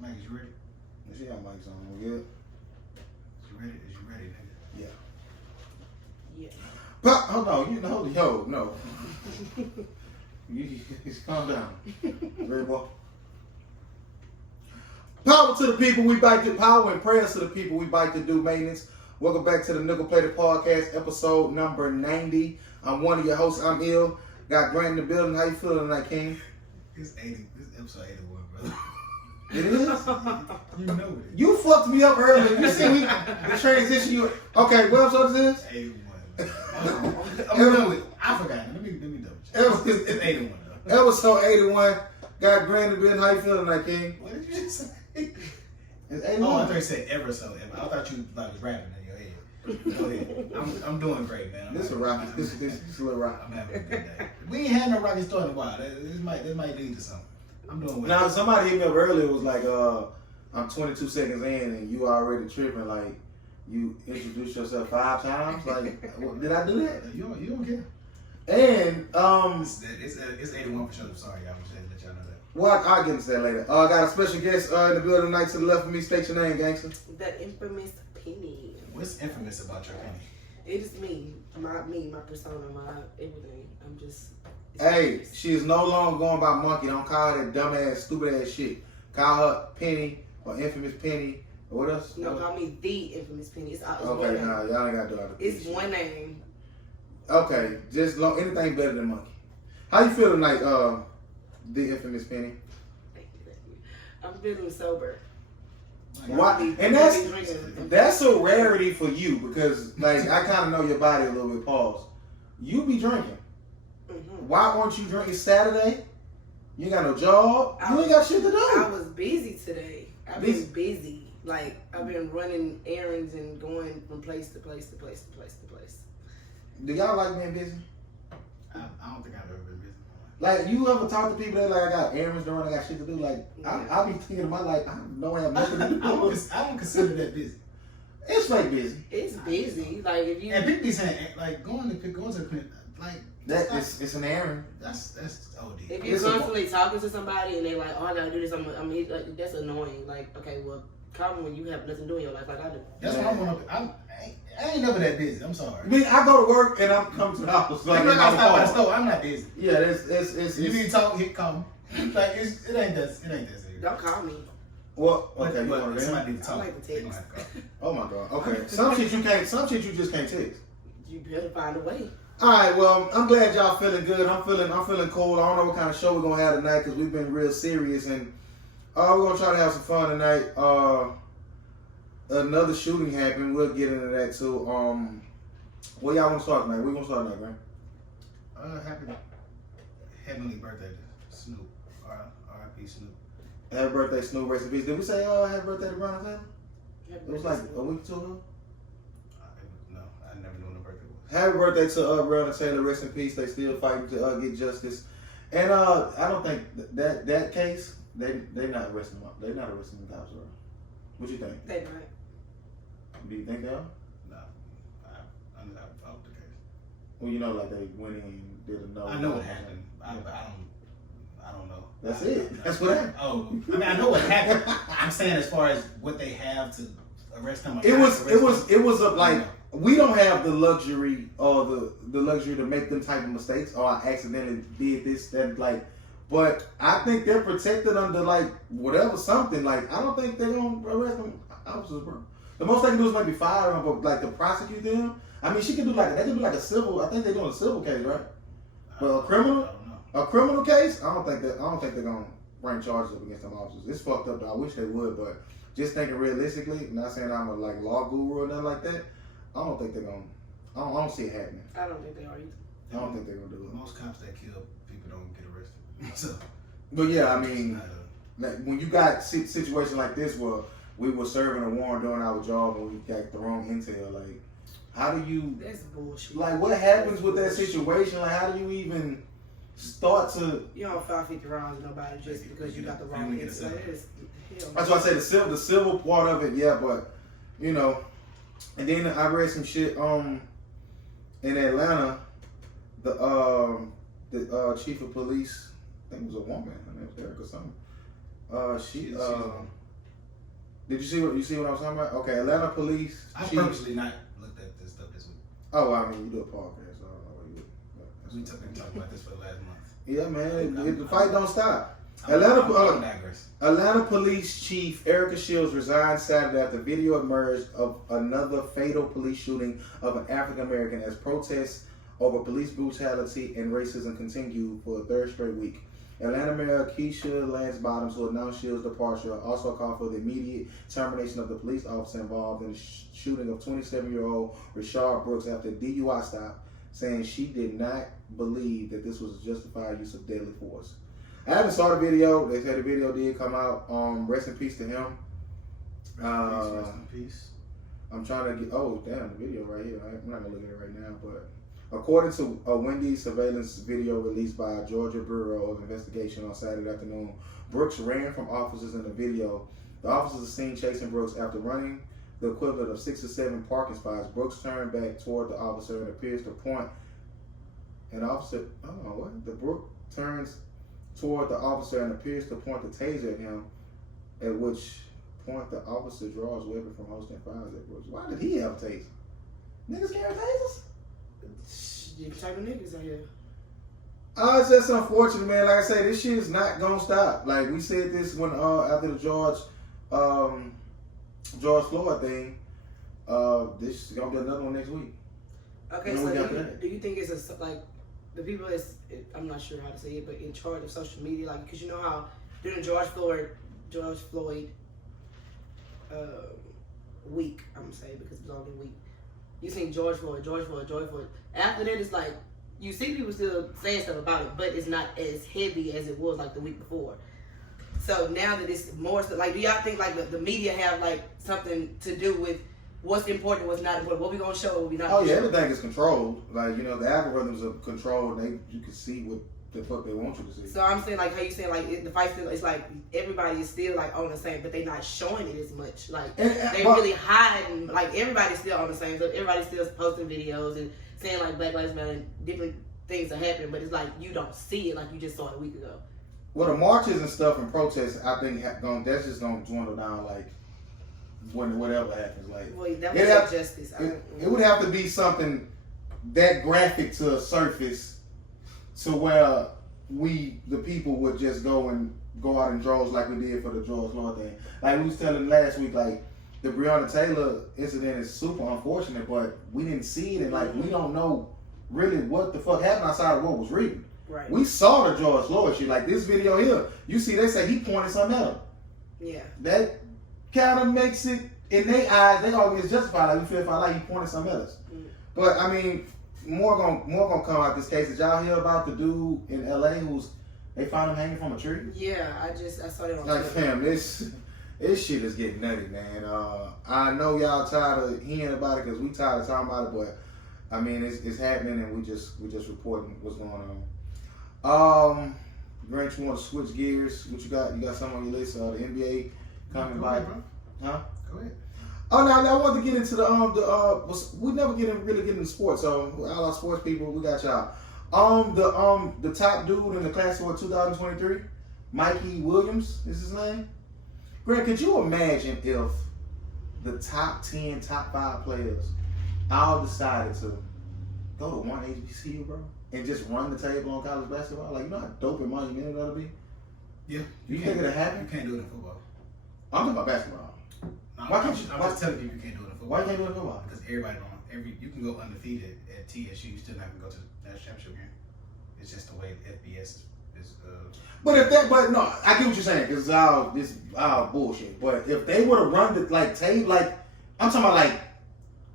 Mike, is you ready? She got mics on. We good? Is you ready, nigga? Yeah. Yeah. Pop, hold on. You know, yo, no. you calm down. Ready, boy? Power to the people we bike to power and prayers to the people we bike to do maintenance. Welcome back to the Nickel Plated Podcast, episode number 90. I'm one of your hosts. I'm ill. Got Grant in the building. How you feeling tonight, King? It's 80. This is episode 81, brother. It is? You know it. You fucked me up earlier. You see me? The transition you... Okay, what episode is this? 81. I'm done with it. I forgot. Let me double check. It's 81, though. Episode 81. Got Grant in the building. How you feeling tonight, King? What did you just say? It's 81. Oh, I thought you said ever so ever. I thought you was rapping in your head. Go ahead. I'm doing great, man. This is a rocket. This is a little rock. I'm having a good day. We ain't had no rocket store in a while. This might lead to something. I'm doing well. Now, somebody hit me up earlier. It was like, I'm 22 seconds in and you already tripping. Like, you introduced yourself 5 times. Like, did I do that? You don't care. And, It's 81 for sure. Sorry, I was just let y'all know that. Well, I'll get into that later. I got a special guest in the building tonight to the left of me. State your name, gangster. That infamous Penny. What's infamous about your penny? It is me, my persona, my everything. I'm just. Hey, she is no longer going by Monkey. Don't call her that dumbass, stupid ass shit. Call her Penny or infamous Penny or what else? No, call me the infamous Penny. It's Okay, one name. nah, y'all ain't got to do all the It's shit. one name. Okay, just anything better than Monkey. How you feel tonight, the infamous Penny? Thank you. I'm feeling sober. Why? And that's a rarity for you because like I kind of know your body a little bit. Pause. You be drinking. Mm-hmm. Why weren't you drinking Saturday? You ain't got no job. You ain't got shit to do. I was busy today. I've been busy. Like I've been running errands and going from place to place to place to place to place. Do y'all like being busy? I don't think I've ever been busy. Like, you ever talk to people that like, I got errands to run, I got shit to do? Like, I be thinking of my life, I don't have nothing to do. I don't consider that busy. It's like busy. It's busy. Like, if you... And people be saying, like, going to the print, like... It's an errand. That's OD. If you're constantly talking to somebody and they're like, oh, I gotta do this, I mean, like, that's annoying. Like, okay, well, call me when you have nothing to do in your life like I do. That's what I'm on. I ain't never that busy. I'm sorry. I mean, I go to work and I'm coming to the house. Like, I stop by the store. I'm not busy. Yeah, it's you need to talk, hit call me. Like, it ain't that serious. Don't call me. Well, okay, you want to somebody need to talk. I like to text. Oh my god. Okay. Some shit you just can't text. You better find a way. Alright, well, I'm glad y'all feeling good. I'm feeling cool. I don't know what kind of show we're gonna have tonight because we've been real serious and we're gonna try to have some fun tonight. Another shooting happened. We'll get into that too. Where y'all want to start tonight? Where you gonna start tonight, Grant? Happy heavenly birthday to Snoop. R.I.P. Snoop. Happy birthday, Snoop. Rest in peace. Did we say happy birthday to Brown Taylor? It was like a week or two ago. No, I never knew when the birthday was. Happy birthday to Brown Taylor. Rest in peace. They still fighting to get justice. And I don't think that case they not arresting him. They're not arresting the cops, bro. What you think? They might. Do you think they are? No, I'm not followed the case. Well, you know, like they went in and did a no. I know what happened. I don't know. That's it. That's what happened. Oh, I mean, I know what happened. I'm saying as far as what they have to arrest him. It was like we don't have the luxury or the luxury to make them type of mistakes. Or I accidentally did this, that, like. But I think they're protected under like whatever something. Like I don't think they're gonna arrest them officers, bro. The most they can do is maybe fire them, but like to prosecute them. I mean, they can do like a civil. I think they're doing a civil case, right? But a criminal case, I don't think they're gonna bring charges up against them officers. It's fucked up. Though. I wish they would, but just thinking realistically, not saying I'm a like law guru or nothing like that. I don't think they're gonna. I don't see it happening. I don't think they are either. I don't think they're gonna do it. Most cops that kill people don't get arrested. So, but yeah, I mean, like, when you got situation like this where we were serving a warrant doing our job and we got the wrong intel, like, how do you? That's bullshit. Like, what happens with that situation? Like, how do you even start to? You don't file 50 rounds with nobody just because you got the wrong intel. That's why I say the civil part of it, yeah, but you know, and then I read some shit in Atlanta, the chief of police. I think it was a woman. Her name was Erica something. Did you see what I was talking about? Okay, Atlanta police. I purposely not looked at this stuff this week. Oh, I mean, you do a podcast, so I don't know what you do. We been talking about this for the last month. Yeah, man, the fight don't stop. I'm Atlanta Police Chief Erica Shields resigned Saturday after video emerged of another fatal police shooting of an African American as protests over police brutality and racism continue for a third straight week. Atlanta Mayor Keisha Lance Bottoms, who announced Shields' departure, also called for the immediate termination of the police officer involved in the shooting of 27-year-old Rashard Brooks after a DUI stop, saying she did not believe that this was a justified use of deadly force. I haven't saw the video. They said the video did come out. Rest in peace to him. Rest in peace. I'm trying to get. Oh, damn, the video right here. I'm not gonna look at it right now, but according to a Wendy's surveillance video released by Georgia Bureau of Investigation on Saturday afternoon, Brooks ran from officers in the video. The officers are seen chasing Brooks after running the equivalent of 6 or 7 parking spots. Brooks turned back toward the officer and appears to point. An officer. Oh, what? The Brooks turns toward the officer and appears to point the taser at him, at which point the officer draws a weapon from holster and fires at Brooks. Why did he have a taser? Niggas carry tasers? Different type of niggas out here. It's just unfortunate, man. Like I say, this shit is not gonna stop. Like we said this when after the George Floyd thing. This is gonna be another one next week. Okay, so do you think it's like the people I'm not sure how to say it, but in charge of social media, like, because you know how during the George Floyd week, I'm gonna say, because it's only a week, you seen George Floyd. After that, it's like you see people still saying stuff about it, but it's not as heavy as it was like the week before. So now that it's more so, like, do y'all think like the media have like something to do with what's important, what's not important, what we gonna show, what we not? Oh yeah, everything is controlled. Like, you know, the algorithms are controlled. You can see what the fuck they want you to see. So I'm saying, like, how you saying, like, the fight still, it's like everybody is still like on the same, but they not showing it as much. Like they really hiding. Like everybody's still on the same. So everybody's still posting videos and saying like Black Lives Matter and different things are happening, but it's like you don't see it like you just saw it a week ago. Well, the marches and stuff and protests, I think that's just gonna dwindle down. Like, when whatever happens, like, well, that was justice. It would have to be something that graphic to surface to where the people would just go out in droves like we did for the George Floyd thing. Like we was telling last week, like the Breonna Taylor incident is super unfortunate, but we didn't see it, and like we don't know really what the fuck happened outside of what was written. Right. We saw the George Floyd shit. Like this video here, you see they say he pointed something at him. Yeah. That kind of makes it, in their eyes, they always justify, like, we feel like he pointed something at us. But I mean, more gonna come out this case. Did y'all hear about the dude in LA they found him hanging from a tree? Yeah, I saw that on like, fam, this shit is getting nutty, man. I know y'all tired of hearing about it because we tired of talking about it, but I mean, it's happening, and we just reporting what's going on. Grant, you want to switch gears? What you got? You got something on your list? The NBA coming by, huh? Go ahead. Oh, now I want to get into we never really get into sports. So all our sports people, we got y'all. The top dude in the class for 2023, Mikey Williams is his name. Grant, could you imagine if the top 10, top 5 players all decided to go to one HBCU, bro, and just run the table on college basketball? Like, you know how dope and monumental that'll be? Yeah. You think it'll happen? You can't do it in football. I'm talking about basketball. Why can't you? I'm just telling people you can't do it in football. Why can't you do it in football? Because you can go undefeated at TSU, you still not gonna go to the national championship game. It's just the way FBS is. But no, I get what you're saying, because this is all bullshit. But if they would have run the tape, like, I'm talking about like.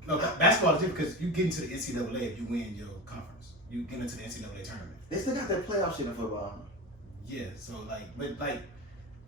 No, basketball is different because you get into the NCAA if you win your conference. You get into the NCAA tournament. They still got that playoff shit in football. Yeah, so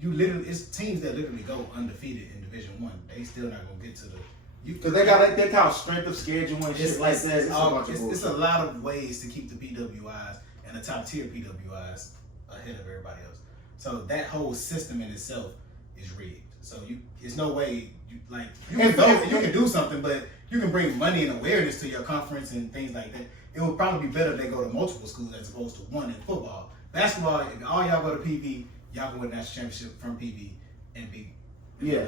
you literally, it's teams that literally go undefeated in Division I. They still not gonna get to the. Because they got they count strength of schedule and shit like that. It's a lot of ways to keep the PWIs and the top tier PWIs ahead of everybody else. So that whole system in itself is rigged. So it's no way you can do something, but you can bring money and awareness to your conference and things like that. It would probably be better if they go to multiple schools as opposed to one in football. Basketball, if all y'all go to PV, y'all can win a national championship from PV and be. Yeah.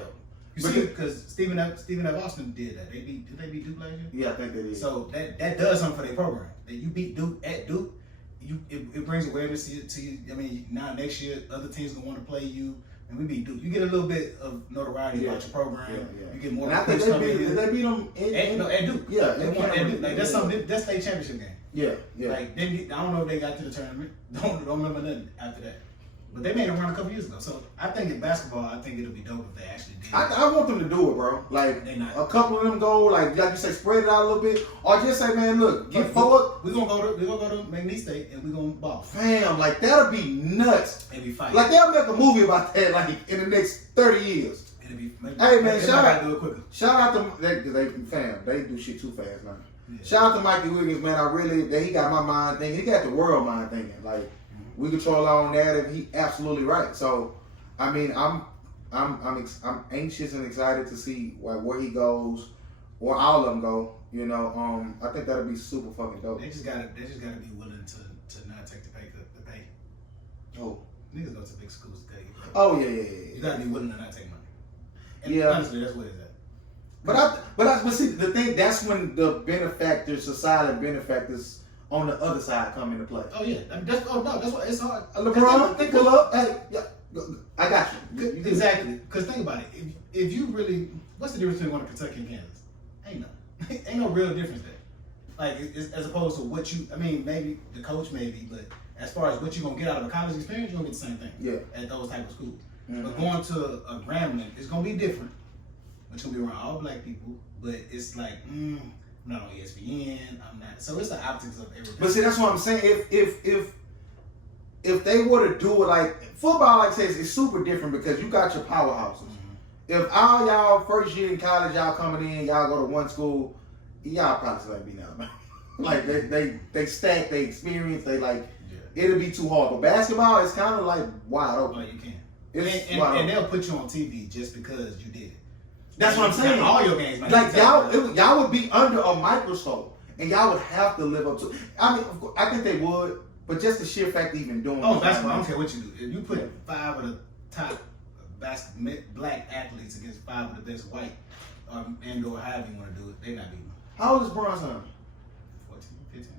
You see, because Stephen F. Austin did that. Did they beat Duke last year? Yeah, I think they did. So that does something for their program. That you beat Duke at Duke, it brings awareness to you. I mean, now next year other teams gonna want to play you, and we beat Duke. You get a little bit of notoriety about your program. Yeah. You get more. And I think they beat them at Duke. Yeah, they won at Duke. Like that's something. That's their championship game. Yeah. Like I don't know if they got to the tournament. Don't remember nothing after that. But they made a run a couple years ago. So I think in basketball, I think it'll be dope if they actually did. I want them to do it, bro. Like a couple of them go, like you say, spread it out a little bit, or just say, man, look, get forward. We're gonna go to McNeese State and we're gonna ball. Fam, like that'll be nuts. And be fighting. Like they'll make a movie about that, like in the next 30 years. It'll be. Hey man, shout out to they do shit too fast now. Yeah. Shout out to Mikey Wiggins, man. He got my mind thinking. He got the world mind thinking. Like we control our own narrative. He absolutely right. So, I mean, I'm anxious and excited to see where he goes, or all of them go. You know, I think that'll be super fucking dope. They just gotta be willing to not take the pay cut. The pay. Oh, niggas go to big schools to pay. Oh yeah. You gotta be willing to not take money. And yeah, honestly, that's what it's at. But see, the thing, that's when the benefactors, the silent benefactors on the other side come into play. Oh yeah, that's why it's hard. LeBron, pull up. Hey, yeah, I got you. Exactly. Because think about it. If you really, what's the difference between going to Kentucky and Kansas? Ain't no real difference there. Like as opposed to what you, I mean, maybe the coach maybe, but as far as what you're gonna get out of a college experience, you're gonna get the same thing. Yeah. At those type of schools. Mm-hmm. But going to a Grambling, it's gonna be different. It's gonna be around all black people, but it's like, I'm not on ESPN. I'm not. So it's the optics of everything. But see, that's what I'm saying. If they were to do it like football, like I said, it's super different because you got your powerhouses. Mm-hmm. If all y'all first year in college, y'all coming in, y'all go to one school, y'all probably still ain't be now. Like they stack, they experience, they like. Yeah. It'll be too hard. But basketball is kind of like wide open. Like you can. And they'll put you on TV just because you did it. That's what I'm saying. All your games, like y'all would be under a microscope, and y'all would have to live up to. I mean, of course, I think they would, but just the sheer fact of even doing. Oh, basketball. I don't care what you do. If you put 5 of the top black athletes against 5 of the best white, and/or however you want to do it, they're not beating. How old is Bronson? 14, 15.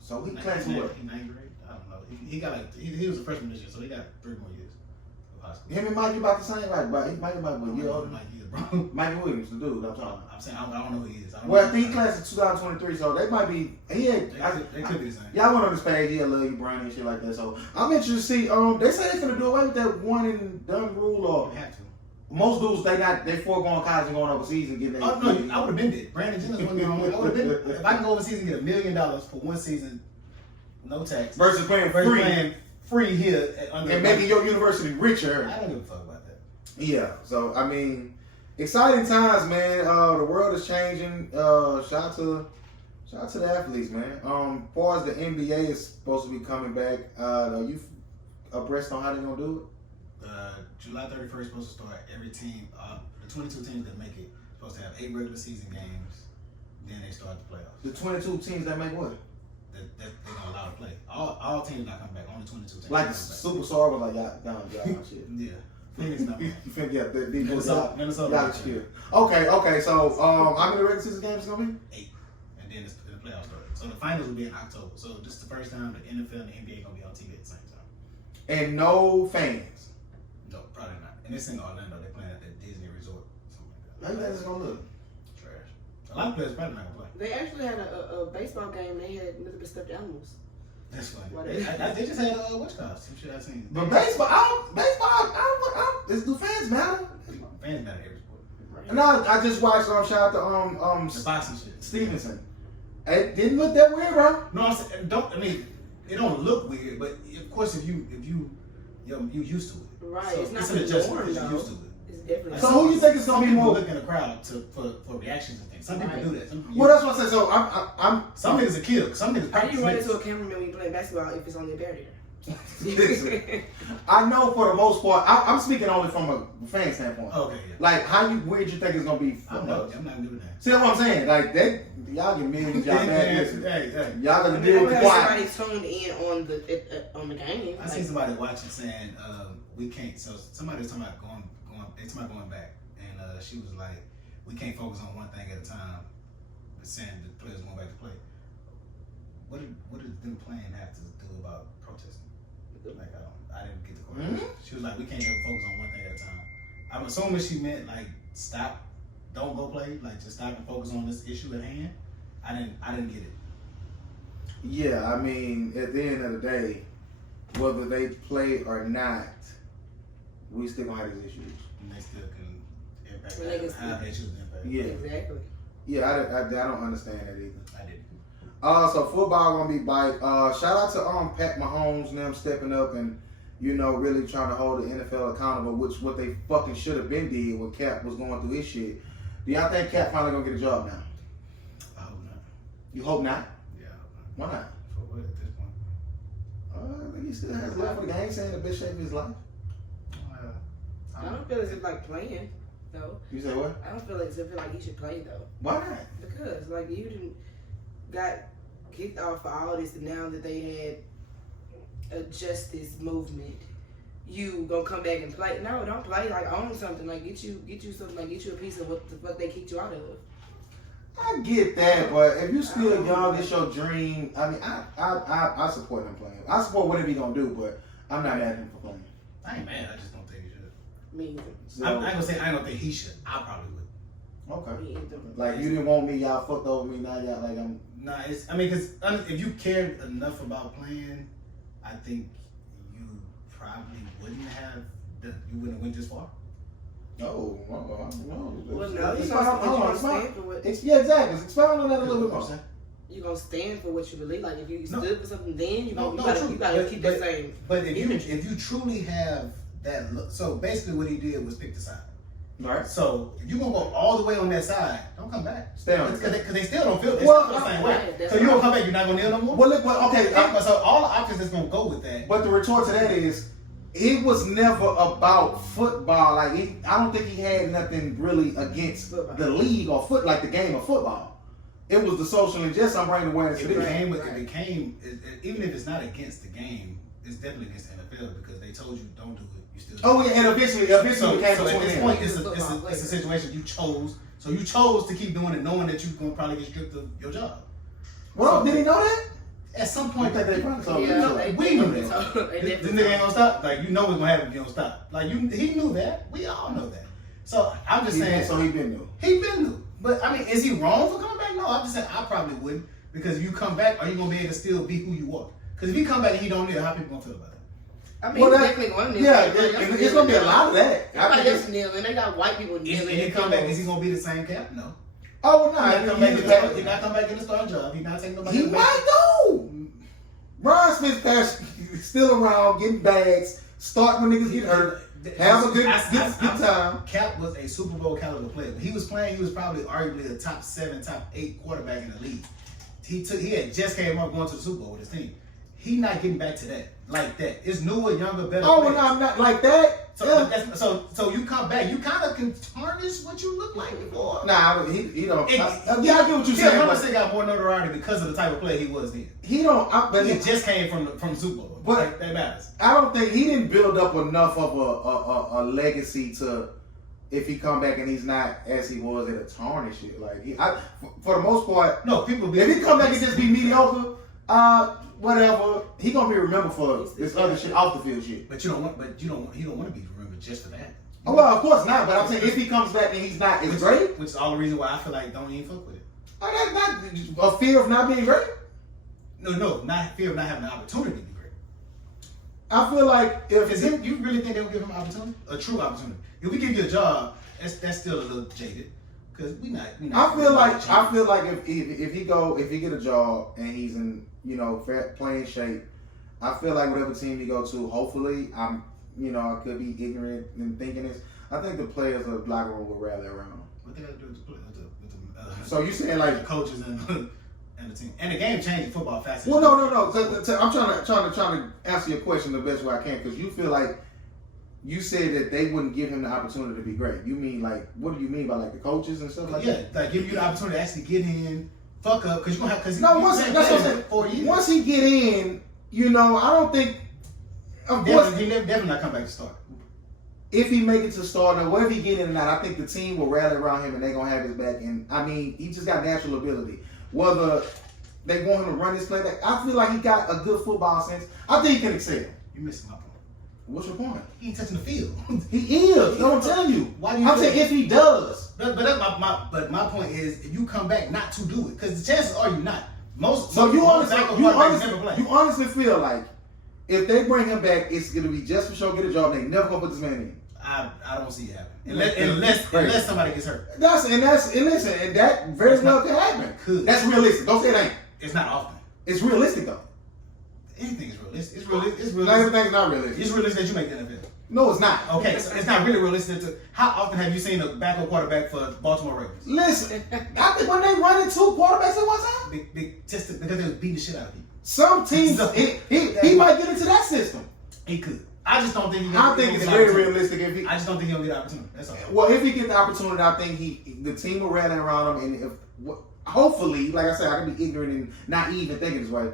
So he class what? He 9th grade. I don't know. He got he was a freshman this year, so he got 3 more years of high school. Him and Mikey about the same, right? But Mikey about a year older. Mikey Williams, the dude I'm talking about. I'm saying I don't know who he is. I think he class of 2023, so they might be. They could be the same. Y'all went on this page, love you, Brian, and shit like that. So I'm interested to see. They say they're gonna do away with that one and done rule, or have to. Most dudes they foregoing college and going overseas and getting. Oh no, I would have been dead. Brandon Jennings wasn't going away. I would have been. If I can go overseas and get $1 million for one season, no tax, versus playing free here and making your university richer. I don't give a fuck about that. Yeah, so I mean. Exciting times, man. The world is changing. Shout out to the athletes, man. As far as the NBA is supposed to be coming back, are you abreast on how they're gonna do it? July 31st is supposed to start. Every team, the 22 teams that make it, supposed to have 8 regular season games. Then they start the playoffs. The 22 teams that make what? That they're gonna allow to play. All teams not coming back. Only 22 teams. Like Super Soirée, like y'all shit. Yeah. Phoenix not playing. You think Minnesota. Okay. So how many regular season games is gonna be? 8, and then the playoffs start. So the finals will be in October. So this is the first time the NFL and the NBA gonna be on TV at the same time. And no fans. No, probably not. And this in Orlando, they're playing at the Disney Resort, something like that. How you think it's gonna look? Trash. A lot of players probably not gonna play. They actually had a baseball game. They had nothing but stuffed animals. That's funny. They just had what's called some shit I seen. But baseball, does do fans matter? Fans matter every sport. Right. And I just watched shout out to the boxing shit. Stevenson. It didn't look that weird, bro. No, I'm saying it don't look weird, but of course if you used to it. Right. So it's not an adjustment because you're used to it. It's different. Like so who you think is gonna be more? Look in the crowd for reactions and things. Some people do that. Well, that's what I said. So I'm some niggas are killed. Some niggas. How do you run into a cameraman when you play basketball if it's only a barrier? Listen, I know for the most part. I'm speaking only from a fan standpoint. Okay. Yeah. Like where you think it's gonna be? I'm not doing that. See what I'm saying? Like y'all get millions. Y'all bad. Listen, hey. Y'all gonna deal with quiet. Somebody tuned in on the game. I seen somebody watching saying we can't. So somebody's talking about going back. and she was like, "We can't focus on one thing at a time." But saying the players going back to play. What did them playing have to do about protesting? Like I didn't get the question. Mm-hmm. She was like, "We can't ever focus on one thing at a time." I'm assuming she meant like stop, don't go play, like just stop and focus on this issue at hand. I didn't get it. Yeah, I mean, at the end of the day, whether they play or not, we still gonna have these issues. And they still can impact Well, how they choose to impact. Yeah. Exactly. Yeah, I don't understand that either. I didn't. So football gonna be bite. Shout out to Pat Mahomes and them stepping up and really trying to hold the NFL accountable, which what they fucking should have been did when Cap was going through his shit. Do y'all think Cap finally gonna get a job now? I hope not. You hope not? Yeah, I hope Why not? not. For what at this point? I think he still has love for the game, saying the best shape of his life. I don't feel as if like playing though. You say what? I don't feel as if like he should play though. Why not? Because like you didn't got kicked off for all this, and now that they had a justice movement, you gonna come back and play? No, don't play. Like own something. Like get you something. Like get you a piece of what the fuck they kicked you out of. I get that, but if you still young, it's your dream. I mean, I support him playing. I support whatever he gonna do, but I'm not mad at him for playing. I ain't mad. I just don't think he should. Me either. So, I ain't gonna say I don't think he should. I probably would. okay. Me either. Like you didn't want me, y'all fucked over me. Now y'all like I'm. Nah, because if you cared enough about playing, I think you probably wouldn't have. You wouldn't have went this far. No. Well, no, Expound- you hold on, gonna expound- stand for what Yeah, exactly. Expound on that a little bit more. you gonna stand for what you believe. Like if you No. stood for something, then you No, gotta true. keep But- the same. But if you truly have that look, so basically what he did was pick the side. Right. So if you gonna go all the way on that side, don't come back. Stay on it. Because they still don't feel. They Well, still feel the same right, way. that's So you right. gonna come back? You're not gonna kneel no more. Well, okay. So all the options that's gonna go with that. But the retort to that is, it was never about football. Like I don't think he had nothing really against Football. the league or the game of football. It was the social injustice. I'm bringing awareness to It this. became, even if it's not against the game, it's definitely against the NFL because they told you don't do it. You still. Oh yeah, and eventually So it came at between this them. point, it's a situation you chose. So you chose to keep doing it, knowing that you're gonna probably get stripped of your job. Well, did he know that? At some point, I think they probably told Yeah, him. we knew they that. told- they This definitely nigga ain't gonna stop. Like you know what's gonna happen if you don't stop. Like he knew that. We all know that. So I'm just saying. So he been new. He been new. But I mean, is he wrong for coming back? No, I'm just saying I probably wouldn't because if you come back, are you gonna be able to still be who you are? Because if he come back and he don't kneel, how people gonna feel about that? I mean, Well, he's that- definitely going to kneel. Yeah, Everybody else it's gonna be a kneeling. lot of that. I Everybody think else kneeling. They got white people If kneeling. he come back, is he gonna be the same cap? No. Oh no, He not come back in the start- he not come back in the starting job. He not taking nobody. he else back. might though. Ron Fitzpatrick still around getting bags, starting when niggas get hurt. Have a good time. Cap was a Super Bowl caliber player. When he was playing, he was probably arguably a top 7, top 8 quarterback in the league. He had just came up going to the Super Bowl with his team. He not getting back to that like that. It's newer, younger, better. Oh, players. no, I'm not like that. So, Yeah. so you come back, you kind of can tarnish what you look like before. Nah, he don't. It- I get what you're Yeah, saying. Humberson got more notoriety because of the type of player he was then. He don't. But He just came from the Super Bowl. But- that matters. I don't think he didn't build up enough of a legacy to. If he come back and he's not as he was, it'll tarnish it. Like for the most part, No, people. if he come back and just be mediocre, whatever, he gonna be remembered for this other shit off the field shit. But you don't want to be remembered just for that. Oh, well, of course not. But I'm saying if he comes back and he's not as great, Which is all the reason why I feel like don't even fuck with it. that's not a fear of not being great. No, not fear of not having the opportunity to be great. I feel like Because you really think they will give him an opportunity, a true opportunity? If we give you a job, that's still a little jaded. Because we not. I feel like if he get a job and he's in playing shape, I feel like whatever team he go to, hopefully I could be ignorant in thinking this. I think the players of the locker room will rally around him. What they got to do with the So you saying like? the coaches and the team and the game changing football faster. Well, no. So I'm trying to answer your question the best way I can because you feel like you said that they wouldn't give him the opportunity to be great. You mean like what do you mean by like the coaches and stuff like that? Yeah, like give you the opportunity to actually get in, fuck up because you're gonna have That's what I'm saying. 4 years. Once he get in, I don't think. Of course, He never not come back to start. if he make it to start, now wherever he get in and out, I think the team will rally around him and they're gonna have his back. And I mean, he just got natural ability. Whether they want him to run this play, I feel like he got a good football sense. I think he can excel. You missing my point. What's your point? He ain't touching the field. He is. I'm telling you. Why do you I'm saying if he does. But that's my point is, if you come back not to do it, because the chances are you not. So you honestly feel like if they bring him back, it's gonna be just for show, get a job. They never gonna put this man in. I don't see it happen unless somebody gets hurt. And that very well could happen. That's realistic. Don't say it ain't. It's not often. It's realistic though. Anything is realistic. It's realistic. Not everything's not realistic. It's realistic that you make the NFL. No, it's not. Okay, so it's not really realistic. How often have you seen a backup quarterback for Baltimore Ravens? Listen, I think when they running 2 quarterbacks at one time, Just because they was beating the shit out of people. some teams he might get into that system. He could. I just don't think I think it's very realistic if he. I just don't think he'll get the opportunity. That's all. Well, if he gets the opportunity, I think the team will rally around him, and hopefully, like I said, I can be ignorant and naive and thinking this way.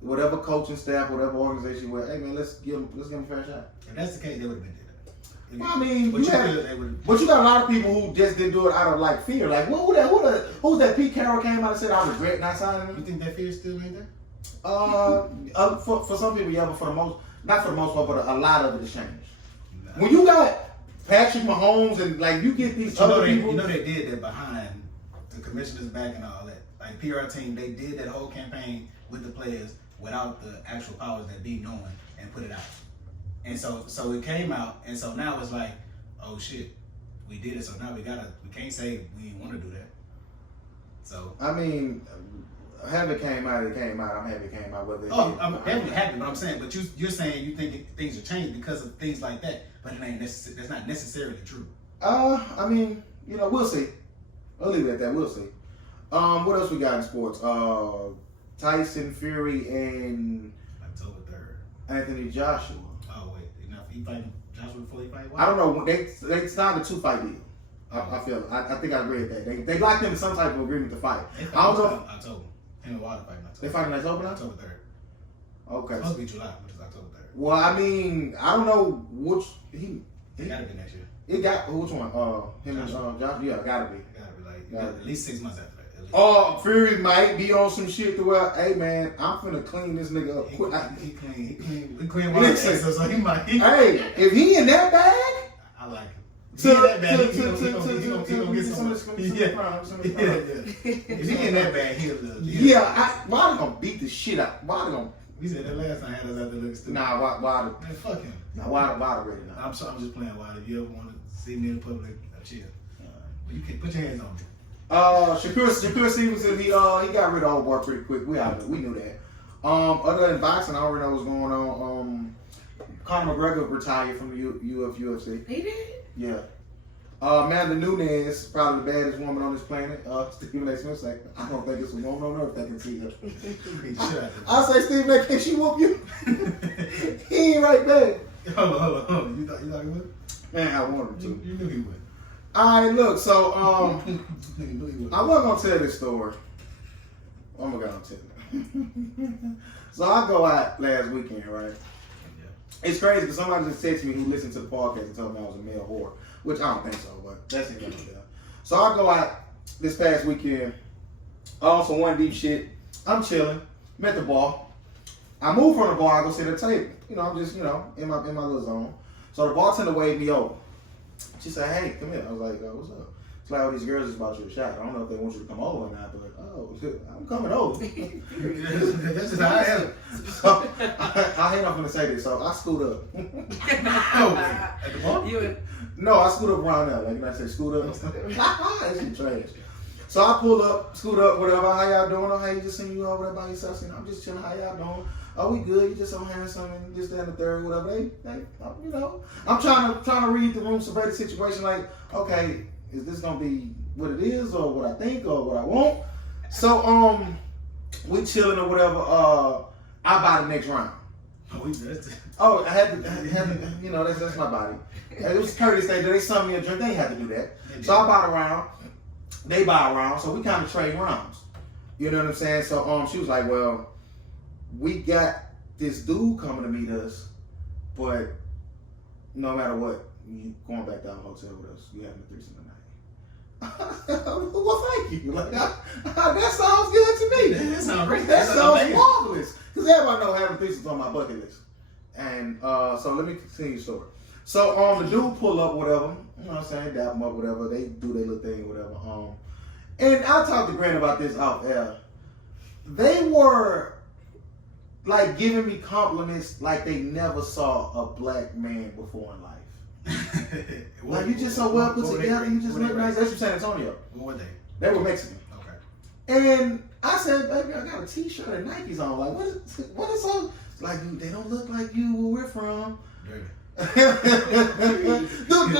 Whatever coaching staff, whatever organization, hey man, let's give him a fair shot. If that's the case, they would have been dead. Well, I mean, but you got a lot of people who just didn't do it out of like fear. Like, who's that? Pete Carroll came out and said, "I regret not signing him." You think that fear still ain't there? For some people, yeah, but not for the most part, but a lot of it has changed. When you got Patrick Mahomes and like you get these other people, you know they did that behind the commissioner's back and all that. Like PR team, they did that whole campaign with the players without the actual powers that be knowing and put it out. And so it came out, and so now it's like, oh shit, we did it. So now we can't say we didn't want to do that. So I mean, have it came out, it came out. I'm happy it came out. I'm happy, but I'm saying, but you're saying you think things are changed because of things like that, but it ain't that's not necessarily true. I mean, we'll see. I'll leave it at that. We'll see. What else we got in sports? Tyson Fury and October 3rd. Anthony Joshua. Oh wait, he fighting Joshua before he fight? I don't know. They signed a 2-fight deal. I feel. I think I read that they locked him in some type of agreement to fight. I don't know. October. Him and Wilder fighting October. They fighting October now? October 3rd. Okay. It's supposed to be July, which is October 3rd. Well, I mean, I don't know which It gotta be next year. It got which one? Him and Joshua. Yeah, gotta be. It gotta be like at least 6 months after that. Oh, Fury might be on some shit to where, hey man, I'm finna clean this nigga up quick. He clean one so he might. Hey, if he in that bag, I like him. He gonna get some. If he in that bag, he'll. Yeah, Wilder gonna beat the shit out. Wilder gonna. We said that last time had us out there looking stupid. Nah, Wilder. Man, fuck him. Nah, Wilder ready now. I'm just playing Wilder. If you ever want to see me in public, chill. But you can put your hands on me. Shakur Stevenson, he got rid of old boy pretty quick. We knew that. Other than boxing, I already know what's going on. Conor McGregor retired from the UFC. He did? Yeah. Amanda Nunes, probably the baddest woman on this planet. Stephen A. Smith said, I don't think it's a woman on earth that can see her. I say, Stephen A., can she whoop you? He ain't right there. Hold on. You thought he would? Man, I wanted him to. You knew he would. All right, look, so I wasn't going to tell this story. I'm going to tell it. So I go out last weekend, right? Yeah. It's crazy because somebody just texted me who listened to the podcast and told me I was a male whore, which I don't think so, but that's it. So I go out this past weekend, on some one deep shit. I'm chilling, I'm at the bar. I move from the bar, I go sit at the table. I'm just, in my little zone. So the bartender waved me over. She said, hey, come here. I was like, what's up? It's like, these girls just bought you a shot. I don't know if they want you to come over or not, but I'm coming over. That's just how I am. So, I ain't not going to say this, so I scoot up. At the bar? No, I scoot up around there. Like, I say scoot up. That shit trash. So I pull up, scoot up, whatever. How y'all doing? Oh, hey, just seeing you over there by yourself. I'm just chilling. How y'all doing? Oh, we good. You just so handsome and this, that, and the third, whatever. I'm trying to read the room, survey the situation. Like, okay, is this gonna be what it is, or what I think, or what I want? So, we chilling or whatever. I buy the next round. Oh, I had to, that's my body. It was courteous. They sung me a drink. They ain't had to do that. So I buy a round. They buy a round. So we kind of trade rounds. You know what I'm saying? So, she was like, well, we got this dude coming to meet us, but no matter what, you going back down to the hotel with us. You having a threesome tonight. Well, thank you. Like that sounds good to me. That sounds great. That sounds marvelous. Because everybody know having threesomes on my bucket list. And so let me continue the story. So the dude pull up, whatever. You know what I'm saying? Dap them up, whatever. They do their little thing, whatever. And I talked to Grant about this off air. They were like giving me compliments like they never saw a black man before in life. Like you just so well put together, you just look nice. That's from San Antonio. What were they? They were Mexican. Okay. And I said, baby, I got a t-shirt and Nikes on. Like, what is so? Like, they don't look like you where we're from. The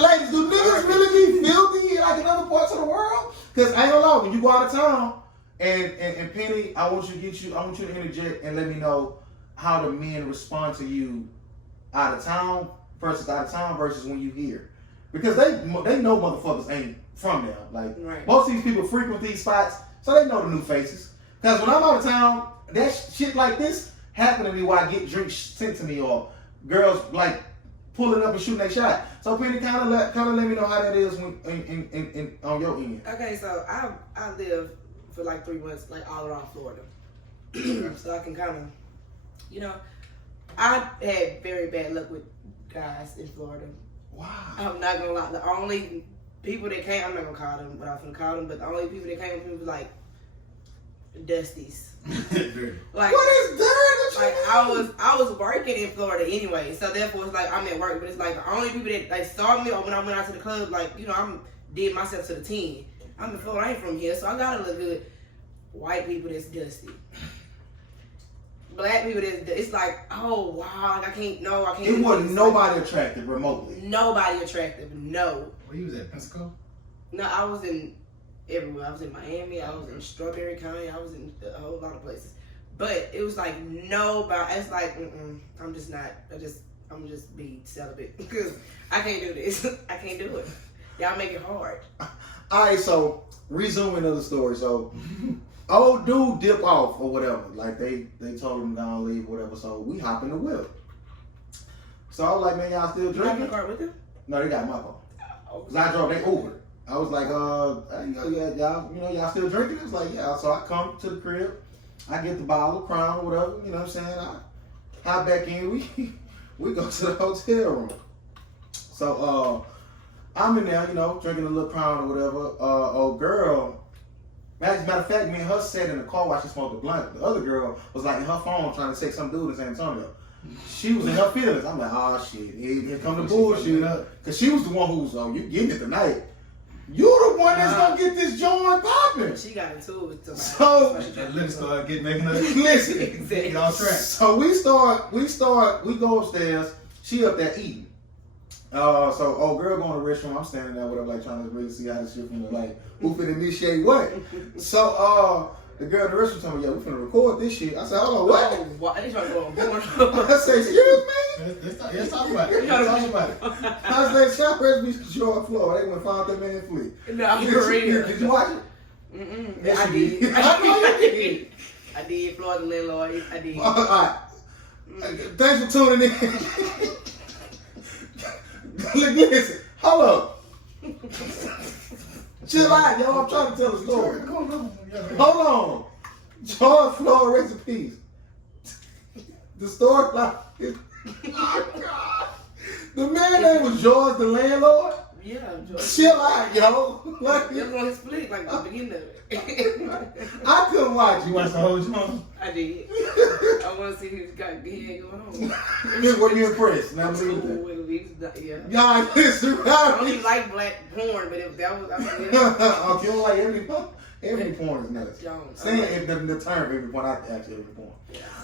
ladies, do niggas really be filthy like in other parts of the world? Because I ain't gonna lie, when you go out of town, and Penny, I want you to interject and let me know how the men respond to you out of town versus when you here. Because they know motherfuckers ain't from there. Like, most of these people frequent these spots, so they know the new faces. Because when I'm out of town, that shit like this happen to me while I get drinks sent to me or girls like pulling up and shooting their shot. So Penny, kind of let me know how that is when in on your end. Okay, so I live for like 3 months, like all around Florida, so I can kind of, you know, I had very bad luck with guys in Florida. Wow. I'm not gonna lie. The only people that came, I'm not gonna call them what I was gonna call them, but the only people that came with me was like Dusties. Like, what is that? Like I was working in Florida anyway, so therefore it's like I'm at work, but it's like the only people that like saw me or when I went out to the club, like, you know, I'm did myself to the 10. I'm in Florida, I ain't from here, so I gotta look good. White people that's dusty. Black people that's it's like, oh wow, like I can't. It wasn't nobody attractive remotely. Nobody attractive, no. Where you was at, Pensacola? No, I was in everywhere. I was in Miami, I was in Strawberry County, I was in a whole lot of places. But it was like nobody. It's like I'm just not. I'm just be celibate because I can't do this. I can't do it. Y'all make it hard. All right, so resuming of the story. So old dude dip off or whatever. Like they told him to leave or whatever. So we hop in the whip. So I was like, man, y'all still You got drinking? in the car with them? No, they got my car. Cause I drove. They Uber. I was like, y'all still drinking? It was like, yeah. So I come to the crib. I get the bottle of Crown or whatever, you know what I'm saying? I hop back in, we go to the hotel room. So I'm in there, you know, drinking a little Crown or whatever. Old girl, as a matter of fact, me and her sat in the car while she smoked the blunt. The other girl was like in her phone trying to text some dude in San Antonio. She was in her feelings. I'm like, oh shit, here come the bullshit. Cause she was the one who was, you getting it tonight. You the one that's gonna get this joint popping. She got into it with somebody. So that lips started making us listen. Exactly. Get off track. So we go upstairs. She up there eating. So old girl going to the restroom. I'm standing there with her like trying to really see how this shit from like who finna initiate what. So the girl in the restroom told me, yeah, we finna record this shit. I said, hold on, what? Oh, what? They trying to go on porn. I said, excuse me? Let's talk about it. Let's talk about it. I said, shop recipe George Floyd. They went found that man flee. No, for real. Did you watch it? Yes, I did. I know you did. I did. Florida landlord. I did. All right. Thanks for tuning in. Listen, hold up. Chill out, y'all. I'm trying to tell a story. Hold on. George Floyd, rest in peace. The story, like, oh God. The man name was George the landlord. Yeah, George. Chill out, yo. Like, It was on his flick, like the beginning of it. I couldn't watch You you. watched the whole show? I did. I want to see who's got good going on. Were you impressed? Now I'm saying Yeah. y'all, listen, I don't even like black porn, but if that was, I mean, yeah. okay, like every porn is nuts. Don't. Saying if the term every porn, I actually every porn.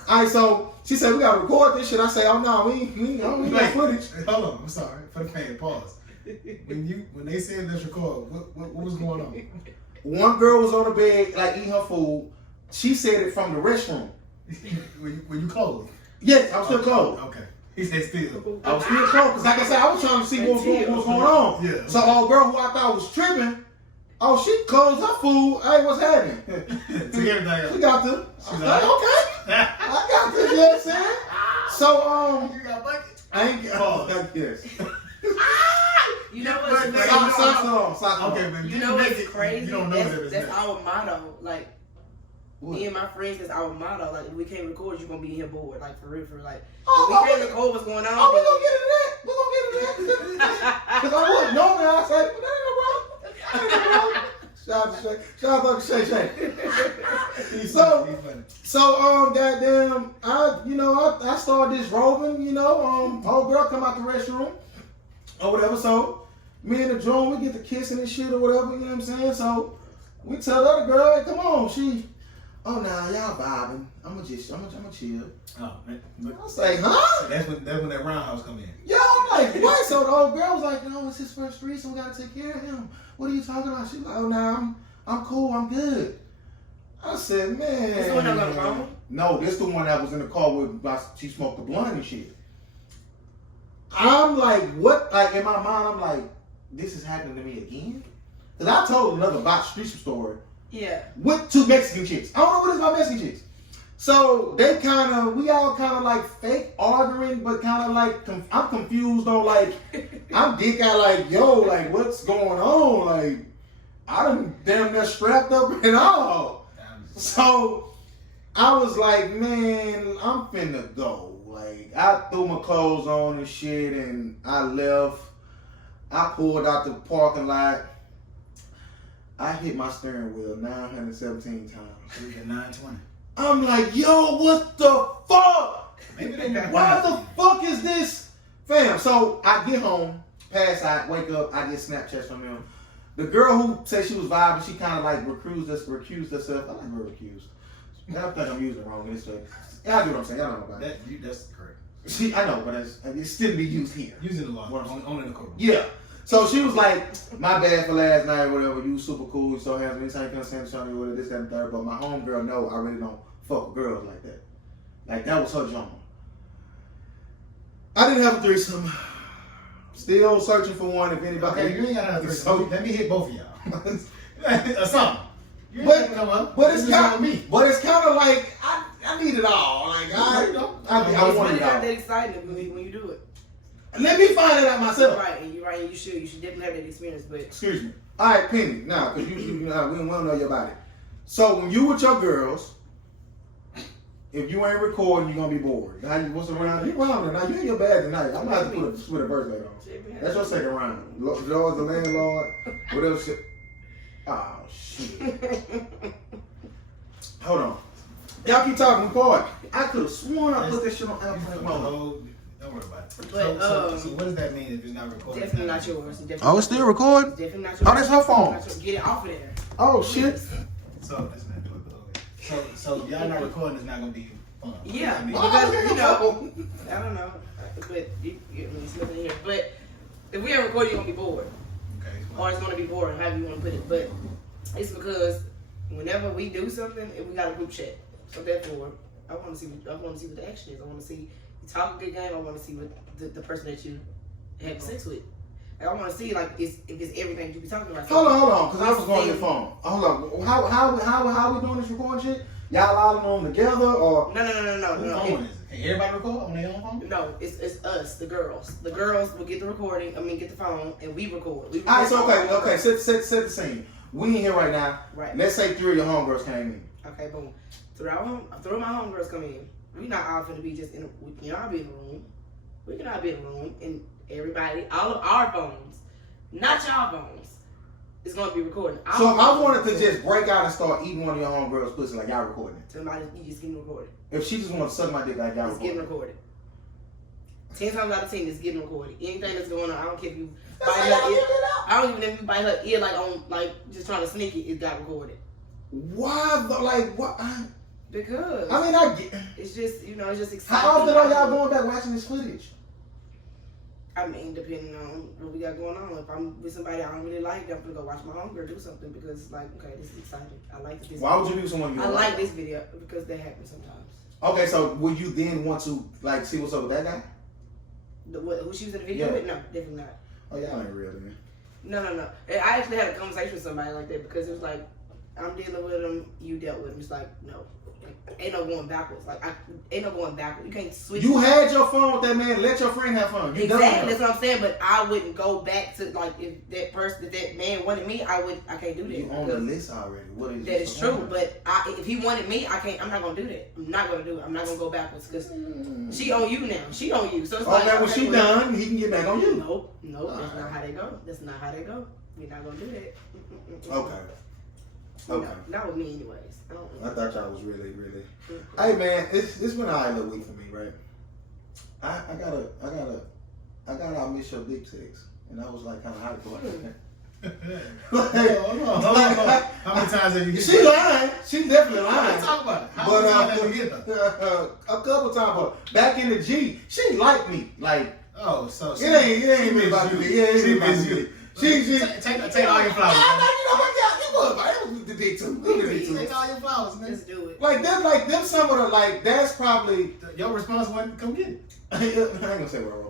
All right, so she said we gotta record this shit. I say, oh no, we got footage. Hold on, I'm sorry for the fan. Pause. When they said let's record, what was going on? One girl was on the bed like eating her food. She said it from the restroom. Were you clothed? Yes, I was still clothed. Okay. He said still. I was still clothed because, like I said, I was trying to see what was going on. Yeah. So old girl who I thought was tripping, she closed her food. Hey, what's happening? Took everything out. She got to. She's like, okay. I got this, you know what I'm saying? So, You got a bucket? I ain't got yes. You know what's But- crazy? Socks on. Okay, but You know what's crazy? You don't know That's our motto. Like, What? me and my friends, that's our motto. Like, if we can't record, you're gonna be in here bored. Like, for real, like, Oh, if we can't record what's going on. Oh, we gonna get into that. Because I would normally I say, that ain't no problem. Shout out to Shay. So goddamn, I started this roving, old girl come out the restroom or whatever. So me and the drone, we get to kissing and shit or whatever, you know what I'm saying? So we tell the other girl, hey, come on, nah, y'all vibing. I'ma chill. Oh, man. I was like, huh? That's when that roundhouse come in. Yeah, I'm like, what? So the old girl was like, no, it's his first threesome. We gotta take care of him. What are you talking about? She's like, oh, nah, I'm cool. I'm good. I said, man. This the one that was on the phone? No, this the one that was in the car with, she smoked the blunt and shit. I'm like, what? Like, in my mind, I'm like, this is happening to me again? Because I told another botched threesome story. Yeah. With 2 Mexican chicks. I don't know what is my Mexican chicks. So we all kind of like fake arguing, but kind of like, I'm confused on like, I'm dick out like, yo, like what's going on? Like, I done damn near strapped up and all. So I was like, man, I'm finna go. Like, I threw my clothes on and shit and I left. I pulled out the parking lot. I hit my steering wheel 917 times. So we get 920. I'm like, yo, what the fuck? Maybe they got Why the fuck is this? Fam, so I get home, pass out, wake up, I get Snapchats from them. The girl who said she was vibing, she kind of like recused herself. I like her recused. I think I'm using it wrong in this way. Y'all do what I'm saying. Y'all know about it. That's correct. I know, but it still be used here. Using the law. Only in the courtroom. Yeah. So she was like, my bad for last night, whatever. You super cool, you so handsome. Anytime you come stand show me with this, that, and third. But my homegirl, no, I really don't fuck with girls like that. Like, that was her drama. I didn't have a threesome. Still searching for one if anybody. Okay, you ain't got to have a threesome. Let me hit both of y'all. Or something. You ain't But, gotta come up. but it's This is kind on me. But it's kind of like, I need it all. Like, I want It's it really not all. that exciting when you do it. Let me find it out myself. Right, and you're right, and you should definitely have that experience, but Excuse me. All right, Penny. Now, because we don't know your body. So when you with your girls, if you ain't recording, you're gonna be bored. Now what's around? You around now. You in your bag tonight. I'm gonna have to put a verse later on. That's your second round. Lord, the landlord. Whatever shit. Oh shit. Hold on. Y'all keep talking. Record. I could have sworn I put this shit on airplane mode. Don't worry about it. But, So what does that mean if it's not recorded? definitely not yours. Oh, it's still recording? Definitely not yours. Oh, that's her phone. Get it off of there. Oh shit. So that's not okay. So y'all not recording is not gonna be fun. Yeah, I mean, because I don't know, but it's nothing here. But if we ain't recording, you're gonna be bored, okay. or it's gonna be boring, however you want to put it. But it's because whenever we do something, we got a group chat. So therefore, I want to see what the action is. I want to see you talk a good game. I want to see what the person that you have sex with. Like, I want to see like if it's everything you be talking about. Hold on, because I was on your phone. Hold on. How we doing this recording shit? Y'all all on together or? No. Whose phone is it? Can everybody record on their own phone? No, it's us, the girls. The girls will get the recording. Get the phone, and we record. All right, so okay. Set the scene. We in here right now. Right. Let's say 3 of your homegirls came in. Okay, boom. Three of my homegirls come in. We not all finna be just in. We can all be in the room. We can all be in the room, and everybody, all of our phones, not y'all phones, is gonna be recording. So if I wanted to just break out and start eating one of your homegirls' pussy like y'all recording it. Somebody, you just getting recorded. If she just wanted to suck my dick like y'all It's getting recording it. recorded. 10 times out of 10, it's getting recorded. Anything that's going on, I don't care if you That's bite how her y'all ear. get it out. I don't even know if you bite her ear like just trying to sneak it. It got recorded. Why? What? Because I mean, I get. it's just it's just exciting. How often are y'all going back watching this footage? Depending on what we got going on. If I'm with somebody I don't really like, I'm gonna go watch my homegirl do something because, okay, this is exciting. I like this. Why would you be with someone you I don't like this video because that happens sometimes. Okay, so would you then want to see what's up with that guy? Who she was in the video Yeah. with? No, definitely not. Oh, y'all ain't real then. No. And I actually had a conversation with somebody like that because it was like, I'm dealing with him, you dealt with him. It's like, no. ain't no going backwards. Like, ain't no going backwards. You can't switch. You had your fun with that man. Let your friend have fun. You exactly. That's what I'm saying. But I wouldn't go back to, like, if that man wanted me, I can't do that. You on the list already. What is that is true. But if he wanted me, I'm not gonna do that. I'm not gonna do it. I'm not gonna go backwards because she on you now. She on you. So it's like, when she done, he can get back on you. Nope. That's not how they go. That's not how they go. We're not gonna do that. Okay. Okay. No, not with me, anyways. I thought y'all was really. Hey man, it's been an alright little week for me, right? I gotta miss your big sex, and I was like kind of hyped for it. Hold on. How many times have you get She lying. She definitely lying. Talk about it. How many times have you get them? A couple times, but back in the G, she liked me. Like, oh, so it ain't me about you. Yeah, it ain't about you. She take all your flowers. The dick too. Take all your flowers, man. Let's do it. Like them some of the like that's probably Your response wasn't come get it. I ain't gonna say what I wrote.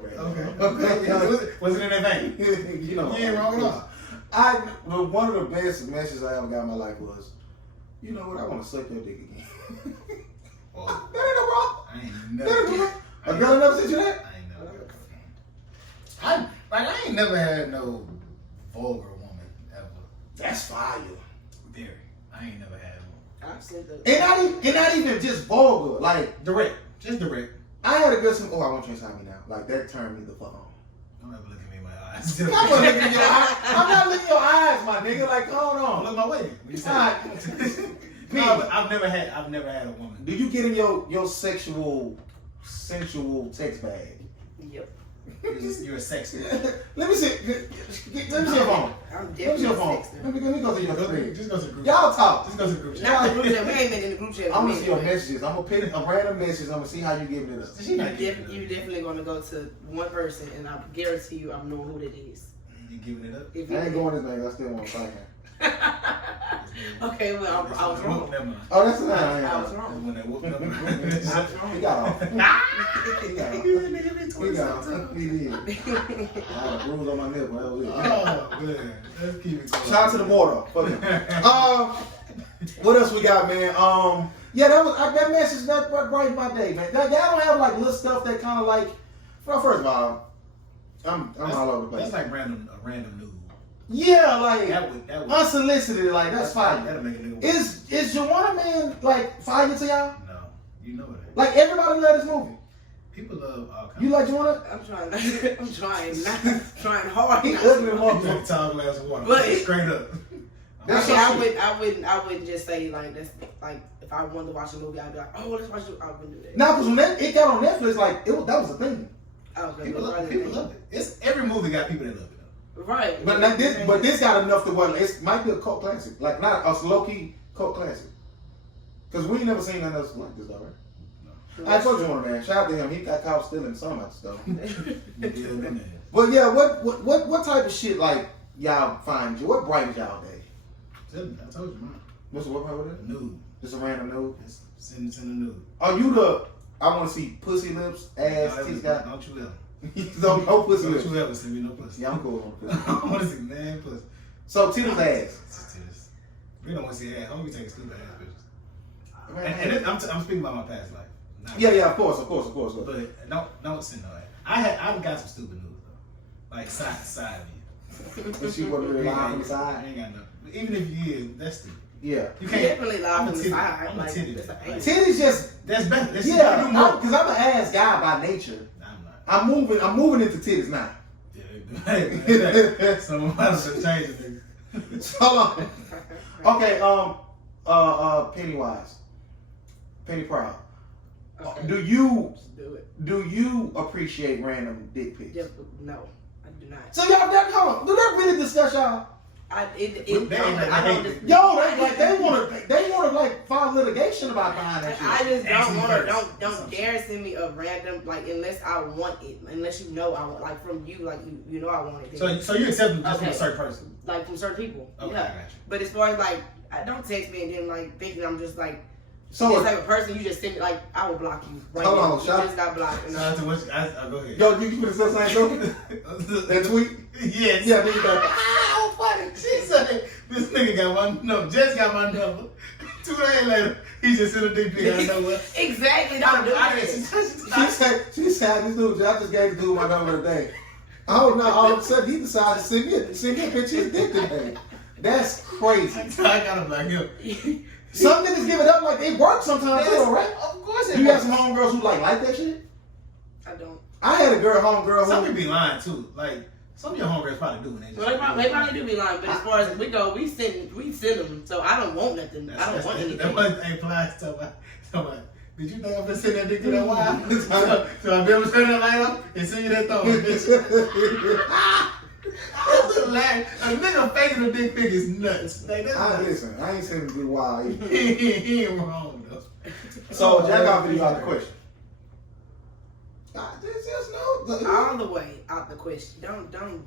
Okay. Was it in that vein? You know, You ain't wrong at all. One of the best messages I ever got in my life was, you know what? I want to suck your dick again. Oh, That ain't no problem. I ain't That never. ain't no problem. A girl never said you that? I ain't never. I ain't never had no vulgar woman ever. That's fire. Very. I ain't never had one. I've seen the. And not even just vulgar. Like Direct. Just direct. I had a good some. Oh, I want you inside me now. Like that turned me the fuck on. Don't ever look at me in my eyes. I'm not looking in your eyes. I'm not looking in your eyes, my nigga. Like, hold Don't on. look my way. What you say? Alright. No, but I've never had a woman. Do you get in your sensual text bag? Yep. You're a sexy. Let me see. Let me see your phone. I'm Let me see definitely your a phone. sexter. Let me go to your screen. Just go to the group. Y'all talk. Just go to the group. Not the group chat. We ain't been in the group chat. I'm gonna see your messages. I'm gonna pick a random message. I'm gonna see how you giving it up. She not giving it You up. definitely gonna go to one person, and I guarantee you, I'm knowing who that is. You giving it up? If I ain't going this thing. I still want to fight him. Okay, well, I was wrong. Never mind. Oh, that's not. I was That's wrong. when they whooped up. I was wrong. He got off. He got off. He got off. He did. I had a bruise on my nipple. That was it. Oh man, let's keep it going. Shout out to the mortar. Fuck him. What else we got, man? Yeah, that message that brightened my day, man. Y'all don't have like little stuff that kind of like. Well, first of all, I'm all over the place. That's like a random nude. Yeah, like That would unsolicited, like that's fire. That'll make a nigga. Is Joanna Man like fire to y'all? No, you know it ain't. Like everybody love this movie. People love all kinds. You like Joanna? I'm trying hard. He not ugly to. motherfucker. Drink a tall glass of water. But it- straight up. That's Actually, how I wouldn't just say like that's like if I wanted to watch a movie, I'd be like, oh, let's watch it. I wouldn't do that. Now, because when it got on Netflix, like that was a thing. Okay, People but love it. It's every movie got people that love it. right. But now this got enough to what it might be a cult classic, like not a low key cult classic. Because we ain't never seen nothing else like this, though, right? I told Joanna, man. Shout out to him. He got caught stealing some of that stuff. But yeah, what type of shit like y'all find? What brightens y'all day? I told you, man. What's what part with it? Nude. Just a random nude. Send a nude. Are you the? I want to see pussy lips, ass, titties, got. Don't you ever. Don't no pussy Don't lips. you ever send me no pussy. Yeah, I'm cool on pussy. I want to see man pussy. So titties, ass. Titties. We don't want to see ass. Homie take stupid ass pictures. Man. And I'm speaking about my past life. Not Yeah, of course. But don't send no ass. I've got some stupid news though. Like side view. And she wasn't really lying on the I side. ain't got no. Even if you is, that's stupid. Yeah. You Can't definitely lie I'm from a the titty. side. I'm a Like, titty. that's a- Like, Titties just that's better. That's yeah. you more. Because I'm an ass guy by nature. I'm not. I'm moving into titties now. Yeah, some of us have changed it. So hold on. Okay. Pennywise. Penny Proud. Okay. Do you Just do it. appreciate random dick pics? Just, no, I do not. So y'all, hold on. Do that really discuss y'all? I don't. They want to like file litigation about behind that shit. I just don't Actually want to. first. Don't dare send me a random unless I want it. Unless you know I want from you you know I want it. So you accept them just from a Okay. certain person? From certain people. Okay, Yeah. I got you. But as far as I don't text me and then thinking I'm just So this type of person, you just send me I will block you. Right Hold now. on, you shout- just got blocked. And Shout out to what I go ahead. yo, you put the same something? That tweet? Yes. Yeah, nigga got How funny. She said, this nigga got my number. Jess got my number. 2 days later, he just sent a dick pic out of nowhere. Exactly. Don't do that. She said, this dude, I just gave the dude my number today. Oh no! All of a sudden, he decided to send me a picture of his dick today. That's crazy. I got him like him. Some niggas give it up like it works sometimes too, right? Of course it You got works. some homegirls who like that shit? I don't. I had a homegirl Some who people be lying too. Like some of your homegirls probably do when they just. Well, they probably do be lying, but as far as we go, we send them. So I don't want nothing. I don't want anything. That wasn't ain't fly to somebody. Did you think I'm gonna send that dick to that wild? So I be able to turn that light up and send you that thong, bitch. A nigga faking a dick pic is nuts. Like, listen, I ain't saying to be wild either. he ain't wrong though. So jack off video out the question. There's no All the way out the question. Don't.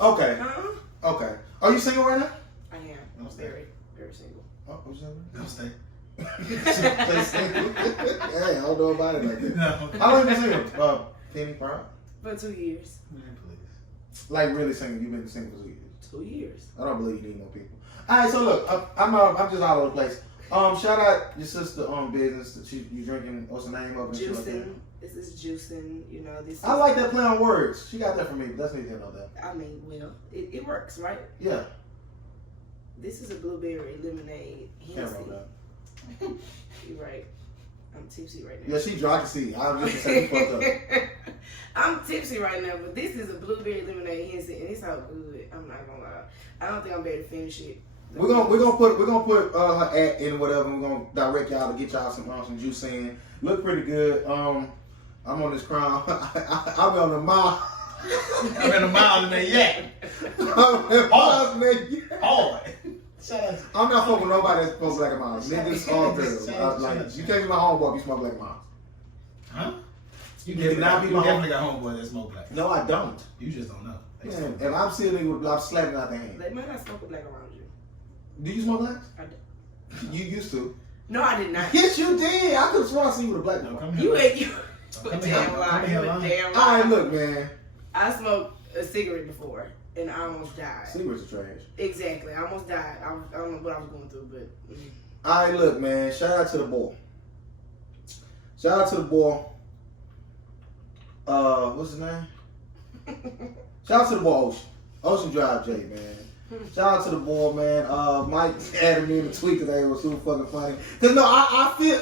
Okay. Huh? Okay. Are you single right now? I am. Don't stay. Very, very single. Oh, what's that? Don't stay. Play single. Hey, I don't know about it like that. No. How long you been single? Penny, Pride? For 2 years. Man, please. Like really single? You've been single for 2 years? 2 years. I don't believe you need more people. All right, so look, I'm just all over the place. Shout out your sister business. You drinking? What's the name of it? Juicing. This is juicing. You know this. I like that play on words. She got that from me, but that's neither here nor there. I mean, well, it works, right? Yeah. This is a blueberry lemonade. Can't roll that. You're right. I'm tipsy right now. Yeah, she dry to see. I was just saying fucked up. I'm tipsy right now, but this is a blueberry lemonade Hennessy, and it's so good. I'm not gonna lie. I don't think I'm ready to finish it. We're gonna put her at in whatever. We're gonna direct y'all to get y'all some juice in. Look pretty good. I'm on this crown. I'm on the mile. I'm in a mile in that yak. Hard. I'm not fucking with nobody that smokes like a mouse. Niggas all girls. Like you can't be my homeboy if you smoke like a mouse. Huh? You definitely got homeboy that smoke black. No, I don't. You just don't know. Man, if I'm seeing a nigga with, I'm slapping out the hand. They might not smoke a black around you. Do you smoke blacks? I did. You used to. No, I did not. Yes, you did. I could have sworn I seen you with a black one. You ain't you. Come Damn here, lie. You a damn lie. All right, look, man. I smoked a cigarette before, and I almost died. Cigarettes are trash. Exactly. I almost died. I don't know what I was going through, but. All right, look, man. Shout out to the boy. Shout out to the boy. What's his name? Shout out to the boy Ocean. Ocean Drive J, man. Shout out to the boy, man. Mike added me in the tweet today. It was super fucking funny. Cause no, I feel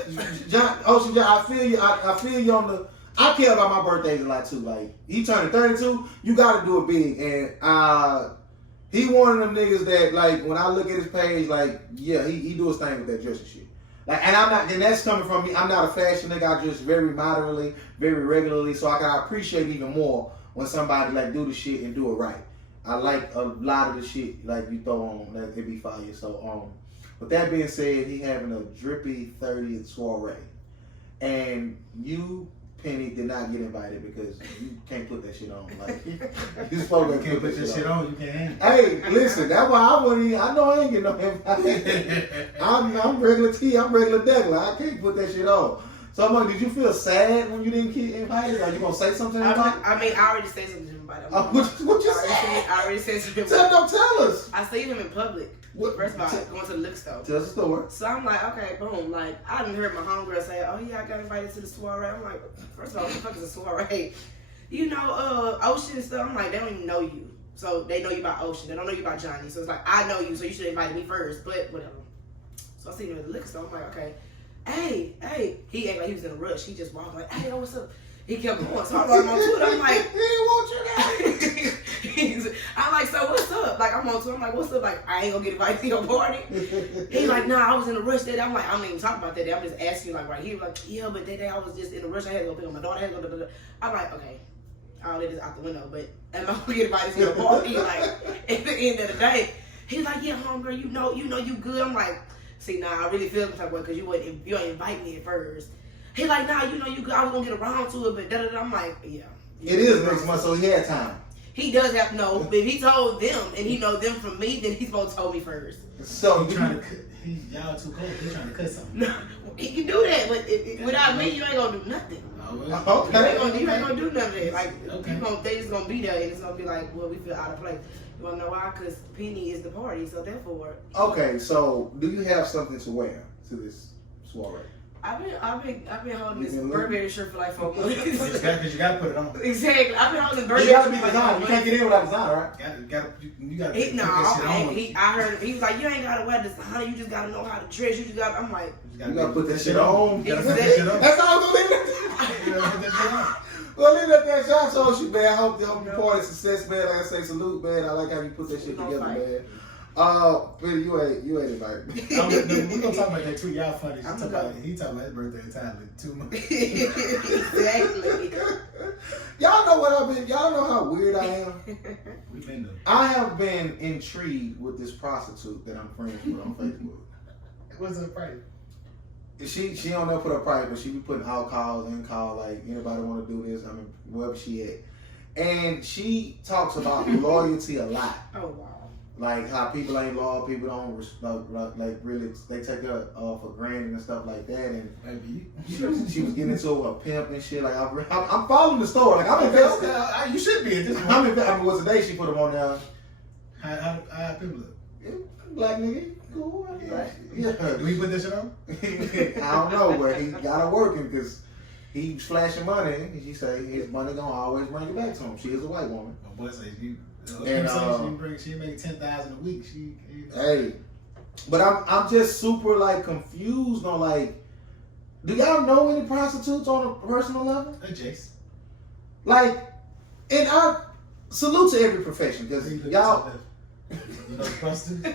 Ocean John. I feel you. I feel you on the. I care about my birthdays a lot too. Like he turning 32, you gotta do it big. And he one of them niggas that like when I look at his page, like yeah, he do his thing with that dressing shit. Like, and I'm not, and that's coming from me. I'm not a fashion nigga. I dress very moderately, very regularly, so I can appreciate even more when somebody like do the shit and do it right. I like a lot of the shit like you throw on that it be fire. So with that being said, he having a drippy 30th soiree, and you, Penny, did not get invited because you can't put that shit on. Like you supposed to can't put that shit on. You can't. Hey, listen, that's why I wouldn't. I know I ain't getting no invite. I'm regular T. I'm regular Deckler. I can't put that shit on. So, I'm like, did you feel sad when you didn't get invited? Are you gonna say something about it? I mean, I already said something to him about it. What you say? I already said something. Tell us. I seen him in public. What? First of all, going to the liquor store. Tell us the story. So I'm like, okay, boom. Like, I done heard my homegirl say, oh yeah, I got invited to the soiree. I'm like, first of all, what the fuck is a soiree? You know, Ocean and stuff. I'm like, they don't even know you. So they know you by Ocean. They don't know you by Johnny. So it's like, I know you, so you should have invited me first. But whatever. So I seen him at the liquor store. I'm like, okay. Hey. He acted like he was in a rush. He just walked like, hey, what's up? He kept going. So I brought him on Twitter. I'm like, he didn't want you there. I'm like, so what's up? Like, I'm on Twitter. I'm like, what's up? Like, I ain't gonna get invited to your party. He's like, nah, I was in a rush that day. I'm like, I don't even talk about that day. I'm just asking you, like, right here. Like, yeah, but that day I was just in a rush. I had to go pick up my daughter. I had to go. I'm like, okay, I'll let this out the window. But am I gonna get invited to your party? Like, at the end of the day, he's like, yeah, homegirl, you know you good. I'm like, see, nah, I really feel some type of way because you ain't invite me at first. He like, nah, you good. I was gonna get around to it, but da da da. I'm like, yeah. It is next month, so he had time. He does have no. If he told them and he know them from me, then he's supposed to tell me first. So He trying to cut. Y'all too cold. He trying to cut something. No, he can do that, but without me, you ain't gonna do nothing. Oh, Okay. You ain't gonna do nothing. Like Okay. they just gonna be there, and it's gonna be like, well, we feel out of place. You wanna know why? Because Penny is the party, so therefore. Okay, so do you have something to wear to this soiree? I've been holding this been Burberry shirt for like 4 months. Because you gotta put it on. Exactly. I've been holding this Burberry You gotta shirt be for like designer. 4 You can't get in without designer, right? You gotta put He, this no, shit on. I heard he was like, you ain't gotta wear designer, you just gotta know how to dress. You just got. I'm like, You gotta put that shit on. You gotta put that shit on. That's all I'm gonna leave it. You gotta put that shit on. Well, leave it at that. Shout out to you, man. I hope the party success, man. Like I say, salute, man. I like how you put that shit together, man. Billy, you ain't invited me. We're gonna talk about that too. Y'all funny. He talking about his birthday in Thailand too much. Exactly. Y'all know what I've been. Y'all know how weird I am. We've been there. I have been intrigued with this prostitute that I'm friends with on Facebook. What's the price? She don't never put up price, but she be putting out calls in call like anybody want to do this. I mean, wherever she at, and she talks about loyalty a lot. Oh wow. Like how people ain't loyal, people don't like really they take her for granted and stuff like that. And Maybe she was getting into a pimp and shit. Like I'm following the story. Like I'm invested. You should be at this point. I mean, what's the day she put him on there? How people look? Black nigga, cool. Yeah. Do we put this shit on? I don't know, but he got her working because he was flashing money. And she say his money gonna always bring it back to him. She is a white woman. My boy says she make 10,000 a week. Hey, but I'm just super like confused on like, do y'all know any prostitutes on a personal level? Jace. Like, and I salute to every profession because y'all. You know the prostitutes?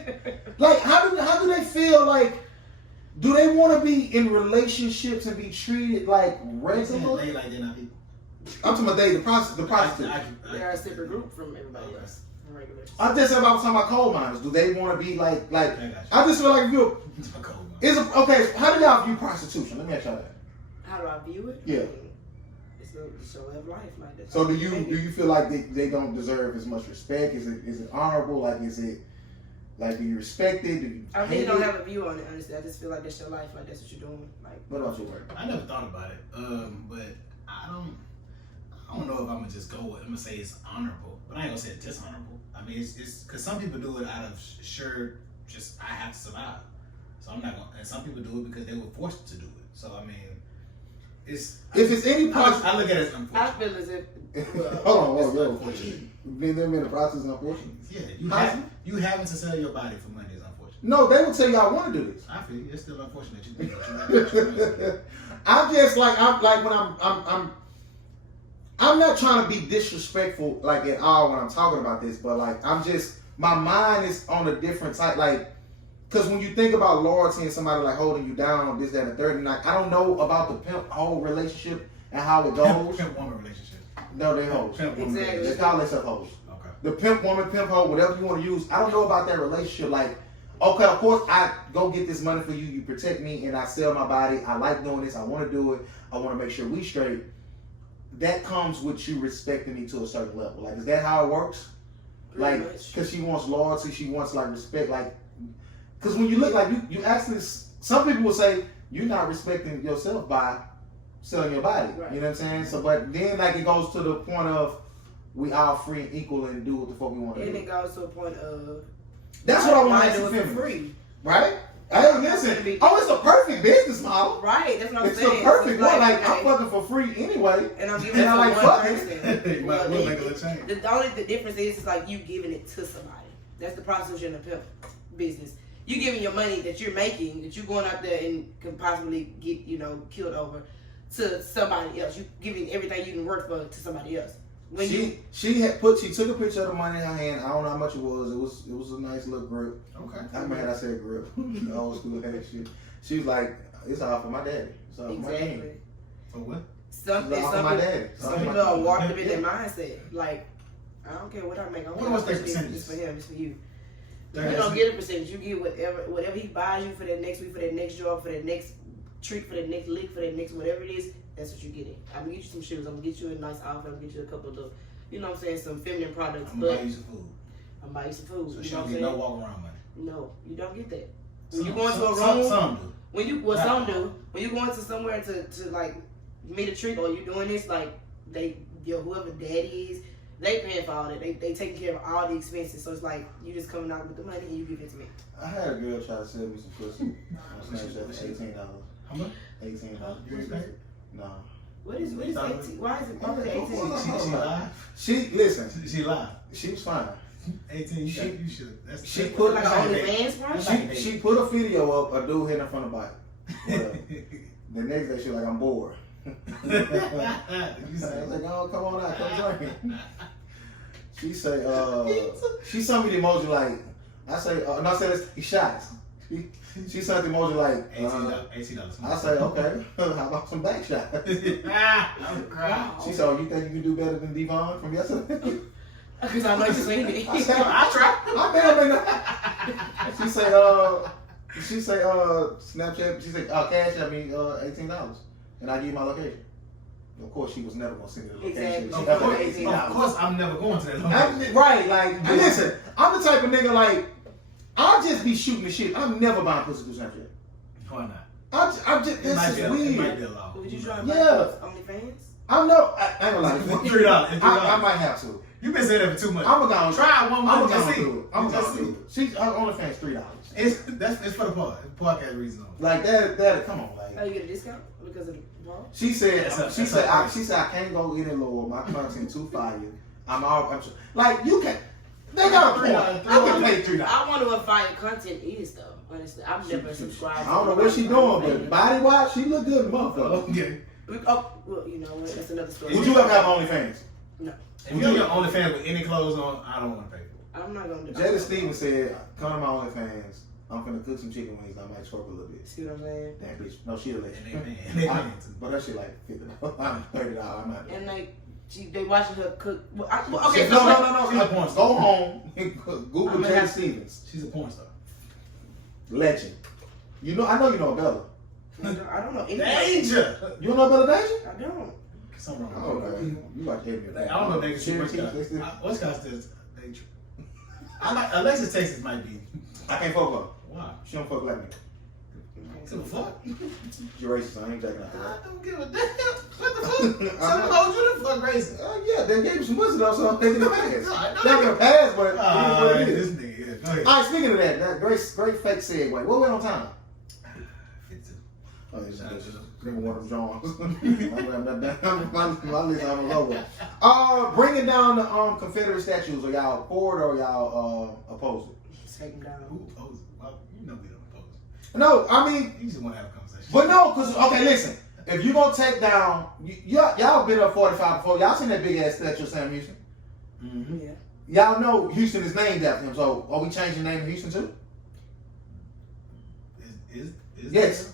Like, how do they feel like? Do they want to be in relationships and be treated like regular? They like they're not people. I'm talking about the prostitute. They're a separate group from everybody else. Regular. I just said about talking about coal miners. Do they want to be like? I just feel like if you're okay. How do y'all view prostitution? Let me ask y'all that. How do I view it? Yeah. It's a show of life like that. So do you feel like they don't deserve as much respect? Is it honorable? Like is it like do you respect it? Do you I really don't have a view on it, honestly. I just feel like that's your life, like that's what you're doing. Like what about your work? I never thought about it. But I don't know if I'm gonna just go with. I'm gonna say it's honorable, but I ain't gonna say it's dishonorable. I mean, it's because some people do it out of just I have to survive. So I'm not gonna. And some people do it because they were forced to do it. So I mean, it's if it's any I look at it as unfortunate. I feel as if hold on, being them in the process is unfortunate. Yeah, you having to sell your body for money is unfortunate. No, they will tell you I want to do this. I feel it's still unfortunate you think that I'm just like when I'm not trying to be disrespectful like at all when I'm talking about this, but like my mind is on a different type like because when you think about loyalty and somebody like holding you down, this, that, and the third, and like I don't know about the pimp whole relationship and how it goes. Pimp woman relationship. No, they hoes. Pimp woman. Exactly. They call themselves hoes. Okay. The pimp woman, pimp hoe, whatever you want to use. I don't know about that relationship. Like, okay, of course I go get this money for you. You protect me, and I sell my body. I like doing this. I want to do it. I want to make sure we straight. That comes with you respecting me to a certain level. Like, is that how it works? Pretty Like, much. because she wants loyalty, she wants like respect. Like, because when you look like you actually, some people will say you're not respecting yourself by selling your body. Right. You know what I'm saying? So, but then like it goes to the point of we all free and equal and do what the fuck we want to And do. it goes to a point of That's what I want why to ask do the it for feminists. free. Right? Hey, listen. Oh, it's a perfect business model. Right, that's what I'm It's saying. the perfect So one. Like okay, I'm fucking for free anyway. and I'm giving it and to I like one fucking. person. You might Well, make a little change. the difference is like you giving it to somebody. That's the prostitution and the pimp business. You giving your money that you're making, that you're going out there and can possibly get, killed over, to somebody else. You giving everything you can work for to somebody else. When She took a picture of the money in her hand. I don't know how much it was. It was a nice little grip. Okay. I'm mad I said grip. Old school head shit. She was like, it's all for my daddy. It's all for my king. exactly. For what? Some It's all for my daddy. It's all some for people my are king. walked up in their mindset. Like, I don't care what I make. I don't care What's how their much it is. percentage? It's for him. It's for you. You 30%. don't get a percentage. You get whatever he buys you for that next week, for that next job, for that next treat, for that next lick, for that next whatever it is. That's what you get it. I'm gonna get you some shoes. I'm gonna get you a nice outfit. I'm gonna get you a couple of some feminine products. I'm but gonna buy you some food. I'm buy you some food. So You she know don't what get I'm no saying? walk around money. No, you don't get that. When Some- you go into a some- room, some do. some do. When you go into somewhere to like meet a trick or you doing this, like whoever daddy is, they paying for all that. They taking care of all the expenses. So it's like you just coming out with the money and you give it to me. I had a girl try to sell me some pussy on Snapchat for $18. How much? $18. You ain't paid? No. What is 18? Why is it 18? She listen. She lied. She was fine. 18. You should. She put like OnlyFans, right? She put a video up a dude hitting her from the bike. The next day she like, I'm bored. I was like, oh, come on out, come join me. She say, she sent me the emoji like, I say, no, I said he shots. She sent the emoji like $18. I say, okay, how about some back shots? She said, oh, you think you can do better than Devon from yesterday? Because I know you seen it. I said, I try. I barely know. She say, Snapchat. She said, cash at me $18, and I give you my location. Of course, she was never gonna send me the location. Exactly. Of course, I'm never going to that location. Right, like, listen, I'm the type of nigga like, I'll just be shooting the shit. I'm never buying pussy through Snapchat. Why not? I'm just, this is weird. It might be a law. Would you try to buy OnlyFans? I ain't gonna lie. $3. I might have to. You've been saying that for 2 months. I'm gonna go. Try it one more. I'm gonna do it. I'm gonna do it. She's OnlyFans $3. It's for the podcast reason. Like that. Come on, like. Oh, you get a discount because of the ball? She said I can't go any lower. My content too fire. I'm like you can. They got a point. I can pay $3. I wonder what fire content is though. Honestly, I've never subscribed. I don't know what she doing, but body wise, she look good, motherfucker. Okay. Oh, well, you know what? That's another story. Would you ever have OnlyFans? No. If you're on your OnlyFans with any clothes on, I don't want to pay for it. I'm not gonna do Jada Stevens said, "Come to my OnlyFans. I'm finna cook some chicken wings. I might twerk a little bit." See what I'm saying? That bitch. No, she a lady. And they paying. But that shit like $50. I'm $30. I'm not. And like, they watching her cook. Okay, no. She's a porn star. Go home and Google Jada Stevens. She's a porn star. Legend. You know, I know you know Bella. I don't know. Danger. You don't know Bella Danger? I don't. Something wrong. Oh, okay. You like everything. I don't know if they can what's got this? Alexis Texas might be. I can't fuck her. Why? She don't fuck like me. Give a fuck? You're racist. I ain't jacking out I don't give a damn. What the fuck? Someone told you to fuck racist. Yeah, they gave you some pussy though, so I'm taking the pass. No, Not gonna pass, but what it is. This nigga, go ahead. All right, speaking of that great fake segue. What went on time? 52. Oh, this is number one of Jones. My list I'm over. Bringing down the Confederate statues. Are y'all for it or y'all oppose it? Take them down. Who opposes it? Well, you know we don't oppose it. No, I mean, You just want to have a conversation. but no, cause okay, listen. If you gonna take down, y'all been up 45 before. Y'all seen that big ass statue of Sam Houston? Mm-hmm. Yeah. Y'all know Houston is named after him. So are we changing the name of Houston too? Is Yes.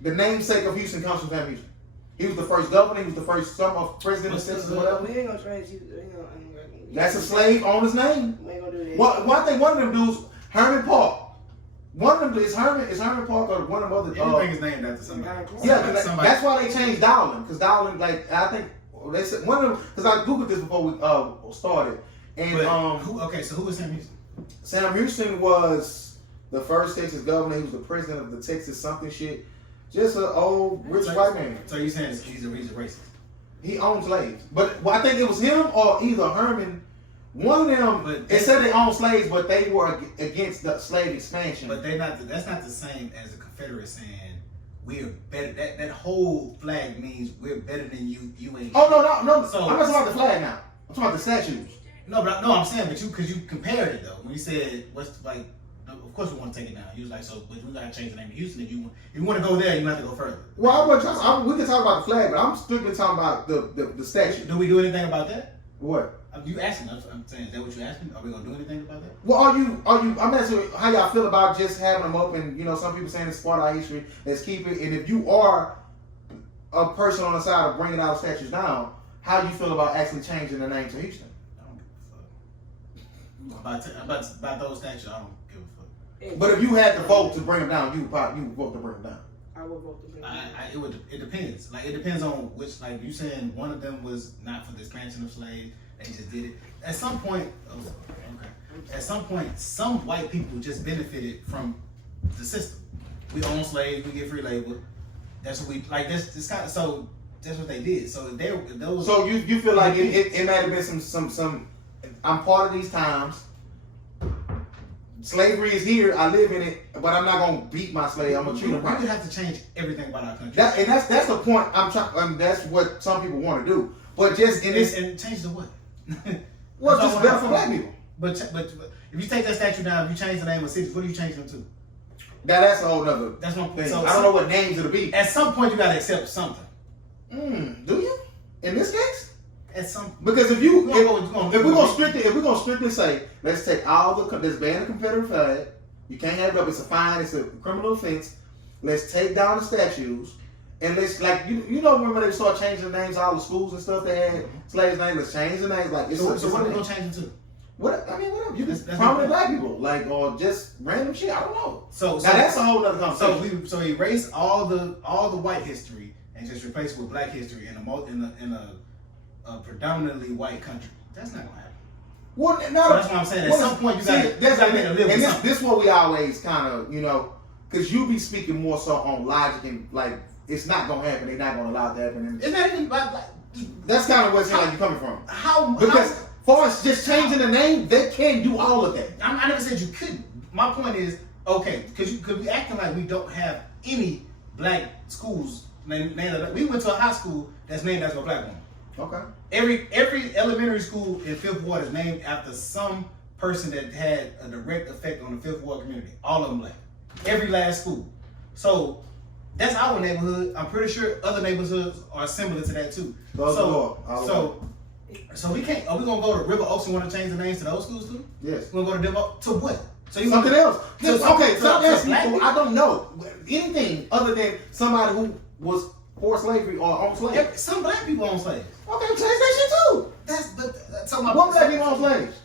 The namesake of Houston comes from Sam Houston. He was the first governor. He was the first president of Texas, whatever. We ain't gonna change you. That's a slave owner's name. We ain't gonna do that. Well, I think one of them dudes, Herman Park. One of them is Herman Park or one of them other. Everything is named after somebody. Yeah, that's why they changed Dowling. Because Dowling, like, I think they said one of them. Because I googled this before we started, and so who is Sam Houston? Sam Houston was the first Texas governor. He was the president of the Texas something shit. Just an old rich white man. So you saying he's a racist? He owned slaves, but I think it was him or either Herman. One of them. They said they owned slaves, but they were against the slave expansion. But that's not the same as the Confederates saying we're better. That whole flag means we're better than you. You ain't. Oh no. So, I'm not talking about the flag now. I'm talking about the statues. No, I'm saying, but because you compared it though. When you said what's like. Of course, we want to take it down. He was like, but we gotta change the name of Houston. If you want to go there, you have to go further. Well, we can talk about the flag, but I'm strictly talking about the statue. Do we do anything about that? What? You asking? I'm saying, is that what you asking? Are we gonna do anything about that? Well, are you? I'm asking how y'all feel about just having them up, and some people saying it's part of our history. Let's keep it. And if you are a person on the side of bringing our statues down, how you feel about actually changing the name to Houston? I don't give a fuck. About those statues, I don't give a fuck. But if you had to vote to bring them down, you would vote to bring them down. I would vote to bring them down. It depends. Like, it depends on which, like, you saying one of them was not for the expansion of slaves, they just did it. At some point, some white people just benefited from the system. We own slaves, we get free labor. That's what we, like, this kind of, so that's what they did. So those. So you feel like it might have been some. I'm part of these times. Slavery is here. I live in it, but I'm not gonna beat my slave. I'm gonna treat him right. You have to change everything about our country. That's the point. I'm trying. That's what some people want to do. But just in this and change the what? Well, just better for black people. But if you take that statue down, if you change the name of cities, what do you change them to? That's a whole nother. That's one thing. So, I don't know what names it'll be. At some point, you gotta accept something. Do you? In this case? At some because if we're gonna strictly say, let's take let's ban the Confederate flag. You can't have it up. It's a fine. It's a criminal offense. Let's take down the statues. And let's you know remember they start changing the names of all the schools and stuff they had slaves' names. Let's change the names. Like so what are we gonna change them to? Whatever. You can prominent black people or just random shit. I don't know. So now that's a whole other conversation. So we erase all the white history and just replace it with black history in a predominantly white country. That's not gonna happen. Well, so that's what I'm saying. At some point you gotta make a live. And this is what we always kind of because you be speaking more so on logic and like. It's not gonna happen. They're not gonna allow it to happen. It's not even like that's kind of what's like you're coming from. Because far as just changing the name, they can't do all of that. I never said you couldn't. My point is okay because we acting like we don't have any black schools named. We went to a high school that's named after a black woman. Okay. Every elementary school in Fifth Ward is named after some person that had a direct effect on the Fifth Ward community. All of them black. Every last school. So. That's our neighborhood. I'm pretty sure other neighborhoods are similar to that too. So we can't. Are we gonna go to River Oaks and want to change the names to those schools too? Yes. We're gonna go to Denver to what? So you something else. Stop asking people. I don't know anything other than somebody who was for slavery or on slaves. Some black people on slaves. Okay, change that shit too. That's talking about what black people on slaves.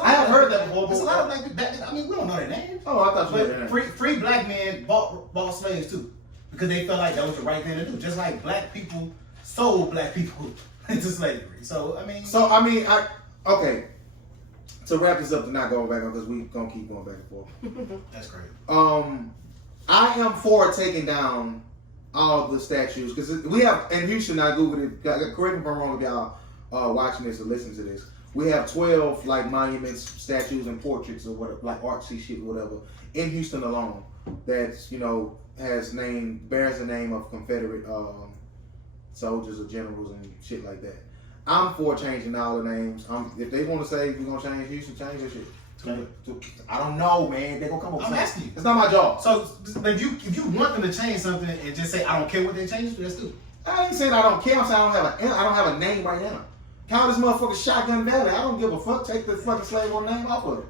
I have heard that before. There's a lot of black people back then. I mean, we don't know their names. Oh, I thought you knew their names. Free black men bought slaves too. Because they felt like that was the right thing to do. Just like black people sold black people into slavery. So, okay. To wrap this up to not go back on because we're going to keep going back and forth. That's great. I am for taking down all the statues because we have, in Houston, I Googled it, correct me if I'm wrong if y'all watching this or listening to this. We have 12 like monuments, statues, and portraits or whatever, like artsy shit or whatever, in Houston alone that's, bears the name of Confederate soldiers or generals and shit like that. I'm for changing all the names. If they want to say we're gonna change Houston, change that shit. I don't know, man. They gonna come up. I'm asking you. It's not my job. So, but if you want them to change something and just say I don't care what they change, let's do it. I ain't saying I don't care. I'm saying I don't have a name right now. Call this motherfucker Shotgun Valley. I don't give a fuck. Take the fucking slave on name off of it.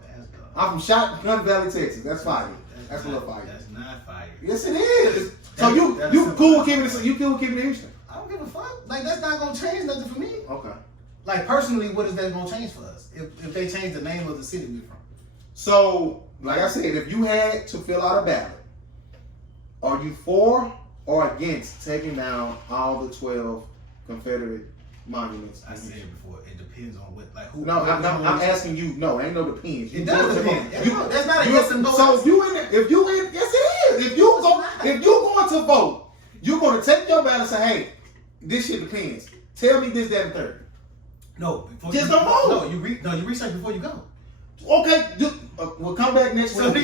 I'm from Shotgun Valley, Texas. That's fire. That's a little fire. That's not fire. Yes, it is. So you cool with keeping it? You cool with keeping it Houston? I don't give a fuck. Like that's not gonna change nothing for me. Okay. Like personally, what is that gonna change for us if they change the name of the city we're from? So, like I said, if you had to fill out a ballot, are you for or against taking down all the 12 Confederate monuments? I said before, it depends on what, like who. No, I'm asking you. No, ain't no depends. It does depend. That's not a yes and no. So yes, it is. If you going to vote, you're going to take your ballot and say, hey, this shit depends. Tell me this, that, and third. No, just don't vote. No, you research before you go. Okay, we'll come back next week. I'm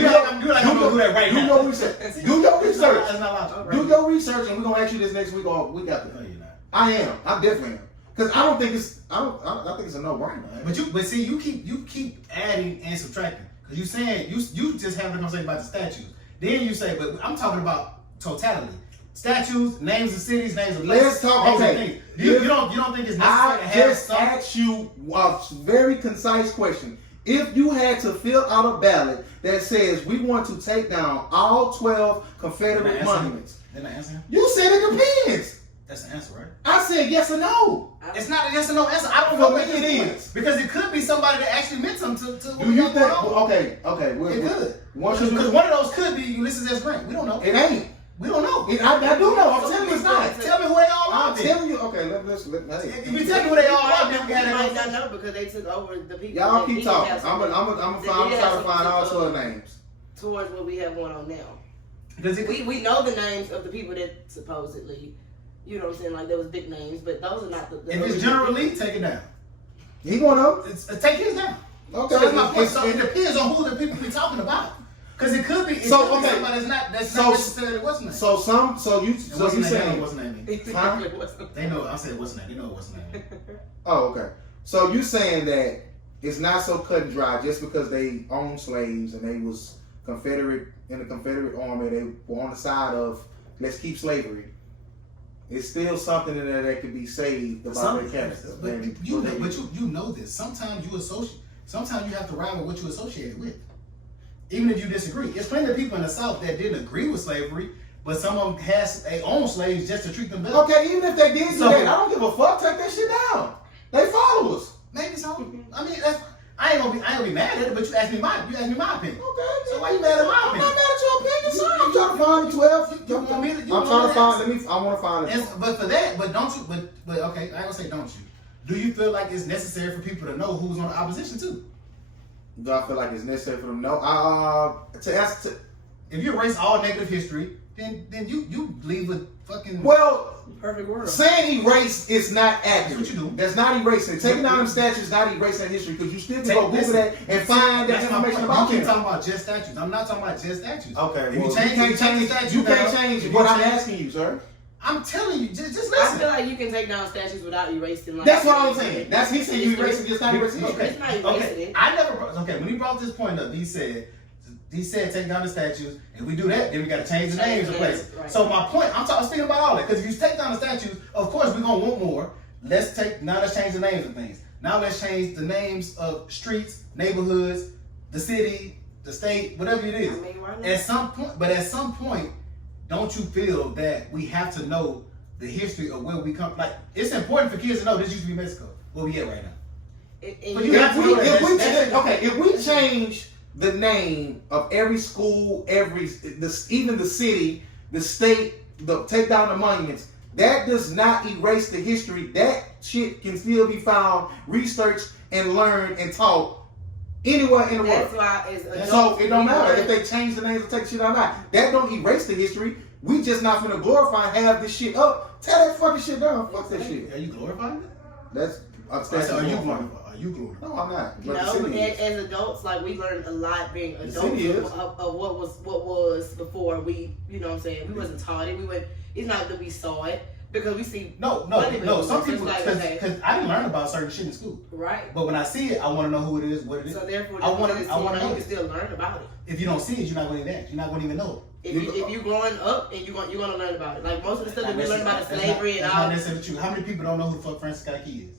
gonna do that right now. Do your research. Do your research. That's not logical. Do your research, and we're gonna ask you this next week or week after. No, you're not. I am. I definitely am. Because I don't think it's. I think it's a no-brainer. But see, you keep adding and subtracting. Because you saying you just having a conversation about the statues. Then you say, but I'm talking about totality. Statues, names of cities, names of places. Let's talk. Okay. You don't think it's necessary to have just asked you a very concise question. If you had to fill out a ballot that says we want to take down all 12 Confederate monuments, didn't I answer? You said it depends. That's the answer, right? I said yes or no. It's not a yes or no answer. I don't know what it is because it could be somebody that actually meant something to. Do you think? Okay. It could. Because one of those could be Ulysses S. Grant. We don't know. It ain't. We don't know. I do know. I'm telling you it's not. Tell me who they all are. I'm telling you. Okay, let's. If you tell me who they all are, then we might got not know because they took over the people. Y'all keep talking. I'm gonna try to find all 12 names. Towards what we have going on now. Because we know the names of the people that supposedly You know what I'm saying? Like there was big names, but those are not the If it's General Lee, take it down. He one of them. Take his down. Okay. So that's my point. So it depends on who the people we talking about. Because it could be somebody that's not necessarily what's name. So you saying what's name? Huh? They know. I said what's name. They know what's name. Oh, okay. So you saying that it's not so cut and dry just because they owned slaves and they was Confederate in the Confederate Army, they were on the side of let's keep slavery. It's still something in there that could be saved about their character. But you know this. Sometimes you have to ride with what you associated with. Even if you disagree. There's plenty of people in the South that didn't agree with slavery, but some of them they own slaves just to treat them better. Okay, even if they did do that, I don't give a fuck. Take that shit down. They follow us. Maybe so. I mean, I ain't gonna be mad at it, but you asked me my opinion. Okay. So why you mad at my I'm opinion? not mad at your opinion, sir. I'm trying to find the 12. You want me to? I want to find it. But for that, but okay, I ain't gonna say don't you. Do you feel like it's necessary for people to know who's on the opposition too? Do I feel like it's necessary for them to know? If you erase all negative history, then you leave a fucking perfect world. Saying erase is not accurate. That's what you do. That's not erasing. Taking down them statues is not erasing history because you still can go Google that and find that information about You them. keep talking about just statues. I'm not talking about just statues. Okay, If well, you can't change statues. You can't change what I'm asking you, sir. I'm telling you, just listen. I feel like you can take down statues without erasing. Like, That's what I'm saying. That's he said you erasing, just not erasing history. It's not erasing it. Okay, when he brought this point up, he said take down the statues, and we do that, then we got to change the names of places. Right. So my point, I'm speaking about all that, because if you take down the statues, of course we're gonna want more. Let's change the names of things. Now let's change the names of streets, neighborhoods, the city, the state, whatever it is. I mean, why not? At some point, don't you feel that we have to know the history of where we come? Like, it's important for kids to know this used to be Mexico, where we at right now. If we change the name of every school, even the city, the state, take down the monuments, that does not erase the history. That shit can still be found, researched, and learned and taught anywhere in the world. That's why it's so it don't matter if they change the names or take shit or not. That don't erase the history. We just not gonna glorify and have this shit up. Tear that fucking shit down. Fuck that shit. Are you glorifying it? That's are you glorifying? Are you glorifying? No, I'm not. No, as adults, like we learned a lot being adults of what was before we, you know what I'm saying, we wasn't taught it. It's not that we saw it because we see. No. Some people, because I didn't learn about certain shit in school. Right. But when I see it, I want to know who it is, what it is. So therefore, I want to know. You can still learn about it. If you don't see it, you're not going to ask. You're not going to even know it. If you're growing up and you're gonna learn about it, like most of the stuff that we learn about is slavery and all. Not necessarily true. How many people don't know who the fuck Francis Scott Key is?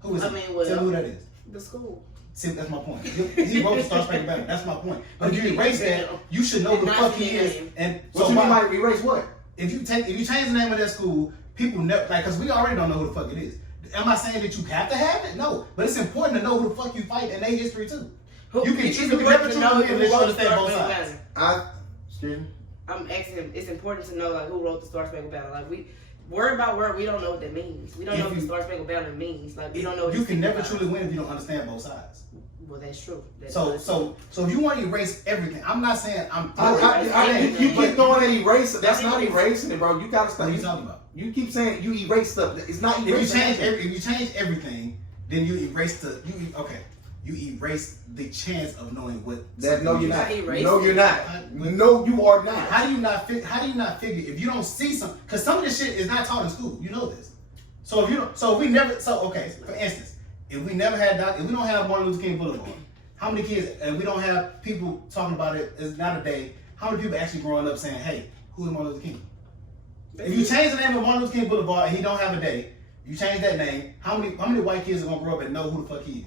Who is it? Tell me who that is. The school. See, that's my point. He wrote the Star Spangled Banner. That's my point. But if you erase that, you should know who the fuck he is. And what you mean by erase what? If you change the name of that school, people never because we already don't know who the fuck it is. Am I saying that you have to have it? No, but it's important to know who the fuck you fight and their history too. You can never truly unless you understand both sides. Excuse me. I'm asking him. It's important to know like who wrote the Star Spangled Banner. Like word by word, we don't know what that means. We don't know what the Star Spangled Banner means. Like we don't know. What you can never truly win if you don't understand both sides. Well, that's true. So if you want to erase everything, I'm not saying you keep throwing that erase. That's not erasing it, bro. You gotta stop. What are you talking about? You keep saying you erase stuff. It's not erasing. If you change everything, then you erase you erase the chance of knowing what. No, you're not. No, you're not. No, you are not. How do you not figure if you don't see some? Because some of this shit is not taught in school. You know this. So if we never. Okay. For instance, if we don't have Martin Luther King Boulevard, how many kids? And we don't have people talking about it. It's not a day. How many people actually growing up saying, "Hey, who is Martin Luther King?" If you change the name of Martin Luther King Boulevard and he don't have a day, you change that name. How many white kids are gonna grow up and know who the fuck he is?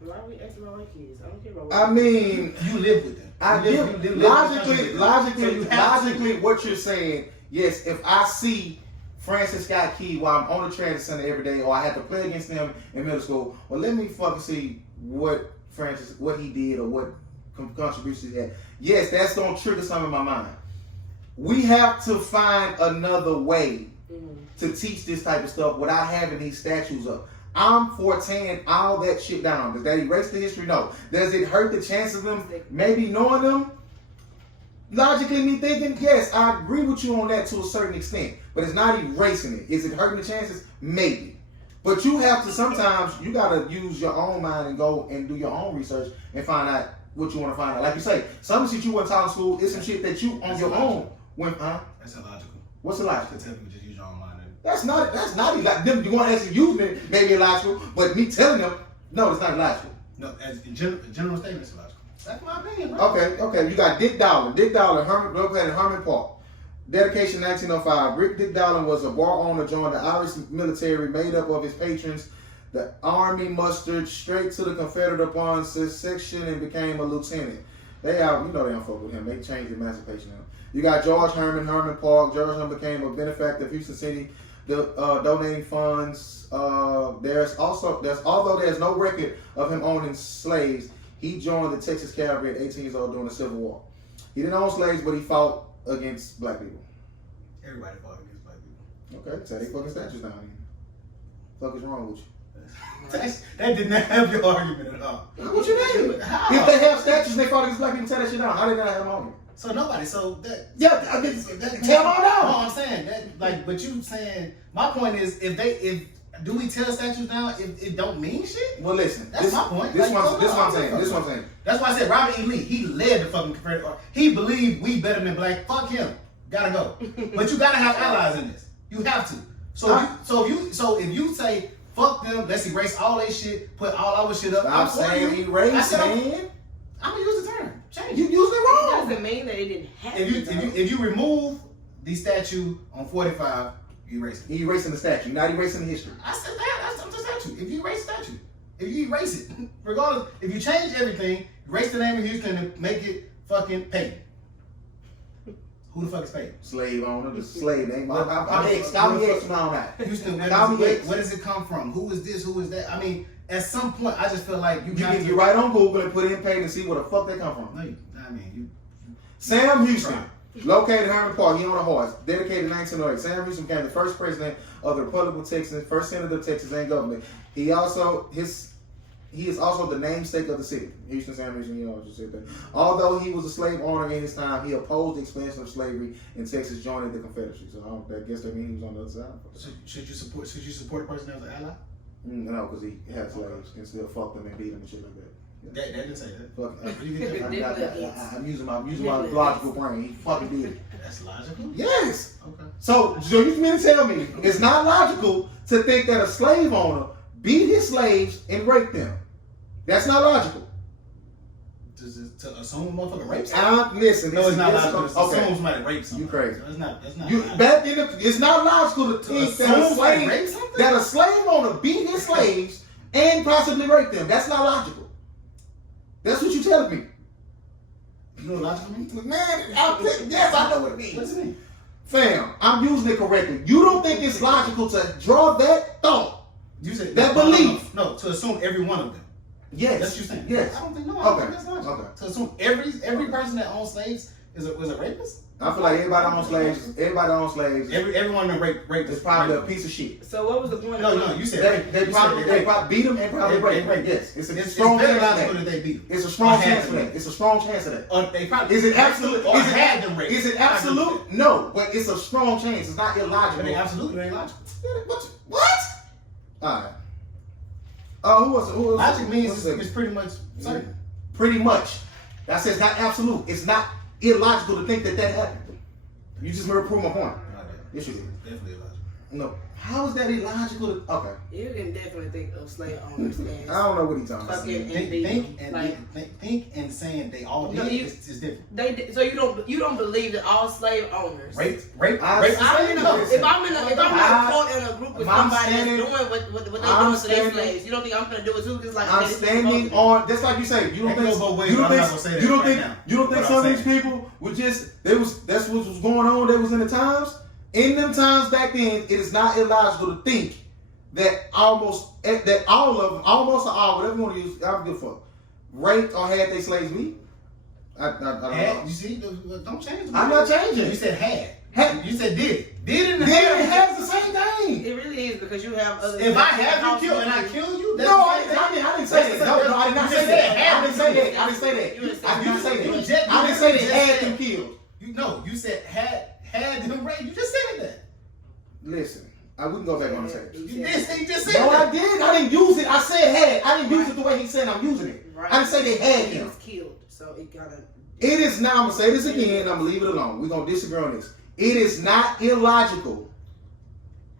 Why are we asking about white kids? I don't care about white kids. You live with them. Logically, what you're saying, yes, if I see Francis Scott Key while I'm on the transit center every day, or I have to play against him in middle school, well, let me fucking see what he did or what contributions he had. Yes, that's gonna trigger something in my mind. We have to find another way to teach this type of stuff without having these statues up. I'm for tearing all that shit down. Does that erase the history? No. Does it hurt the chance of them maybe knowing them? logically me thinking, yes, I agree with you on that to a certain extent, but it's not erasing it. Is it hurting the chances? Maybe. But you have to sometimes, you got to use your own mind and go and do your own research and find out what you want to find out. Like you say, some of the shit you went to talk school is some shit that you on your own went, That's illogical. What's illogical? To tell people just use your own mind. That's not illogical. You want to actually use it, maybe illogical, but me telling them, no, it's not illogical. No, as in general statement, it's illogical. That's my opinion, bro. Okay. You got Dick Dowling. Dick Dowling, located in Herman Park. Dedication 1905. Rick Dick Dowling was a bar owner, joined the Irish military, made up of his patrons. The army mustered straight to the Confederate upon secession and became a lieutenant. They don't fuck with him. They changed the emancipation. You got George Herman Park. George Herman became a benefactor of Houston City, donating funds. Although there's no record of him owning slaves, he joined the Texas Cavalry at 18 years old during the Civil War. He didn't own slaves, but he fought against black people. Everybody fought against black people. Okay, so they fucking statues down here. Fuck is wrong with you? That did not help your argument at all. What you mean? How? If they have statues and they fought against black people, tear that shit down. How they not have them on here? So nobody. So that. Yeah, tear them all down. No, I'm saying that. But you saying my point is if do we tear statues down if it don't mean shit? Well, listen. That's my point. This what I'm saying. That's why I said Robert E. Lee. He led the fucking Confederate Army. He believed we better than black. Fuck him. Gotta go. But you gotta have allies in this. You have to. So if you say fuck them, let's erase all their shit, put all our shit up. I'm saying erase, man. I'm gonna use the term. Change. You used it wrong. It doesn't mean that it didn't happen. If you remove the statue on 45, you erase it. You're erasing the statue, not erasing the history. I said that. That's the statue. If you erase the statue, if you erase it, regardless, if you change everything, erase the name of Houston and make it fucking Peyton. Who the fuck is Peyton? Slave owner, the slave name. I'm ex. Call me ex from now on. Houston, where does it come from? Who is this? Who is that? I mean, at some point, I just feel like you can get right on Google and put in Peyton and see where the fuck they come from. No, Sam Houston, located in Herman Park, he owned a horse. Dedicated in 1908. Sam Houston became the first president of the Republic of Texas, first senator of Texas and government. He is also the namesake of the city. Houston, Sam Houston, just said that. Although he was a slave owner in his time, he opposed the expansion of slavery in Texas, joining the Confederacy. So I guess that means he was on the other side. So should you support a person as an ally? No, because he had slaves and still fucked them and beat them and shit like that. That didn't say that. Fuck, I'm using my logical brain. He fucking did it. That's logical? Yes. Okay. So you mean to tell me it's not logical to think that a slave owner beat his slaves and raped them? That's not logical. To assume a motherfucker raped somebody? Listen. No, it's not logical. To Okay. assume somebody raped somebody. You crazy. So that's not it's not logical to think that a slave owner beat his slaves and possibly raped them. That's not logical. That's what you telling me. You know what logical means? Man, yes, I know what it means. What does it mean? Fam, I'm using it correctly. You don't think it's logical to draw that thought? You said that belief? No, to assume every one of them. Yes. That's what you're saying. Yes. I don't think that's logical. Okay. To assume every person that owns slaves was a rapist? I feel like everybody owns slaves. Everyone that raped is probably a piece of shit. So what was the point? No, you said they probably beat them and probably raped them. Yes, it's a strong chance that they beat them. It's a strong chance for that. It's a strong chance of that. They probably is it absolute? Or had them raped? Is it absolute? No, but it's a strong chance. It's not illogical. But it absolutely ain't logical. What? All right. Who was it? Logic means it's pretty much certain. Pretty much. That says not absolute. It's not illogical to think that happened. You just prove my point. Yes, you did. Definitely illogical. No. How is that illogical? Okay. You can definitely think of slave owners as I don't know what he's talking about. Think and saying they all did is different. So you don't believe that all slave owners rape. If I'm in a court in a group with somebody that's doing what they doing to their slaves, you don't think I'm gonna do it too? Because like I'm standing on. That's like you say. You don't think some of these people were just that's what was going on. That was in the times. In them times back then, it is not illogical to think that all of them, almost all, whatever you want to use, I don't give a fuck, raped or had they slaves beat. I don't know. You see, don't change. I'm not changing. You said had. You said did. Did and Then has the same thing. It really is because you have other. If I have you killed and I kill you, that's No, the I same thing. didn't say that. No, I did not say that. I didn't say that. I didn't say that. I didn't say that. I didn't say they had them killed. You said had them raped. You just said that. Listen, we can go back on the tape. You just said No, that. I did. I didn't use it. I said had. I didn't use it the way he said I'm using it. Right. I didn't say they had He him. was killed, so it gotta. It is now, I'm going to say this again, and I'm going to leave it alone. We're going to disagree on this. It is not illogical.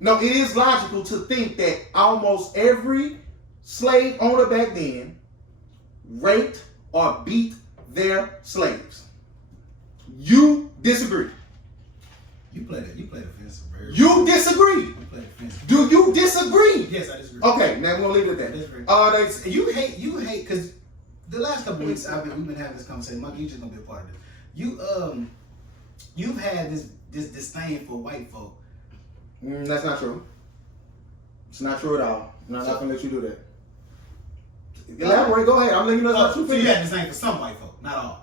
No, it is logical to think that almost every slave owner back then raped or beat their slaves. You disagree. You played offensive. You disagree. You played offensive. Do you disagree? Yes, I disagree. Okay, now we're going to leave it at I disagree. that. You hate, because the last couple of weeks we've been having this conversation. Mike, you just gonna be a part of this. You've had this disdain for white folk. That's not true. It's not true at all. I'm not going to let you do that. Elaborate, go ahead. I'm letting you know it's not true. So you had disdain for some white folk, not all.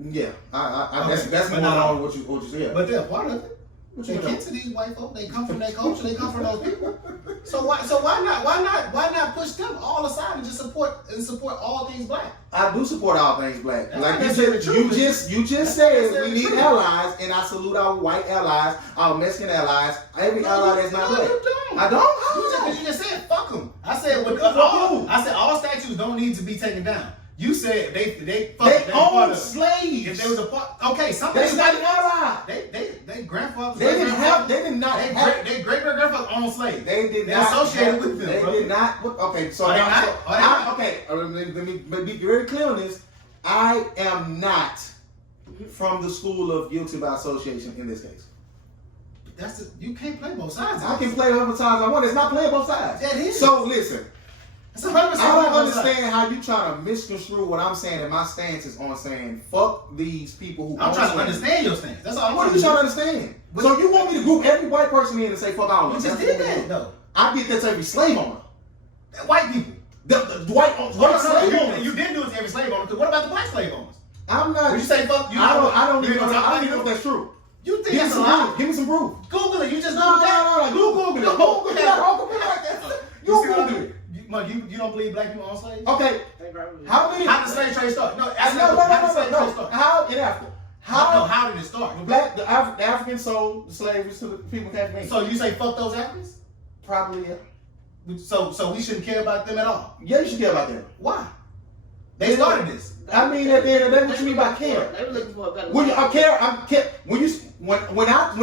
Yeah, Okay, that's but more not on what you said. But they're a part of it. What They you get mean? to these white folk. They come from their culture. They come from those people. So why not push them all aside and just support all things black? I do support all things black. That's Like not you said, necessarily true, you just That's said not we need necessarily true. allies, and I salute our white allies, our Mexican allies, every ally that's not No, black. you don't. I don't. You just said fuck them. I said Fuck all statues don't need to be taken down. You said they They part own of it. slaves. If there was a part, okay, some That's of not these an ally. they grandfathers, They did not have. they great grandfathers owned slaves. They did They're not associated have- with them. They bro. did not. Okay, so Are they now, not? so Are they not? okay. Let me be very clear on this. I am not from the school of guilty by association in this case. You can't play both sides. I can play whatever sides I want. It's not playing both sides. That is. So listen, It's 100% I don't play both sides. understand how you trying to misconstrue what I'm saying, and my stance is on saying fuck these people who. I'm own trying to slaves. understand your stance. That's all I'm What are you trying to understand? But- So you want me to group every white person in and say fuck all You of them? just That's did what we that do. though. I did that to every slave owner. White people. The white slave You owners. didn't do it to every slave owner. 'Cause what about the black slave owners? I'm not. Would you say fuck? You I don't you even gonna know. talk I don't even know about if that's true. You Give think me that's a some lie? proof. Give me some proof. Google it. You just No. Google that. You Google it. Google it. You Google it. Mike, you don't believe black people own slaves? Okay. They probably. How many? How did the slave trade start? No, No. how did the slave trade start? How in Africa? No, how did it start? The Africans sold the slaves to the people who came from So you say fuck those Africans? probably yeah. So we shouldn't care about them at all. Yeah, you should care about them. Why? They started this. I mean, at the end of the day, what you mean by care? They were looking for a better When you, life. I care. When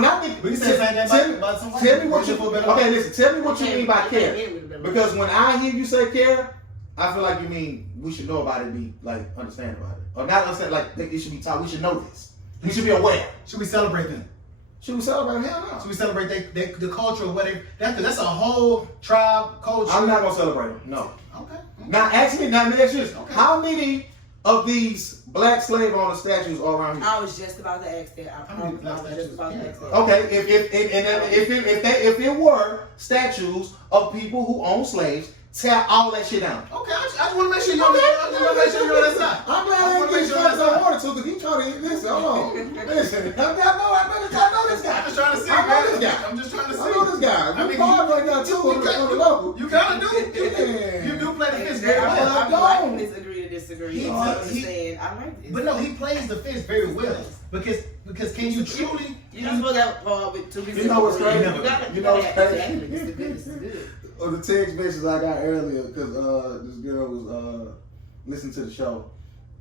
I think. We can say the same thing about some white Tell me people. what you. For a better Okay, life. listen. Tell me what you mean by care. Because Because when I hear you say care, I feel like you mean we should know about it, be like understand about it, or not understand. Like think it should be taught. We should know this. We should be aware. Should we celebrate them? Should we celebrate? Hell no. Should we celebrate the culture of what they? That's a whole tribe culture. I'm not gonna celebrate them. No. Okay. Now ask me. Now let me ask you this. Okay. How many of these black slave owner statues are around here? I was just about to ask that. I How many promise. I was just about to ask that. Okay, if it were statues of people who own slaves, tear all that shit down. Okay, I just want to make sure you're on that side. I'm glad I I wanna ain't make getting sure shots that's I wanted to, because he trying to listen. Hold on, listen. I know this guy. I'm just trying to see. I know this guy. I'm just trying to see. I know this guy. I You mean, called right now too on the local. You kind of do. Yeah. You do play the fist I very well. would like to disagree to disagree. He- I he- understand. I like this. But no, he plays the fist very well because can you truly? You're not supposed to have with two people. You know what's crazy? You You know what's gotta crazy? have this is good. This is good. On the text messages I got earlier, because this girl was listening to the show,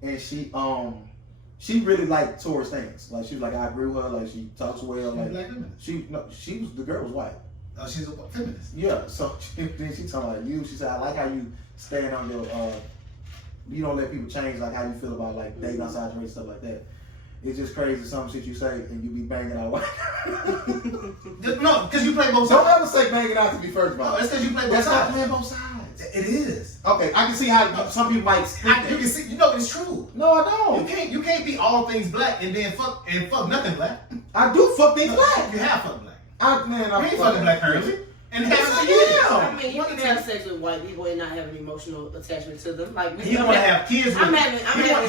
and she really liked Taurus things. Like she was like, I agree with her. Like she talks well. She's Like black feminist. the girl was white. Oh, she's a feminist. Yeah. So then she talking about you. She said, I like how you stand on your you don't let people change like how you feel about like dating outside your race, stuff like that. It's just crazy some shit you say and you be banging out white. No, because you play both Don't sides. ever say banging out to me first, No, bro. that's because you play both That's not sides. playing both sides. It is. Okay, I can see how some people might think that. You can see. You know it's true. No, I don't. You can't be all things black and then fuck nothing black. I do fuck things black. You have fuck black. I You ain't fucking black currently. And have Yes, for I years. am. I mean, you can have sex with white people and not have an emotional attachment to them. Like He want to have kids with I'm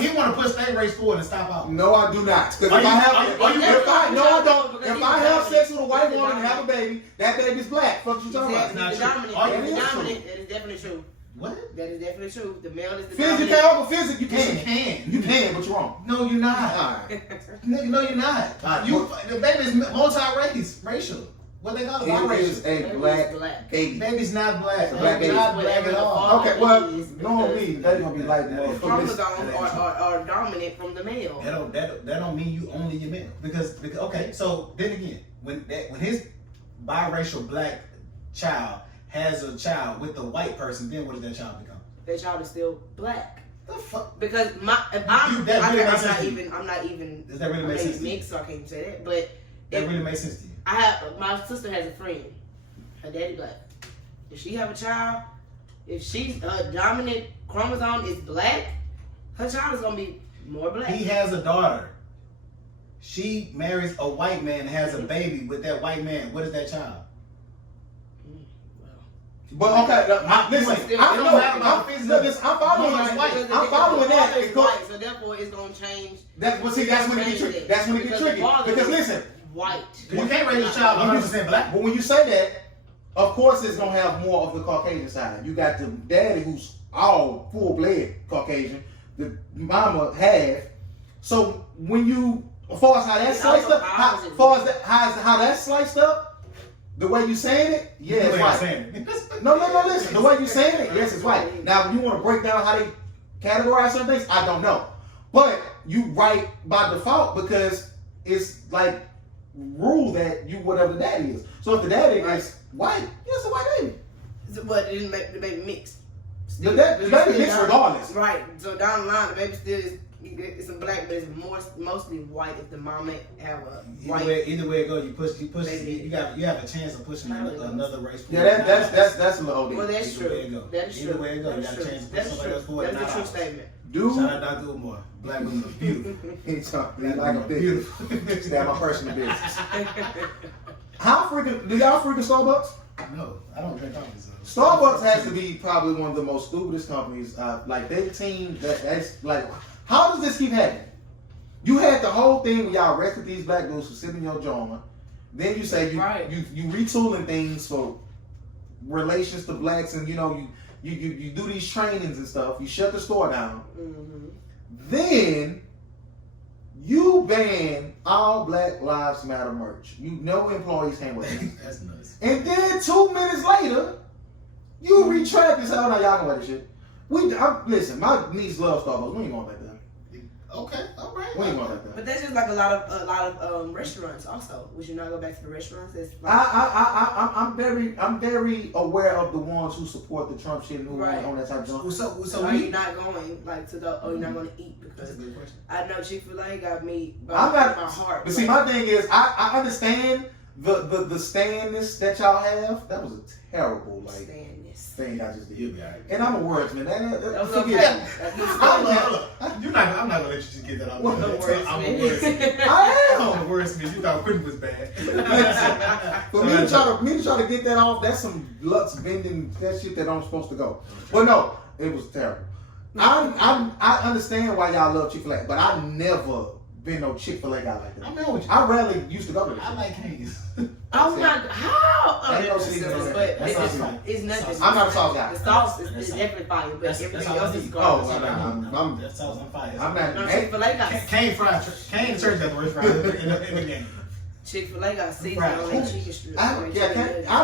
he want to put state race forward and stop out. No, I do not. Because if Are you- I have, are you- if are you- I no, I don't. Because If he's I have dominant. sex with a white He's woman and have a dominant. baby, that baby's black. What you talking Exactly. about? The not true. dominant. Are you- That is It is dominant. That is definitely true. What? That is definitely true. The male is the Physics, you dominant. can't over physics. You Yes, you can. can. You can, but you're wrong. No, you're not. All right. No, you're not. You the baby's racial. What they call it? It is Biracial. a Baby black is black. baby. Baby's not black. a black baby. Not black at all. Okay, well, Is no, because me. That's gonna be like That is motherfuckers. chromosomes are dominant from the male. That don't mean you only your male because okay. So then again, when his biracial black child has a child with the white person, then what does that child become? That child is still black. The fuck? Because That really makes sense to you. I'm not even Does that really make sense to you? mixed, so I can't even say that. But That really makes sense to you. my sister has a friend. Her daddy black. If she have a child, if she's dominant chromosome is black, her child is gonna be more black. He has a daughter. She marries a white man and has a baby with that white man. What is that child? But okay, listen. It I don't know. matter about I'm, physics. look, listen, I'm following He's that. white. I'm following that. Father's Because white, so therefore it's gonna change. that's what. See, that's when it gets tricky. That's when it gets tricky. Because listen, White. You can't raise a child 100% black. but when you say that, of course it's gonna have more of the Caucasian side. You got the daddy who's all full-blood Caucasian, the mama half. So when you, as far as how that's It sliced also up, how, bothers as far as that, how that's sliced up, the way you saying it, yeah, it's white. No, listen. The way you saying it, yes, it's white. Now, when you want to break down how they categorize certain things, I don't know. But you right by default because it's like rule that you whatever the daddy is. So if the daddy is white, yes, a white baby. But it didn't make the baby mix. The baby mixed regardless. Right. So down the line, the baby still is. It's a black, but it's mostly white. If the mama have a white, Either way it goes, you push. You have a chance of pushing another race. Yeah, that's a little well, OD. that's Either way it true. go. That is Either true. way it go, you That's got a true. chance to push That's somebody true. else forward. That's a not true ours. statement. Dude, Shout out Dr. Umar. Black women are beautiful. he's talking like a bitch. Beautiful. Stay out my personal business. How freaking do y'all freaking Starbucks? No, I don't drink coffee. So. Starbucks has to be probably one of the most stupidest companies. Like their team, that's like, how does this keep happening? You had the whole thing where y'all arrested these black dudes for sitting in your joint. Then you say you retooling things for relations to blacks, and you do these trainings and stuff. You shut the store down. Mm-hmm. Then you ban all Black Lives Matter merch. No employees can wear it. That's nuts. And then 2 minutes later, you retract and say, "Oh no, y'all can wear this shit." Listen, my niece loves Starbucks. We ain't going like that. Okay, all right. We ain't going like that. But that's just like a lot of restaurants. Also, would you not go back to the restaurants? It's like, I'm very aware of the ones who support the Trump shit and who Right. on that type of stuff. so are you not going like to go? Or you're not going to eat That's because a good question. I know Chick-fil-A got me by I'm not. my heart. But see, my thing is, I understand the standness that y'all have. That was a terrible stand this. thing I just You'll did. be all right. And I'm a wordsman. That was Forget okay. it. That's good I'm stuff. not gonna let you just get that out. What there. the worst, I'm a man. wordsmith. I am. I'm a wordsmith. You thought Quentin was bad. For me to try to get that off, that's some Lux bending that shit that I'm supposed to go. But no, it was terrible. I understand why y'all love Chick-fil-A, but I never been no Chick-fil-A guy like that. I'm not with you. I rarely used to go to this. I like Hanes. Oh my god! How? Ain't no seasoning on that. But That's it's not it's nothing. I'm not a sauce guy. The sauce is That's- definitely fire, but that's everything all I else is need. garbage. I'm- That sauce on fire. I'm not. No, Hey, Chick-fil-A got Kane Church got the worst fries in the game. Chick-fil-A got seasoning Right. on their chicken strips. I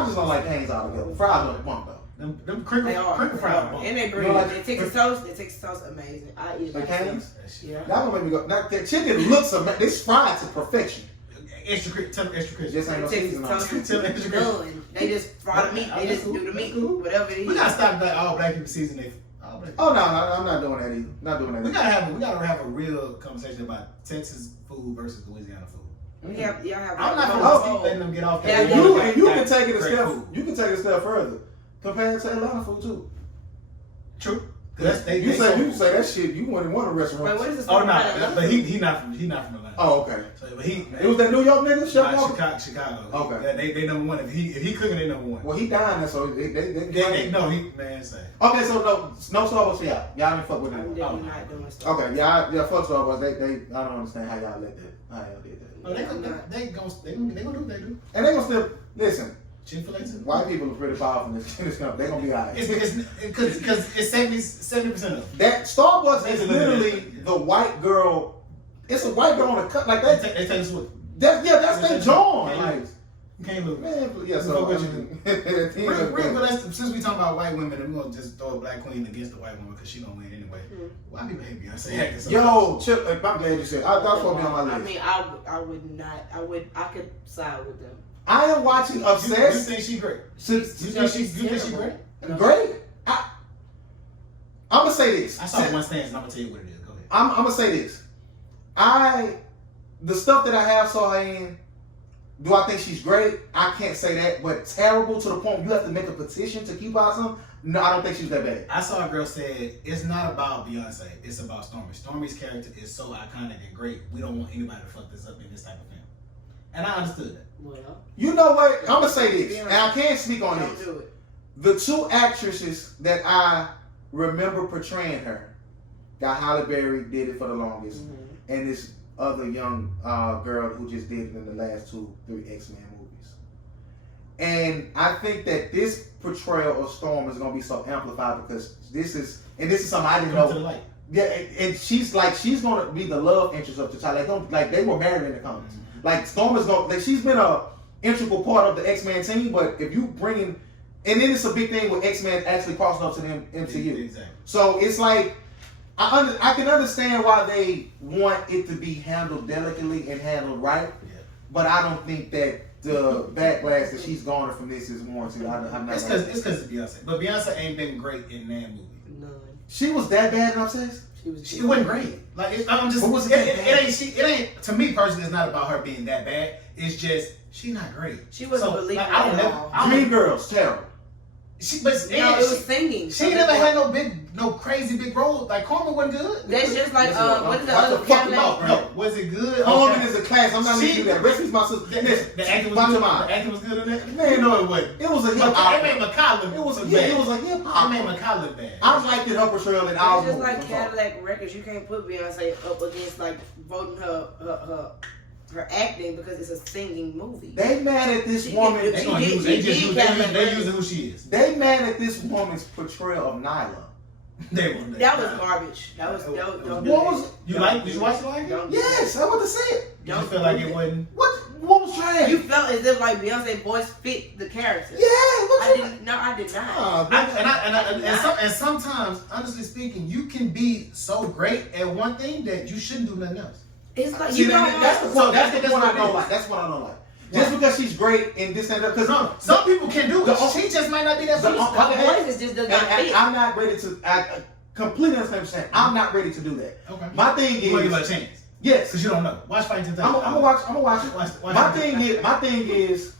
just don't like Cane's altogether. Fries are bump though. Them crinkle They are. fries. And they bring You know, like- the Texas toast. The Texas toast amazing. I eat it. The myself. Cane's? Yeah. That one made me go. Now, the chicken looks amazing. This fried to perfection. Tell them extra crispy. Just ain't no Texas seasoning on toast it. is Tell them extra crispy. done. They just fry the meat. They just do the meat, whatever it is. We gotta stop that all black people season they all black people. Oh no, I'm not doing that either. Not doing that. We Either. gotta have a real conversation about Texas food versus Louisiana food. Y'all have. I'm not Oh, gonna keep letting them get off Yeah, that. You can take it a Great step. food. You can take it a step further. Compared to Atlanta food too. True. You say that shit. You wouldn't want a restaurant. But what is the Oh story no, about it? but he not from Atlanta. Oh, okay. So, but it was that New York nigga, Chef Walker? Chicago. Okay. Yeah, they number one. If he cooking, they number one. Well, he dying there, so they man, say. Okay, so no Starbucks for y'all. Y'all didn't fuck with I'm them. definitely not doing Starbucks. Okay, yeah, fuck Starbucks. They I don't understand how y'all let that. How y'all did that. No, they gonna do what they do. And they gonna still listen. Chick-fil-A too. White people are pretty powerful in this country. They gonna be alright. Because it's 70% of them. That Starbucks is literally the white girl. It's a white girl on the cut like that. They take us with. That's their John. Like, you can't lose. Man, yeah. So since we talking about white women, and we're gonna just throw a black queen against the white woman because she gonna win anyway. White people hate Beyonce acting so yo, Chip, I'm glad you said. That's what be on my list. I mean, I would not. I could side with them. I am watching Obsessed. You think she great? You think she great? No. Great. I'm gonna say this. I saw one stance, and I'm gonna tell you what it is. Go ahead. I'm gonna say this. The stuff that I have saw her in. Do I think she's great? I can't say that, but terrible to the point you have to make a petition to keep out something. No, I don't think she's that bad. I saw a girl said it's not about Beyonce, it's about Stormi. Stormi's character is so iconic and great. We don't want anybody to fuck this up in this type of film. And I understood that. Well, you know what? I'm gonna say this, and I can't speak on don't this. do it. The two actresses that I remember portraying her, that Halle Berry did it for the longest, and this other young girl who just did it in the last 2-3 X-Men movies. And I think that this portrayal of Storm is gonna be so amplified because this is something I didn't know. To the light. Yeah, and she's gonna be the love interest of T'Challa. Like they were married in the comics. Like Storm is gonna she's been a integral part of the X-Men team, but if you bring in, and then it's a big thing with X-Men actually crossing up to the MCU. Exactly. So it's like I can understand why they want it to be handled delicately and handled right, but I don't think that the backlash that she's garnered from this is warranted. I'm not. It's because it's Beyonce, but Beyonce ain't been great in that movie. None. She was that bad in Obsessed? She wasn't great. Like I'm just. It ain't. To me personally, it's not about her being that bad. It's just she's not great. She wasn't believable. Like, I don't know. Dream Girls, terrible. It was singing. She never had no crazy big role. Like Carmen wasn't good. That's just like what is the other Cadillac? No, was it good? Carmen is a class. I'm not gonna do that. Rest is my sister. The acting was good. The acting was good in that. Man, no, it wasn't. It was a hip hop. They made McCollum. It was a hip hop. They made McCollum bad. I liked her portrayal in all movies. It's just like Cadillac Records. You can't put Beyonce up against like voting her acting because it's a singing movie. They mad at this woman. They using who she is. They mad at this woman's portrayal of Nyla. That was garbage. That was what was it? Did you watch it like it? Yes, I want to see it. Did you feel like it wasn't? What was trash? You felt as if like Beyonce's voice fit the character. Yeah, I did not. And sometimes, honestly speaking, you can be so great at one thing that you shouldn't do nothing else. It's like that's the one I don't like. That's what I don't like. Just because she's great in this and that, because some people can do it. She just might not be that person. Her voice just does not fit. I'm not ready to. I completely understand what you're saying. I'm not ready to do that. Okay. My thing is. You want to give her a chance? Yes. Because you don't know. Watch Fighting Temptation. I'm gonna watch it. My thing is,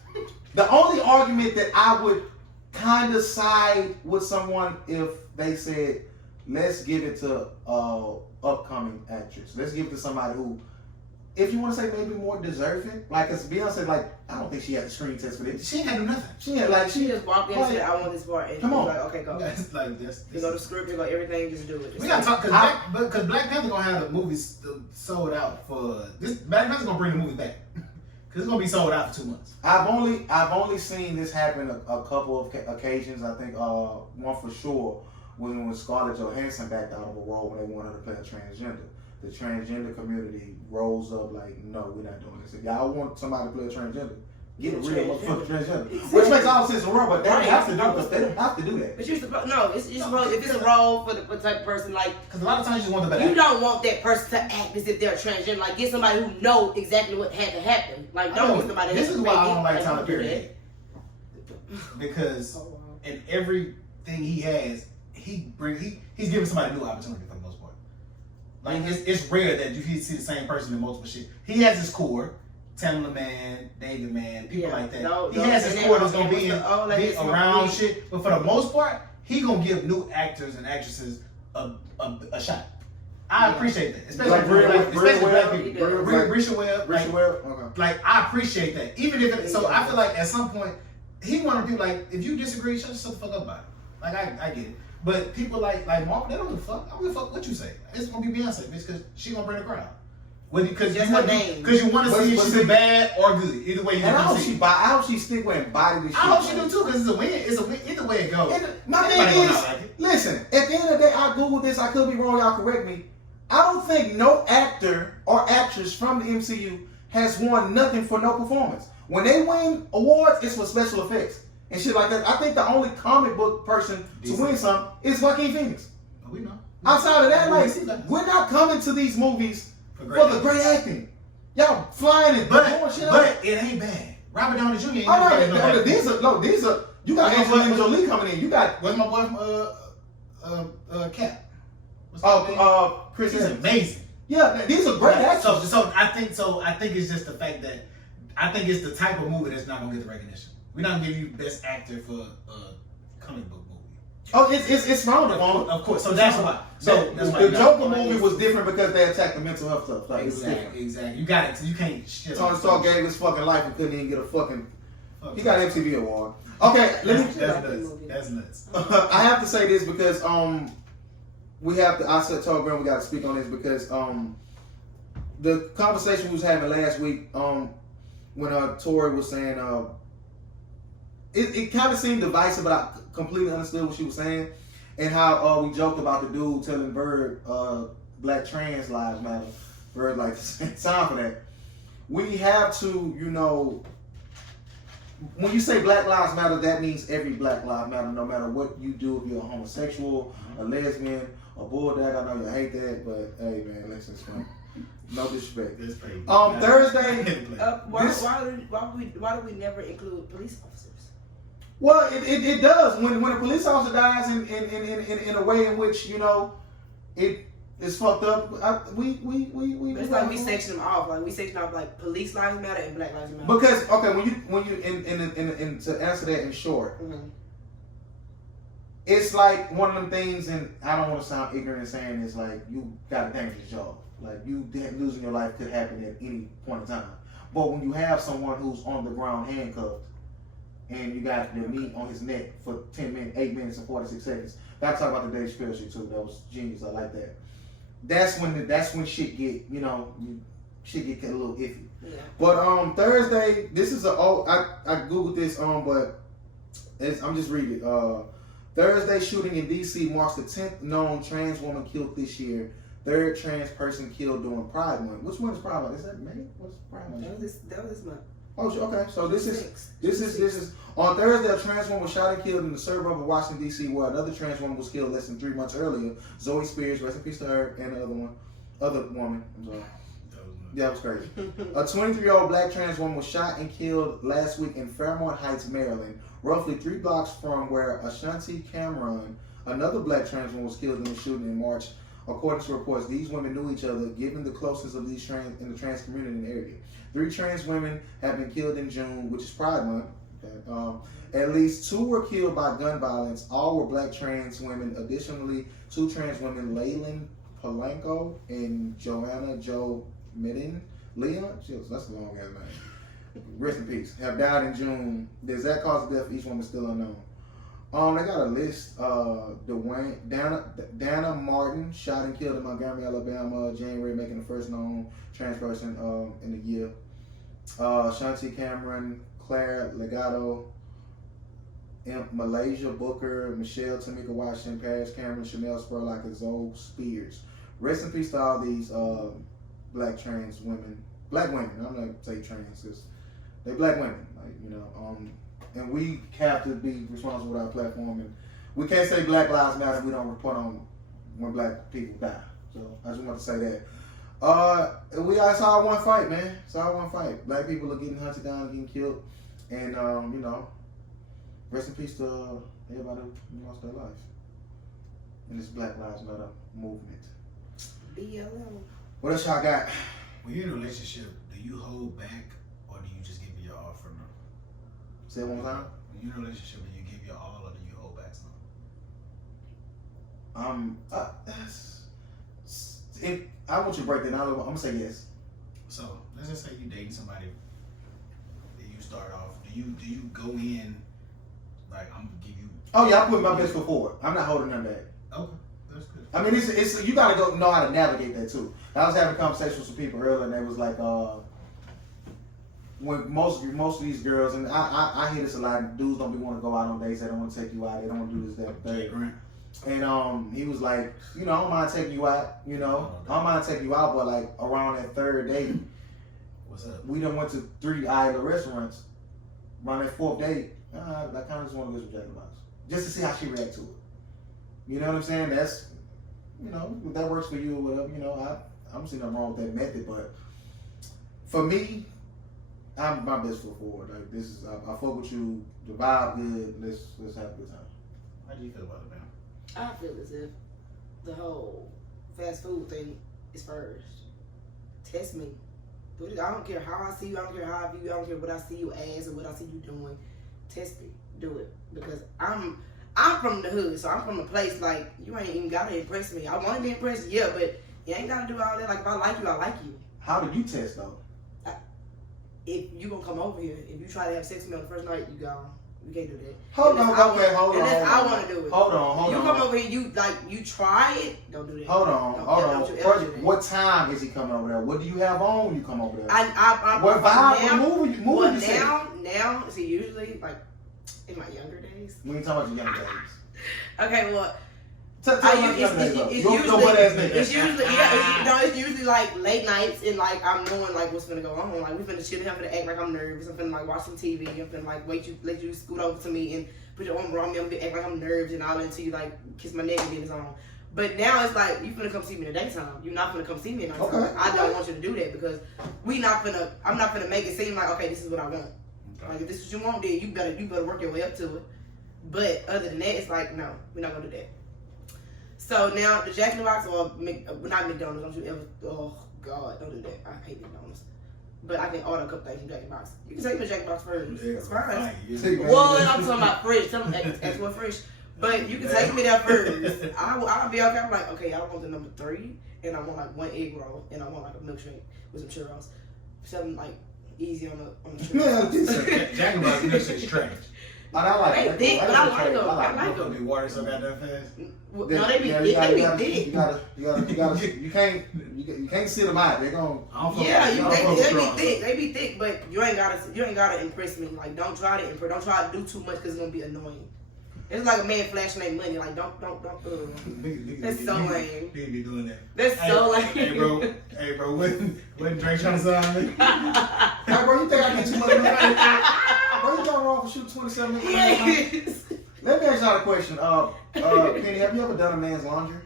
the only argument that I would kind of side with someone if they said, let's give it to upcoming actress. Let's give it to somebody who, if you want to say maybe more deserving, like, cause Beyonce, like, I don't think she had the screen test for this. She ain't had to do nothing. She just walked in and said, I want this part. And come on. Like, okay, go. You go to script, you go everything, just do it. We gotta talk, cause Black Panther gonna have the movies sold out for this. Black Panther's gonna bring the movie back. Cause it's gonna be sold out for 2 months. I've only seen this happen a couple of occasions. I think one for sure was when Scarlett Johansson backed out of a role when they wanted her to play a transgender. The transgender community rose up like, no, we're not doing this. If y'all want somebody to play a transgender, get a real motherfucking transgender. Exactly. Which makes all sense in the world, but they don't have to do it because they don't have to do that. But you're supposed if it's a role for the type of person, like, because a lot of times you just want the better. You don't want that person to act as if they're transgender. Like, get somebody who know exactly what had to happen. Like, don't get somebody. This is why I don't like Tyler Perry. Because in everything he has, he's giving somebody a new opportunity for the most part. Like, it's rare that you see the same person in multiple shit. He has his core, Tamla Man, David Man, people like that. He has his core that's gonna be around shit. But for the most part, he gonna give new actors and actresses a shot. I appreciate that, especially Like black Brisha people. Webb. Brisha Webb. Okay. Like I appreciate that, even if so. I feel like at some point he wanted people like if you disagree, shut the fuck up about it. Like I get it, but people like Mark, they don't give a fuck. I don't give a fuck what you say. It's gonna be Beyonce, bitch, because she gonna bring the crowd. Because you want to see if she do bad or good. Either way, you and I gonna hope see. I hope she stick with and body this shit. I hope she do too, because it's a win. It's a win. Either way it goes. My thing is, listen. At the end of the day, I googled this. I could be wrong. Y'all correct me. I don't think no actor or actress from the MCU has won nothing for no performance. When they win awards, it's for special effects and shit like that. I think the only comic book person to win something is Joaquin Phoenix. We know. Outside of that, like, we're not coming to these movies for the great acting. Y'all flying and blowing shit up. But it ain't bad. Robert Downey Jr. ain't these are you got Angelina Jolie coming in. You got what's my boy Cap? Chris He's Evans. amazing. Yeah, these are great actors. So I think it's just the fact that I think it's the type of movie that's not gonna get the recognition. We're not gonna give you best actor for a comic book movie. Oh, it's frowned upon. Of course. So that's why. So that's why the Joker movie was different because they attacked the mental health stuff. Like, exactly. You got it. So you can't shit. Tony Stark gave his fucking life and couldn't even get a fucking. He got an MTV award. Okay, that's nuts. I have to say this because we have to. I said, told Graham we got to speak on this because the conversation we was having last week when Tori was saying it kind of seemed divisive, but I completely understood what she was saying and how we joked about the dude telling Bird Black trans lives matter. Bird like time for that. We have to, you know. When you say Black Lives Matter, that means every Black Life Matter, no matter what you do. If you're a homosexual, a lesbian, a bulldog, I know you hate that, but hey, man, listen, it's fun. No disrespect. Thursday. Why do we never include police officers? Well, it does. When a police officer dies in a way in which, you know, it's fucked up. It's like we section them off. Like we section off like police lives matter and Black lives matter. Because when you in to answer that in short, it's like one of them things, and I don't want to sound ignorant saying this, like you got a dangerous job. Like you losing your life could happen at any point in time. But when you have someone who's on the ground handcuffed and you got the meat on his neck for 8 minutes and 46 seconds. Gotta talk about the Dave Chappelle shit too. That was genius. I like that. That's when shit get, you know, shit get a little iffy. Yeah. But Thursday, this is I googled this but I'm just reading it. Thursday shooting in DC marks the 10th known trans woman killed this year. Third trans person killed during Pride Month. Which one is Pride Month? Is that May? What's Pride Month? That was this month. Oh, okay. So this is on Thursday. A trans woman was shot and killed in the suburb of Washington D.C., where another trans woman was killed less than 3 months earlier. Zoe Spears, rest in peace to her, and the other woman. I'm sorry. Yeah, that was crazy. A 23-year-old black trans woman was shot and killed last week in Fairmont Heights, Maryland, roughly 3 blocks from where Ashanti Cameron, another black trans woman, was killed in the shooting in March. According to reports, these women knew each other, given the closeness of these trans in the trans community in the area. 3 trans women have been killed in June, which is Pride Month. Okay. At least 2 were killed by gun violence. All were black trans women. Additionally, 2 trans women, Leyland Polanco and Joanna Jo Medin Leon, that's a long ass name. Rest in peace. Have died in June. The exact cause of death of each woman is still unknown. They got a list. Dana Martin, shot and killed in Montgomery, Alabama, January, making the first known trans person in the year. Shanti Cameron, Claire Legato, Malaysia Booker, Michelle Tamika Washington, Paris Cameron, Chanel Spurlock, and Zoe Spears. Rest in peace to all these black trans women. Black women. I'm gonna say trans because they black women. Like, you know, and we have to be responsible with our platform, and we can't say Black Lives Matter if we don't report on when black people die. So I just want to say that. It's all one fight, man. It's all one fight. Black people are getting hunted down, getting killed, and you know, rest in peace to everybody who lost their life in this Black Lives Matter movement. BLM. What else y'all got? When you're in a relationship, do you hold back or do you just give it your all for no? Say it one more time. When you're in a relationship, do you give your all or do you hold back some? If I want you to break that down, I'm gonna say yes. So let's just say you dating somebody that you start off. Do you go in like I'm gonna give you? Oh yeah, I put my best foot forward. I'm not holding them back. Okay, that's good. I mean, it's you gotta know how to navigate that too. I was having conversations with some people earlier, and they was like, when most of these girls, and I hear this a lot. Dudes don't be want to go out on dates. They don't want to take you out. They don't want to do this, that, that. Right. And he was like, I don't mind taking you out. I don't mind taking you out, but like around that third date, what's up? We done went to 3 island restaurants. Around that 4th date, I kind of just want to go to Jack in the Box just to see how she react to it. You know what I'm saying? That's, if that works for you or whatever. I don't see nothing wrong with that method, but for me, I'm my best foot forward. Like this is, I fuck with you. The vibe good. Let's have a good time. How do you feel about it, man? I feel as if the whole fast food thing is first. Test me. Do it. I don't care how I see you. I don't care how I view you. I don't care what I see you as or what I see you doing. Test me. Do it. Because I'm from the hood, so I'm from a place like you ain't even gotta impress me. I want to be impressed, yeah, but you ain't gotta do all that. Like if I like you, I like you. How do you test though? If you gonna come over here, if you try to have sex with me on the first night, you gone. You can't do that. Hold on. Unless I want to do it. Hold on. You come over here, you try it. Don't do that. Hold on. First, what time is he coming over there? What do you have on when you come over there? What vibe? What movie? Now, see, usually like in my younger days. We ain't talking about your younger days. Okay, well. It's usually like late nights and like I'm knowing like what's gonna go on. Like we finna chill and I'm finna act like I'm nervous. I'm finna like watch some TV. I'm finna like let you scoot over to me and put your arm around me. I'm gonna act like I'm nervous and all that until you like kiss my neck and get it on. But now it's like you finna come see me in the daytime. You're not finna come see me in the nighttime. Okay. I don't want you to do that because I'm not finna make it seem like okay, this is what I want. Okay. Like if this is what you want, then you better work your way up to it. But other than that, it's like no, we're not gonna do that. So now the Jack in the Box or not McDonald's. Don't you ever? Oh God, don't do that. I hate McDonald's. But I can order a couple things from Jack in the Box. You can take me to Jack in the Box first. It's fine. Well, I'm talking about fresh. That's what fresh. But you can take me there first. I'll be okay. I'm like, okay, I want the number 3, and I want like 1 egg roll, and I want like a milkshake with some churros. Something like easy on the churros. Jack in the Box milkshake's trash. I like they thick, but I like them. I like them. them. Be water so goddamn fast. No, they be thick. You can't sit them out. They're gonna. They be thick, but you ain't gotta impress me. Like don't try to impress. Don't try to do too much because it's gonna be annoying. It's like a man flashing their money. Like don't. That's so lame. They be doing that. That's so lame. Hey bro, when Drake trying to sign me? Hey bro, you think I get too much money? Bro, you got wrong for shooting 27 minutes? Yes. Let me ask y'all a question. Penny, have you ever done a man's laundry?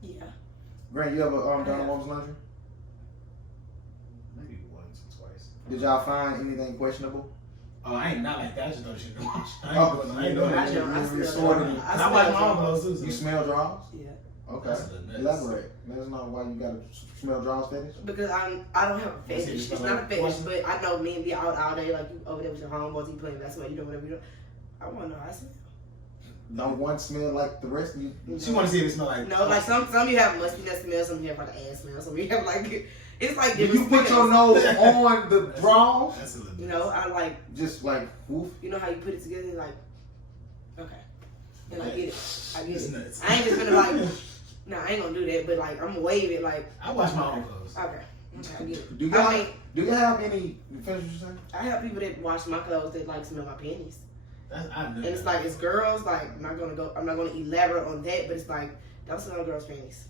Yeah. Grant, you ever done a woman's laundry? Maybe once or twice. Did y'all find anything questionable? Oh, I ain't not like that. I just thought shit to wash. I ain't doing that. I wash my own clothes too. You smell drawers? Yeah. Okay. Elaborate. Let us know why you got a smell drawers fetish. Because I don't have a fetish. It's not a fetish, but I know men be out all day, like you over there with your homeboys, you playing basketball, you doing whatever you do. I want to know how I smell. No one smell like the rest of you. She want to see if it smell like. No, like some you have mustiness smell, some you have like an ass smell, some you have like it's like. Do you put your nose on the drawers? That's a little. You know, I like. Just like woof. You know how you put it together, like. Okay. And I get it. I get it's it. Nuts. I ain't just gonna like. No, I ain't gonna do that, but like I'm gonna wave it like. I wash my own clothes. Okay. I get it. Do you have any? Finish what you saying? I have people that wash my clothes that like smell my panties. And it's like it's girls. Like I'm not gonna elaborate on that, but it's like don't smell girls' panties.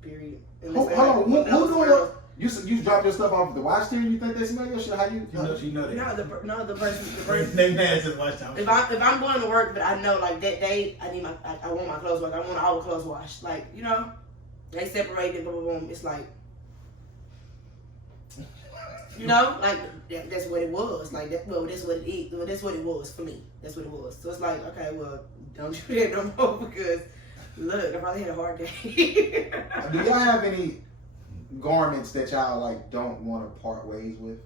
Period. Hold on. Who doing what? You drop your stuff off the wash team. You think they smell your shit? How you? You know that. The person. They mad just watch time. If I'm going to work, but I know like that day I want my clothes washed. I want all the clothes washed. Like they separated. Boom, boom, boom. It's like. Like that's what it was. Like that's what it is. Well, that's what it was for me. That's what it was. So it's like, okay, well, don't do that no more because look, I probably had a hard day. Do y'all have any garments that y'all like don't want to part ways with?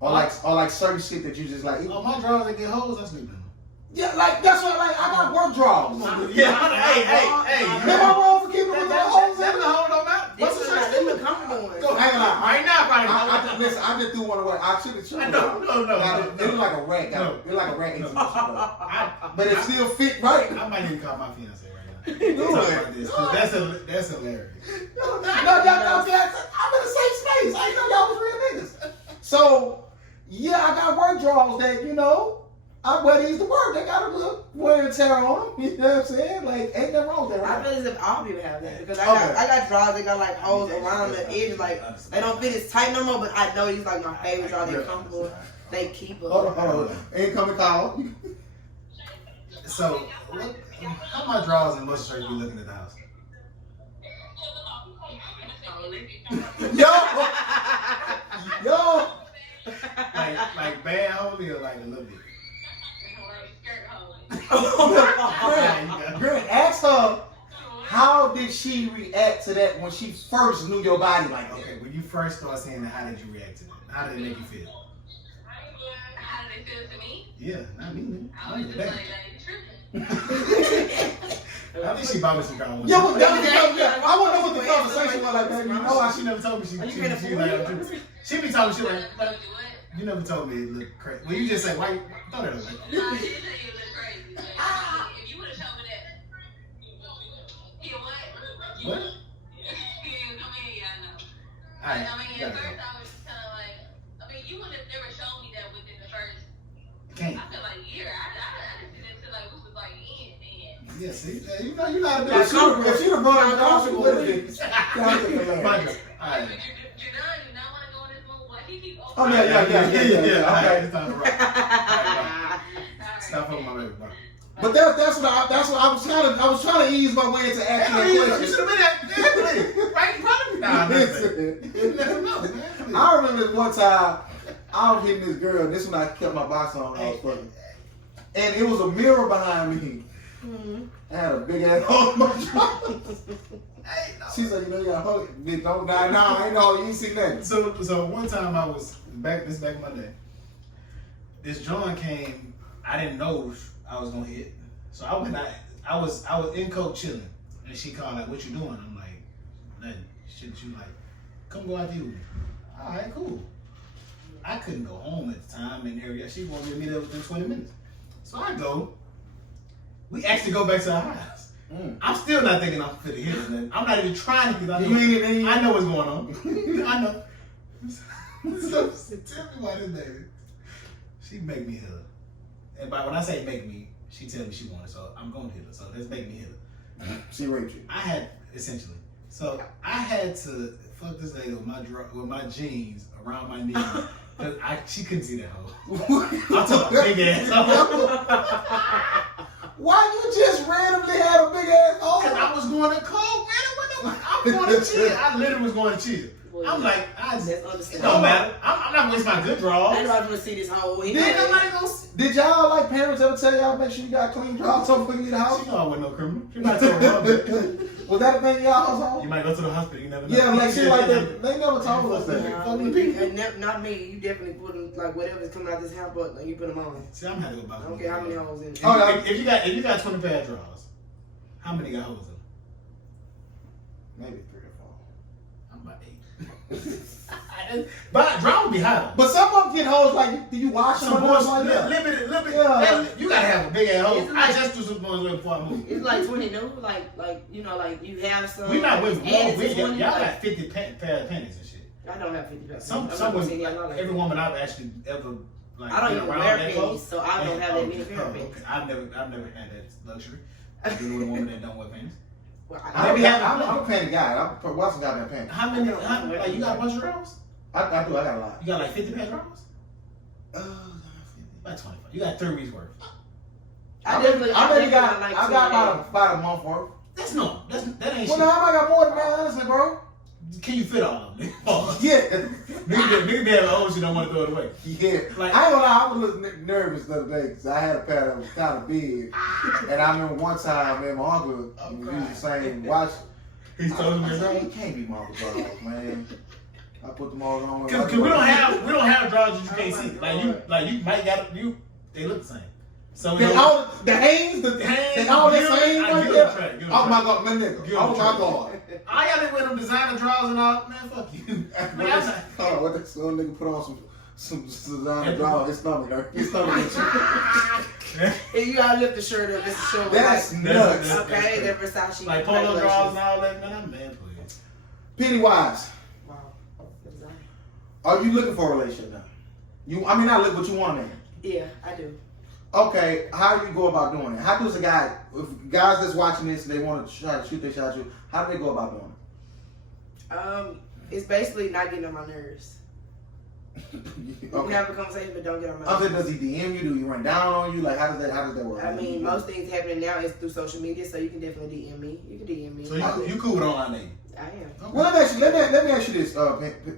Or like certain shit that you just like. Oh, my drawers that get holes, I sleep in them. Yeah, like that's what like I got work drawers. Yeah, hey. Am I wrong for keeping with the holes in That's it? the hole don't matter. What's the shirt? Them the comfortable ones. Go hang on. Right now, probably. Listen, I just threw one away. I should have shown No. It look like a rat. No. It look like a rat exhibition. But I it still fit right. might even call my fiance right now. Do Talk it. about this, 'cause that's hilarious. No, I'm in the same space. I didn't know y'all was real niggas. So, yeah, I got work drawers that, I wear these to work. They got a little wear and tear on them. You know what I'm saying? Like, ain't nothing wrong with that, I right? feel as if all people have that because I got drawers that got like holes around the edges, like they don't fit as tight no more. But I know these like my favorite drawers. They comfortable. They keep them. Hold on. Incoming call. So, how my drawers and muscle shirts be looking at the house? Yo. Like bad holy or like a little bit? Greg, ask her, how did she react to that when she first knew your body like that? Okay, when you first started seeing that, how did you react to that? How did it make you feel? How did it feel to me? Yeah, not me, man. I was just like tripping. I think she bought me some drawers. Yeah, but I want to know what the conversation was like, baby. She never told me she be talking shit like, you never told me it looked crazy. Well, you just say, why? Throw that away. No, I didn't say you look crazy. But if you would have told me that, he what? What? I know. Alright. I mean, at first I was kind of like, you would have never shown me that within the first, Can't. I feel like year. I didn't see that until like we was like in. Yeah, see, you know, you gotta do If she'd have brought it down, she would have been. Alright. Janelle do not want to go in this movie. Like, he keep opening. Oh, yeah. Alright, it's time to rock. Stop holding my baby. But that's what I was trying to ease my way into asking that You question. should have been at right in front of me. Nah, you never know, man. I remember this one time I was hitting this girl. This one I kept my box on. I was fucking, and it was a mirror behind me. I had a big ass hole in my jaw. She's like, you got a hole. Bitch, don't die now. I ain't know you ain't seen that. So one time I was back in my day. This joint came. I didn't know I was gonna hit. So I was in coke chilling, and she called like, "What you doing?" I'm like, "Nothing." She like, "Come go out to you with me." All right, cool. I couldn't go home at the time and area. She wanted me to meet her within 20 minutes. So I go. We actually go back to our house. I'm still not thinking I'm fit to hit her. I'm not even trying to because I know what's going on. I know. So tell me why this baby. She make me hit her. And by when I say make me, she tell me she wanted, so I'm going to hit her. So let's make me hit her. She raped you. I had essentially. So I had to fuck this lady with my jeans around my knee because she couldn't see that hoe. I'm talking big ass hoe. Why you just randomly had a big ass hole? Because I was going to cold, man. I'm going to chill. I literally was going to chill. I'm like, it don't matter. I'm not wasting my good draws. Ain't nobody gonna see this whole. Did y'all like parents ever tell y'all make sure you got clean draws so quick you get the house? She know I wasn't no criminal. She might tell me. Was that a thing in y'all household? You might go to the hospital. You never know. Yeah, like shit like that. They never told us that. Not me. You definitely put them like whatever's coming out this hamper. Like you put them on. See, I'm having to go back. I don't care how many holes in. If you got 20 pair of draws, how many got holes in them? Maybe 3 or 4. I'm about 8. But draw would be high. But some of them get holes like, do you wash them? Limited. Yeah. You gotta have a big ass hole. Like, I just do some boys before I move. It's like 20 new, like you have some. We not women. Y'all got like, 50 pair of panties and shit. I don't have 50 pairs. Some women, every woman I've actually ever like. I don't even wear panties, close, so I don't have that many pair of panties. Okay. I've never had that luxury. I deal with a woman that don't wear panties. Well, I'm a panty guy. I'm watching goddamn panties. How many? Like you got a bunch of draws? I do. I got a lot. You got like 50 pair of draws? About 25. You got 3 weeks worth. I got about a month worth. That ain't Well, shit. now I got more than that, honestly, bro. Can you fit all of them? Yeah. Nigga be having holes you don't want to throw it away. Yeah. Like, I ain't gonna lie, I was a little nervous the other day because I had a pair that was kind of big. And I remember one time, man, my uncle was using the same watch. He's told me it can't be my uncle drawers, man. I put them all on. Cause we don't have drawers that you can't see. Like you might got they look the same. So They all the Hanes, they all the same right there. Oh my god, man, nigga. Oh my god. I got to wear them designer drawers and all. Man, fuck you. Hold on, what that little nigga put on some designer drawers? His stomach hurt. His stomach hurt. And you gotta lift the shirt up. It's a show. That's nuts. Okay, they're Versace. Like polo drawers and all that. Man, I'm man, please. Pennywise, Wow. are you looking for a relationship now? I mean, not look, but you want a man. Yeah, I do. Okay, how do you go about doing it? How does a guy, if guys that's watching this, they want to try to shoot their shot at you, how do they go about doing it? It's basically not getting on my nerves. We can have a conversation, but don't get on my nerves. Does he DM you? Do he run down on you? Like, how does that work? I mean, most things happening now is through social media, so you can definitely DM me. You can DM me. So you cool with online dating? I am. Well, let me ask you this,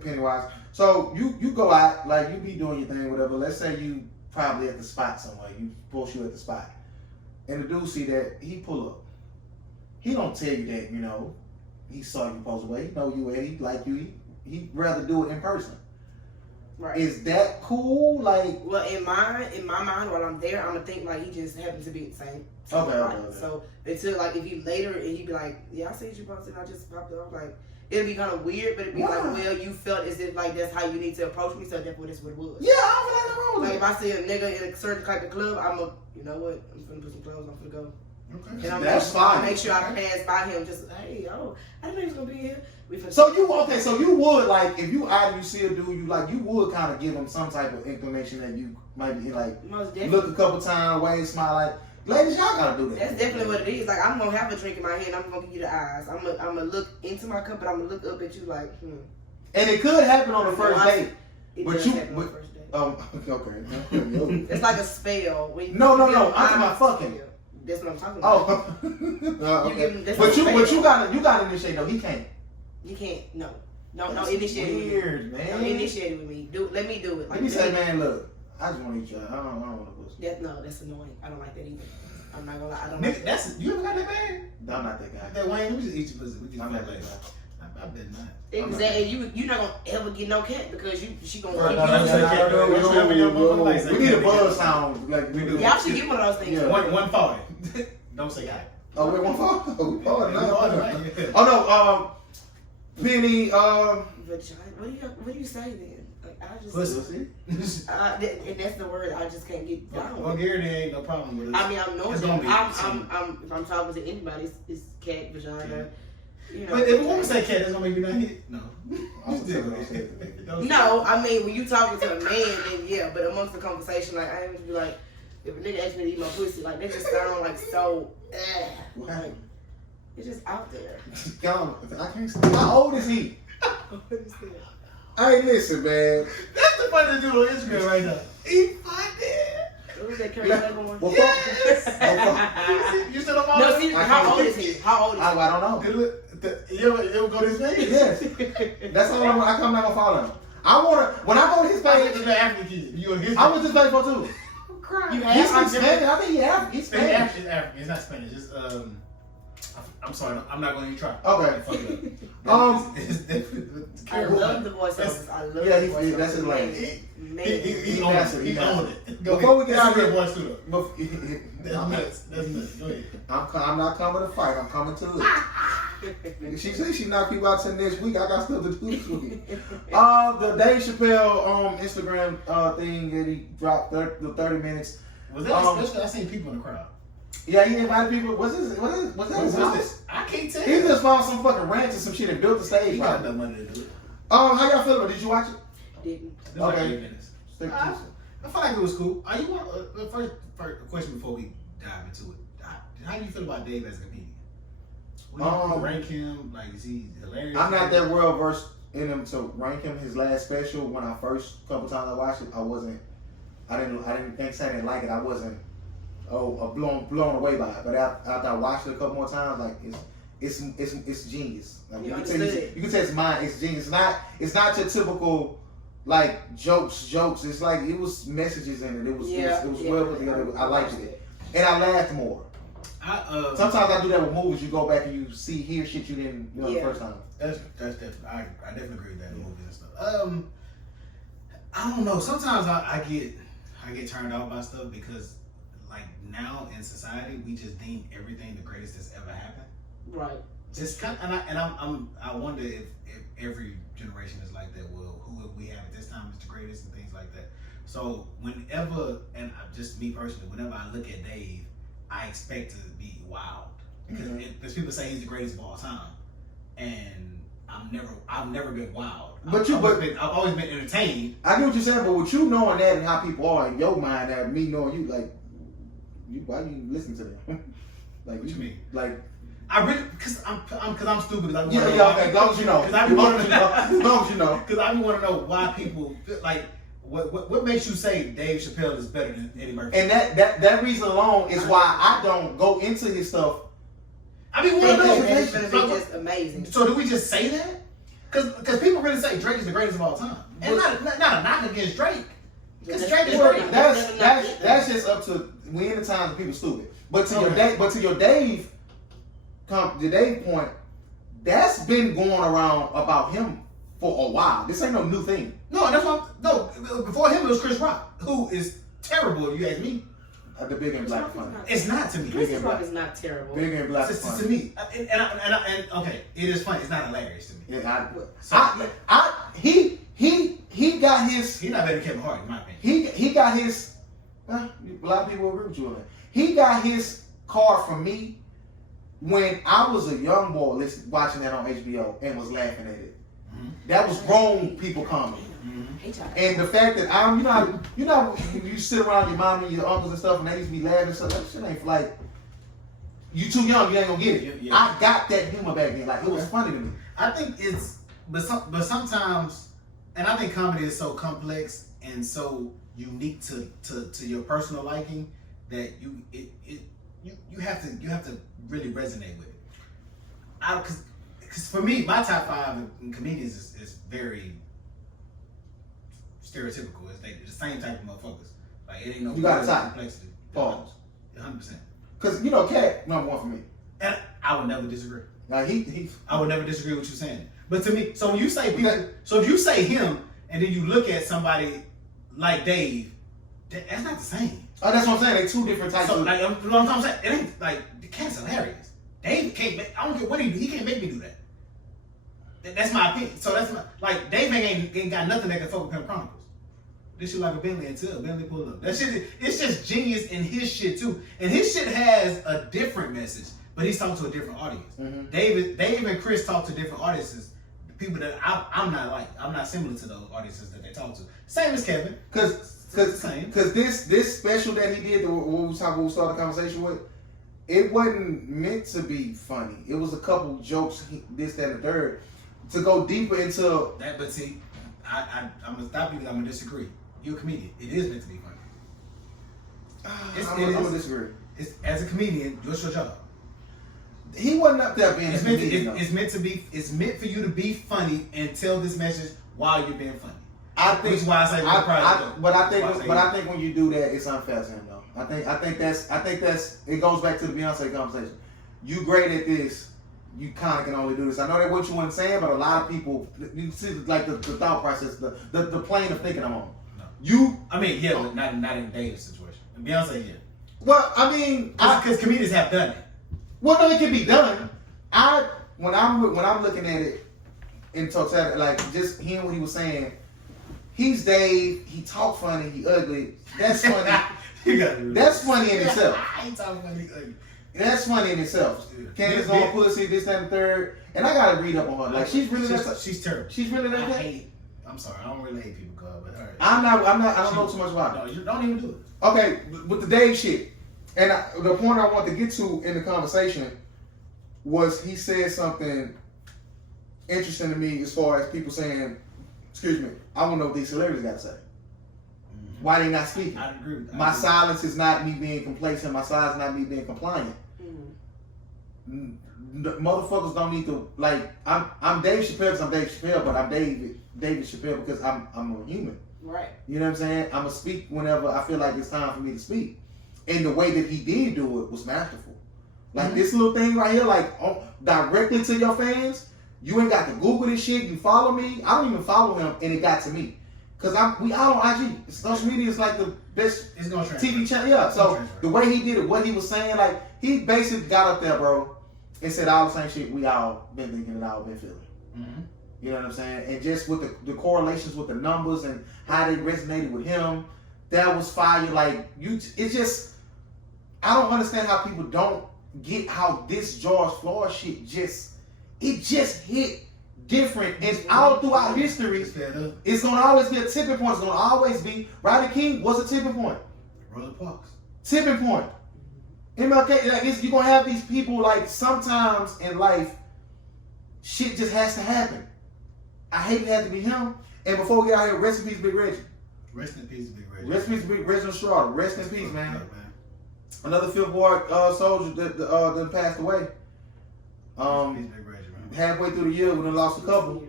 Pennywise. So you go out, like you be doing your thing, whatever. Let's say you probably at the spot somewhere. You post you at the spot, and the dude see that he pull up. He don't tell you that he saw you post away. He know you and he like you. He'd rather do it in person. Right. Is that cool? Like, well, in my mind, while I'm there, I'm gonna think like he just happens to be the same. Okay. So until like if he later and he be like, yeah, I see you posted, I just popped up. Like it'll be kind of weird, but it'd be like, well, you felt as if like that's how you need to approach me, so therefore that's what it was. Yeah, I feel like if I see a nigga in a certain type of club, you know what? I'm finna put some clothes. I'm finna go. Okay. And I'm That's fine. Make sure I pass by him. Just hey, I didn't know he was gonna be here. So you would like if you out and you see a dude you like, you would kind of give him some type of inclination that you might be like look a couple times, wave, smile, like ladies, y'all gotta do that. That's definitely what it is. Like I'm gonna have a drink in my hand. I'm gonna give you the eyes. I'm gonna look into my cup, and I'm gonna look up at you like. And it could happen on the first date. But you. On the first date. Okay. It's like a spell. No. I'm talking about fucking. That's what I'm talking about. Oh. Okay. But you gotta initiate though. He can't. You can't. No, initiate it. Weird, man. Don't initiate it with me. Let me do it. Let me say, man, look, I just want to eat you. I don't want to pussy. That's annoying. I don't like that either. I'm not gonna lie. I don't. Nigga, that's you ever got that bad? I'm not that guy. That Wayne, let me just eat your pussy. I'm not that guy. I bet not. Exactly. You're not gonna ever get no cat because she gonna. We need a buzz sound like we do. Y'all should get one of those things. Yeah. 140. Don't say that. Oh, we're 140. Oh no. Penny. What do you say then? Like I just. Pussy. And that's the word I just can't get down. Vulgarity ain't no problem with it. I mean, I'm knowing that. If I'm talking to anybody, it's cat, vagina. Yeah. You know, but if a woman say cat, that's gonna make you not hit. No. No, I mean when you talking to a man, then yeah. But amongst the conversation, like I ain't gonna be like, if a nigga asks me to eat my pussy, like that just sound like so. Like it's just out there. I can't say. How old is he? What is that? Hey, listen, man. That's the funny dude on Instagram right now. He funny. Who's that Curry one? You still on my No, see, how old is he? How old is he? I don't know. You ever go to his page? Yes. That's all I come down and follow him. When I go to his page, He's an African kid. You on his page? I was just page for too. You He's have Spanish. I think he's Spanish. It's African. It's not Spanish. It's I'm sorry. I'm not going to try. Okay. Fuck it up. It's definitely. I love the voiceovers. I love the voiceovers. That's his lane. He owned it. Before we get out of here, voice too. That's nuts. Go ahead. I'm not coming to fight. I'm coming to live. She said she knocked people out till next week. I got stuff to do this week. The Dave Chappelle Instagram thing that he dropped the 30 minutes. Was that special? I seen people in the crowd. Yeah, he invited people. Was that his house? I can't tell. He just found some fucking ranch or some shit and built the stage. He got no money to do it. How y'all feel about it? Did you watch it? Didn't. Like Okay. 8 minutes. Stick to it. I feel like it was cool. You want first question before we dive into it? How do you feel about Dave as a comedian? What do you rank him? Like, is he hilarious? I'm not that well versed in him to rank him. His last special, when I first couple times I watched it, I didn't think saying I didn't like it. I wasn't blown away by it. But after I watched it a couple more times, like it's genius. Like you can tell it's mine. It's genius. It's not your typical like jokes. It's like it was messages in it. It was well put together. I liked it, and I laughed more. Sometimes I do that with movies. You go back and you hear shit you didn't the first time. That's definitely. I definitely agree with that in movies and stuff. I don't know. Sometimes I get turned off by stuff because like now in society we just deem everything the greatest that's ever happened. Right. Just kind of, I wonder if every generation is like that. Well, who we have at this time is the greatest and things like that. So whenever, and just me personally, whenever I look at Dave, I expect to be wild because people say he's the greatest of all time, and I've never been wild. I've always been entertained. I get what you're saying, but with you knowing that and how people are in your mind, and me knowing you, like, why you listen to them? Like, what you mean? Like, I really, cause I'm stupid. Like, as long as you know. As long as you know. Because I want to know why people feel like. What makes you say Dave Chappelle is better than Eddie Murphy? And that reason alone is why I don't go into his stuff. I mean, what It's gonna be just amazing. So do we just say that? Because people really say Drake is the greatest of all time, and not a knock against Drake. Because Drake is great. That's just up to we in the times of people stupid. But to your Dave point, that's been going around about him for a while. This ain't no new thing. No, that's what. No, before him it was Chris Rock, who is terrible. If you ask me. The Big and Black funny. It's not to me. Chris Rock is not terrible. Big and Black funny. To me, and okay, it is funny. It's not hilarious to me. Yeah, he got his. He's not better than Kevin Hart, in my opinion. He got his. A lot of people agree with you on that. He got his card from me when I was a young boy watching that on HBO and was laughing at it. Mm-hmm. That was grown people comedy. Mm-hmm. And the fact that you sit around your mom and your uncles and stuff, and they used to be laughing and stuff. That shit ain't like you too young. You ain't gonna get it. Yeah. I got that humor back then. Like it was funny to me. I think it's, but sometimes, and I think comedy is so complex and so unique to your personal liking that you have to really resonate with it. Because for me, my top 5 in comedians is very stereotypical. It's the same type of motherfuckers. Like it ain't no. You got a top complexity. Pause. 100%. Because Cat #1 for me. And I would never disagree. Like I would never disagree with you saying. But to me, so when you say people, so if you say him and then you look at somebody like Dave, that's not the same. Oh, that's what I'm saying. They two different types. So like, you know what I'm saying? It ain't like the cat's hilarious. Dave can't make. I don't care what he do. He can't make me do that. That's my opinion. So that's my like Dave ain't got nothing that can fuck with Pimp Chronicles. This shit like a Bentley until Bentley pull up. That shit, it's just genius in his shit too. And his shit has a different message, but he's talking to a different audience. Mm-hmm. Dave and Chris talk to different audiences. People that I'm not similar to those audiences that they talk to. Same as Kevin. Cause this special that he did, what we started the conversation with, it wasn't meant to be funny. It was a couple jokes, this, that, and the third, to go deeper into that. But see, I'm gonna stop you because I'm gonna disagree. You're a comedian. It is meant to be funny. I'm gonna disagree. It's, as a comedian, what's your job? He wasn't up there being a comedian. It's meant to be. It's meant for you to be funny and tell this message while you're being funny. I think. Which is why I say. I think when you do that, it's unfair to him though. I think that's. It goes back to the Beyonce conversation. You great at this. You kind of can only do this. I know that what you weren't saying, but a lot of people, you see like the thought process, the plane of thinking I'm on. No. But not in Dave's situation. In Beyonce, yeah. Well, I mean, because comedians have done it. Well, no, it can be done. When I'm looking at it in totality, like just hearing what he was saying, he's Dave. He talk funny. He ugly. That's funny. That's funny in itself. I ain't talking funny. Ugly. That's funny in itself. Candace on pussy, this, that, and third. And I gotta read up on her. Like she's terrible. She's really that bad. I'm sorry, I don't really hate people, God, but all right. I don't know too much about it. No, you don't even do it. Okay, with the Dave shit. And the point I want to get to in the conversation was he said something interesting to me as far as people saying, excuse me, I want to know what these celebrities got to say. Mm-hmm. Why they not speaking? I agree with that. My silence is not me being complacent. My silence is not me being compliant. Motherfuckers don't need to, like, I'm Dave Chappelle because I'm Dave Chappelle, but I'm David Chappelle because I'm a human. Right. You know what I'm saying? I'm going to speak whenever I feel like it's time for me to speak. And the way that he did do it was masterful. Like this little thing right here, like directly to your fans. You ain't got to Google this shit. You follow me. I don't even follow him, and it got to me. Cause we all on IG. Social media is like the best It's gonna transfer. TV channel. Yeah. It's gonna So transfer. the way he did it, what he was saying, like he basically got up there, bro, and said all the same shit we all been thinking and all been feeling. Mm-hmm. You know what I'm saying? And just with the correlations with the numbers and how they resonated with him, that was fire. Like it's just I don't understand how people don't get how this George Floyd shit just hit different. And all throughout history, it's gonna always be a tipping point. It's gonna always be Rodney King was a tipping point. Rosa Parks. Tipping point. MLK, like you're gonna have these people like sometimes in life, shit just has to happen. I hate it had to be him. And before we get out here, rest in peace, Big Reggie. Rest in peace, Big Reggie. Rest in peace, Big Reggie Strada. Rest in peace, man. Yeah, Another Fifth Ward soldier that passed away. Rest in peace, Big Reggie, man. Halfway through the year, we done lost a couple.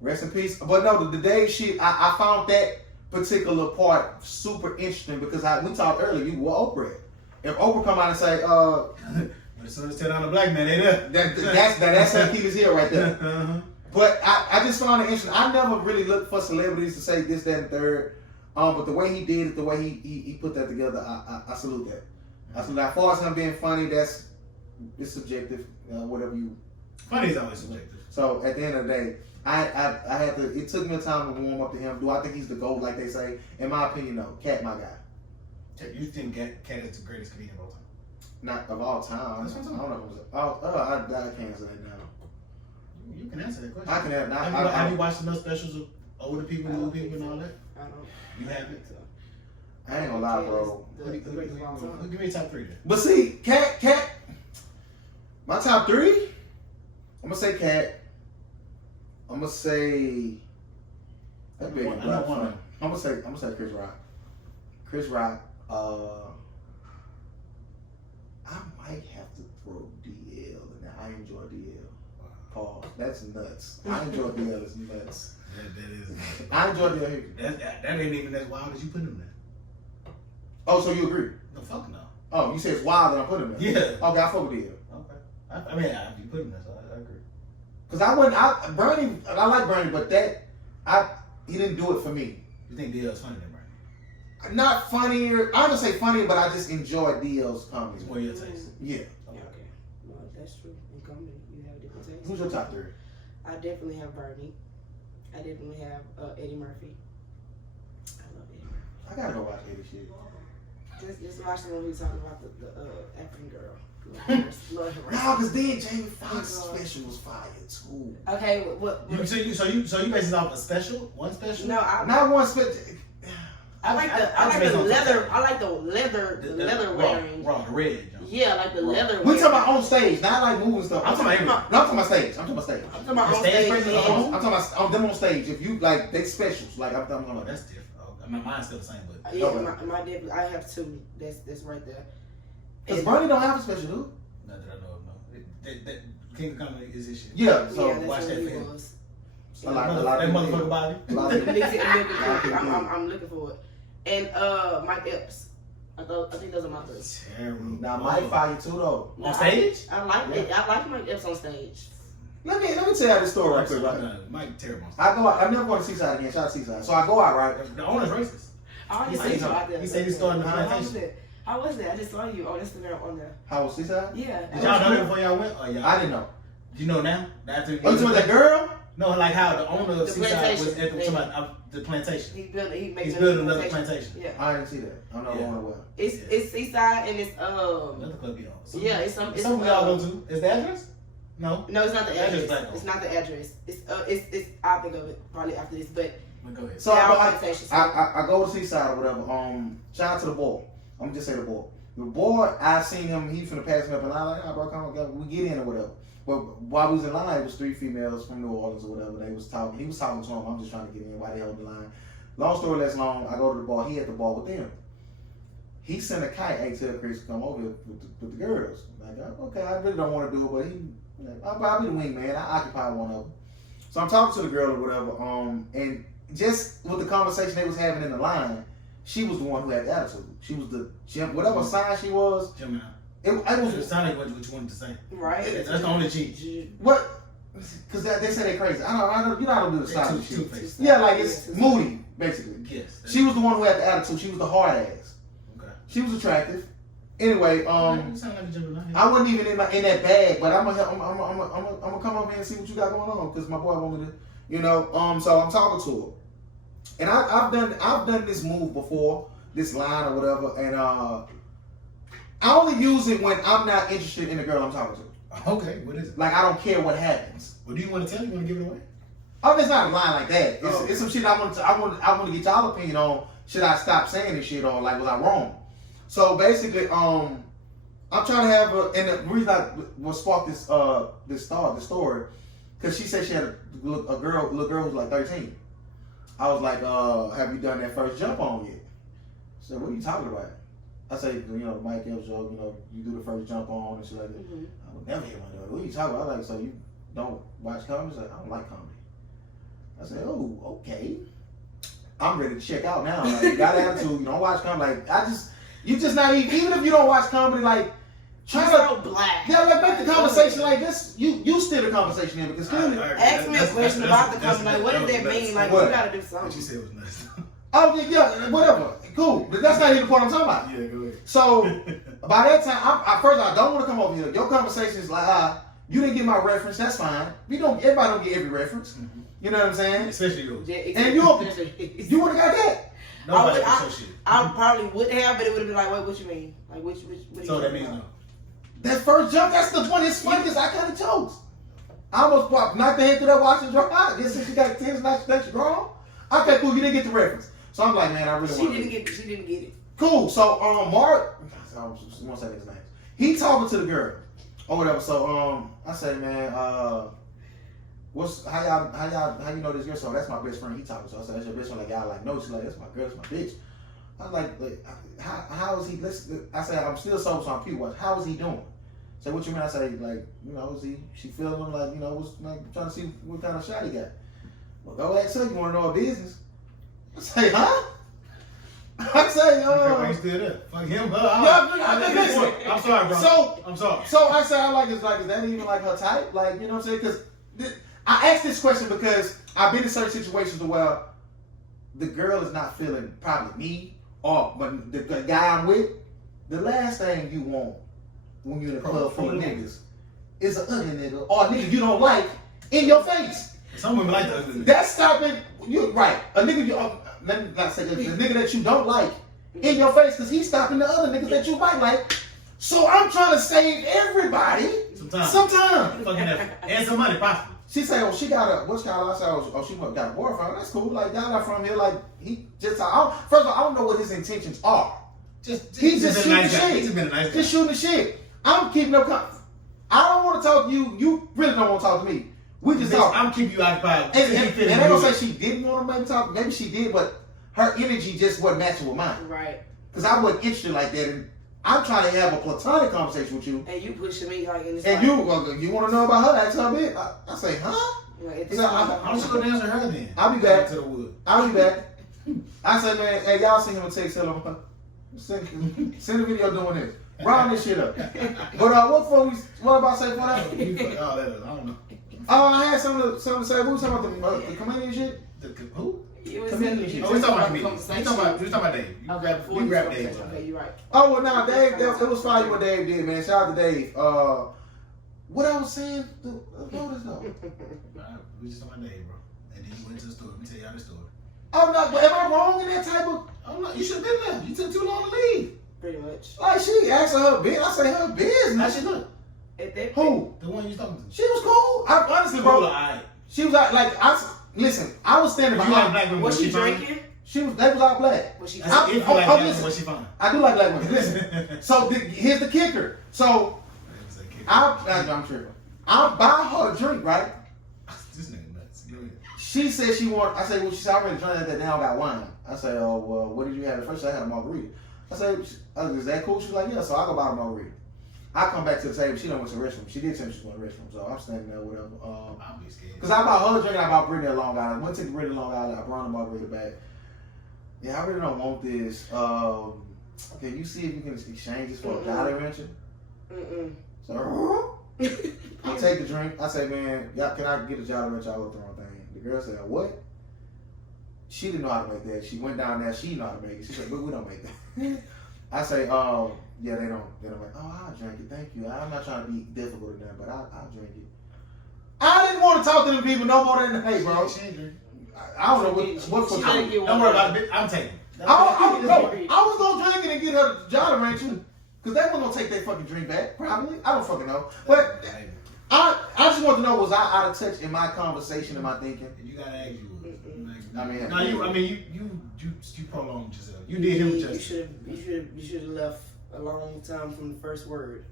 Rest in peace. But no, the day shit, I found that particular part super interesting because we talked earlier, you were Oprah. If Oprah come out and say, But as soon as tell on the black man, they there. that's Keita's here right there. Uh-huh. But I just found it interesting. I never really looked for celebrities to say this, that, and third. But the way he did it, the way he put that together, I salute that. I salute that. As far as him being funny, it's subjective. Whatever you. Funny is always subjective. So at the end of the day, I had to. It took me a time to warm up to him. Do I think he's the GOAT, like they say? In my opinion, no. Cat, my guy. You think Cat is the greatest comedian of all time? Not of all time. That's what I'm I don't know. I can't answer that now. You can answer that question. I can have. Have you watched enough specials of older people, new people, and all that? I don't. You haven't. I ain't gonna lie, bro. Give me a top three then. But see, Cat. My top three. I'm gonna say Cat. I'm gonna say. That big. I know one of them. I'm gonna say Chris Rock. Chris Rock. I might have to throw DL in there. I enjoy DL. Pause. That's nuts. I enjoy DL. It's nuts. That is. I enjoy DL. That ain't even as wild as you put him there. Oh, so you agree? No, fuck no. Oh, you say it's wild that I put him there. Yeah. Okay, I fuck with DL. Okay. I mean, you put him there, so I agree. Cause Bernie, I like Bernie, but he didn't do it for me. You think DL's funny than Bernie? Not funnier. I don't say funnier, but I just enjoy DL's comedy. It's more your taste. Yeah. Okay. Well, that's true. In comedy, you have different tastes. Who's your top three? I definitely have Bernie. I definitely have Eddie Murphy. I love Eddie Murphy. I gotta go watch Eddie shit. Just watch the one we was talking about the African girl. Love her. No, cause then Jamie Foxx special was fire too. Okay, what? So you base it off a special? One special? No, Not one special. I like the leather. I like the leather wearing. Raw, the red. Yeah, like the leather. We talking about on stage, not like moving stuff. I'm talking about everything. No, I'm talking about stage. I'm talking about stage. I'm talking about The on stage stage. person yeah. alone? I'm talking about them on stage. If you like, they specials. Like I'm talking Oh, about. that's different. Oh, I mean, mine's still the same, but Yeah, Okay. my definitely. I have two. That's right there. Cause Bernie don't have a special, dude. not that I know of. No, that King of Comedy is his shit. Yeah. So Yeah, that's watch what that he film. was. a lot That of motherfucker body. A lot of I'm looking for it. And Mike Epps. I think those are my three. Terrible. Now Mike fire too though. On stage? I like it. I like Mike Epps on stage. Let me tell you this story right quick. Right? Mike terrible. I'm never going to Seaside again. Shout out to Seaside. So I go out, right? The owner's racist. Oh, He said he started in the plantation. How was that? I just saw you on Instagram on there. How was Seaside? Yeah. Did y'all know that before y'all went? Or y'all? I didn't know. Do you know now? After Oh, you talking about that girl? No, like how the owner of The Seaside was plantation. at the plantation. He's He's building another plantation. Yeah. I didn't see that. I'm not going well. It's Seaside and it's Another club you on. yeah, it's Something we all go to. Is the address? No. No, it's not the Address address. Black It's not the address. It's I'll think of it probably after this, but But go ahead. So plantation. I go to Seaside or whatever. Shout out to the boy. I'm gonna just say the boy. The boy, I seen him. He finna pass me up, and I like, bro, come on, we get in or whatever. But while we was in line, it was 3 females from New Orleans or whatever. They was talking. He was talking to him. I'm just trying to get in while they held the line. Long story less long. I go to the bar. He at the bar with them. He sent a kite. Hey, tell Chris to come over here with the girls. Like, okay, I really don't want to do it, but I'll be the wingman. I occupy one of them. So I'm talking to the girl or whatever. And just with the conversation they was having in the line, she was the one who had the attitude. She was the gym, whatever sign she was. Jim out. It It was sounded like what you wanted to say. right. That's the only cheat. what Because they say they crazy. I don't, you know how to do the style shit. Two-faced. Yeah, like it's moody, basically. Yes. She was the one who had the attitude. She was the hard ass. Okay. She was attractive. Anyway, You sound like a Gemini. I wasn't even in that bag, but I'm gonna come over here and see what you got going on because my boy want me to, you know. So I'm talking to her, and I've done this move before, this line or whatever, and I only use it when I'm not interested in the girl I'm talking to. Okay, what is it? Like I don't care what happens. What do you want to tell? You want to give it away? Oh, it's not a line like that. It's, Oh. it's some shit I want to get y'all opinion on. Should I stop saying this shit or like was I wrong? So basically, I'm trying to have and the reason I was sparked this story, because she said she had a little girl who was like 13. I was like, have you done that first jump on yet? She said, what are you talking about? I say, you know, Mike Epps joke, you know, you do the first jump on and shit like that. I would never hit one of those. What are you talking about? I was like, so you don't watch comedy? She's like, I don't like comedy. I said, oh, okay. I'm ready to check out now. Like, you got attitude, you don't watch comedy. Like, you just not even if you don't watch comedy, like, try so to, black. yeah, like, make the conversation like this. You steer the conversation in because clearly, Ask me a question about the comedy. Like, what does that mean? Like, What? you gotta do What something. you said was nuts. oh, yeah, whatever. Cool. But that's not even the point I'm talking about. Yeah, go ahead. So, by that time, I don't want to come over here. Your conversation is like, you didn't get my reference, that's fine. Everybody don't get every reference. Mm-hmm. You know what I'm saying? Especially yours. And you would have got that. Nobody I can show shit. I probably would have, but it would have been like, what you mean? Like, what So that means no. That first jump, that's the one. It's funny because I kind of chose. I almost knocked the head through that watch and dropped out. Guess if you got 10 that's wrong. Okay, cool. You didn't get the reference. So I'm like, man, I really want to. She didn't get it. Cool. So Mark, I won't say his name. He talking to the girl or whatever. So I say, man, how you know this girl? So that's my best friend. He talking. So I said, that's your best friend. Like y'all like no. She's like, that's my girl. That's my bitch. I was like how is he? I said, I'm still sober, so I'm people watch. How is he doing? So what you mean? I say, like, you know, she feeling him, like, you know, was like trying to see what kind of shot he got. Well, go ahead, sir. You want to know our business? I say, huh? I say, Why you still there? Fuck him. I'm sorry, bro. I'm sorry. So I say, is that even like her type? Like, you know what I'm saying? Because I asked this question because I've been in certain situations where the girl is not feeling probably me but the guy I'm with. The last thing you want when you're in a club full of niggas is an ugly nigga or a nigga you don't like in your face. Some women like the ugly nigga. That's stopping. You right? A nigga let me not say the nigga that you don't like in your face because he's stopping the other niggas that you might like. So I'm trying to save everybody. Sometimes. Fucking effort. And some money, possibly. She say, oh, she got what's called? I said, oh, she got a boyfriend. That's cool. Like, y'all not from here. Like, he just, first of all, I don't know what his intentions are. He's just shooting the shit. He's been a nice guy. Just shooting the shit. I'm keeping no I don't want to talk to you. You really don't want to talk to me. We just talk. I'm keeping you occupied. And they don't say she didn't want to maybe talk. Maybe she did, but her energy just wasn't matching with mine. Right. Because I wasn't interested like that. And I'm trying to have a platonic conversation with you. And you pushing me like in this. And you want to know about her? Ask her a bit. I say, huh? Like, So Why don't you go dance with her then? I'll be back. To the wood. I'll be back. I said, man, hey, y'all send him a text. Tell him, send a video doing this. Round this shit up. But what about say for that? I don't know. I had something to say. We was talking about the comedian shit. Who? Comedian shit. Oh, we talking about comedians. We talking about Dave. You grab Dave. Okay, you're right. Oh, well, now, Dave, it was fire what Dave did, man. Shout out to Dave. What I was saying, what is that? We just talking about Dave, bro. And then you went to the store. Let me tell y'all the story. Oh, no, but am I wrong in that type of? Oh, no, you should have been there. You took too long to leave. Pretty much. Like, she asked her business. I say her business. How she look? Who? The one you talking to. She was cool. Honestly, bro. Cool, all right. She was like, listen, I was standing You like behind. black women? Was she fine? drinking? They was all black. Was she If you like drinking? black women, listen. was she fine? I do like black women. Listen. So here's the kicker. So I'm tripping. I buy her a drink, right? This nigga nuts. Go ahead. She said she want. I said, well, she said I already drank that. Now I got wine. I said, oh well, what did you have at first? I had a margarita. I said, is that cool? She's like, yeah. So I go buy a margarita. I come back to the table. She don't went to the restroom. She did tell me she went to the restroom. So I'm standing there with her. I'll be scared. Because I bought her a drink and I bought Brittany a Long Island. Went to Brittany Long Island. I brought a margarita back. Yeah, I really don't want this. Can you see if you can exchange this for a Jolly Rancher? Mm-mm. So, I take the drink. I say, man, y'all, can I get a Jolly Rancher? I look the wrong thing. The girl said, what? She didn't know how to make that. She went down there. She didn't know how to make it. She said, but we don't make that. I say, oh, yeah, they don't. They're like, oh, I'll drink it. Thank you. I'm not trying to be difficult to them, but I'll drink it. I didn't want to talk to them people no more than, hey, bro. She ain't drink. I don't know what for. Don't worry about it. I'm taking it. I was gonna drink it and get her Jolly Rancher, because they weren't gonna take their fucking drink back. Probably, I don't fucking know. But I just want to know, was I out of touch in my conversation? Am I thinking? You gotta ask you. I mean, no, you prolonged yourself. You did him justice. You should have left a long time from the first word.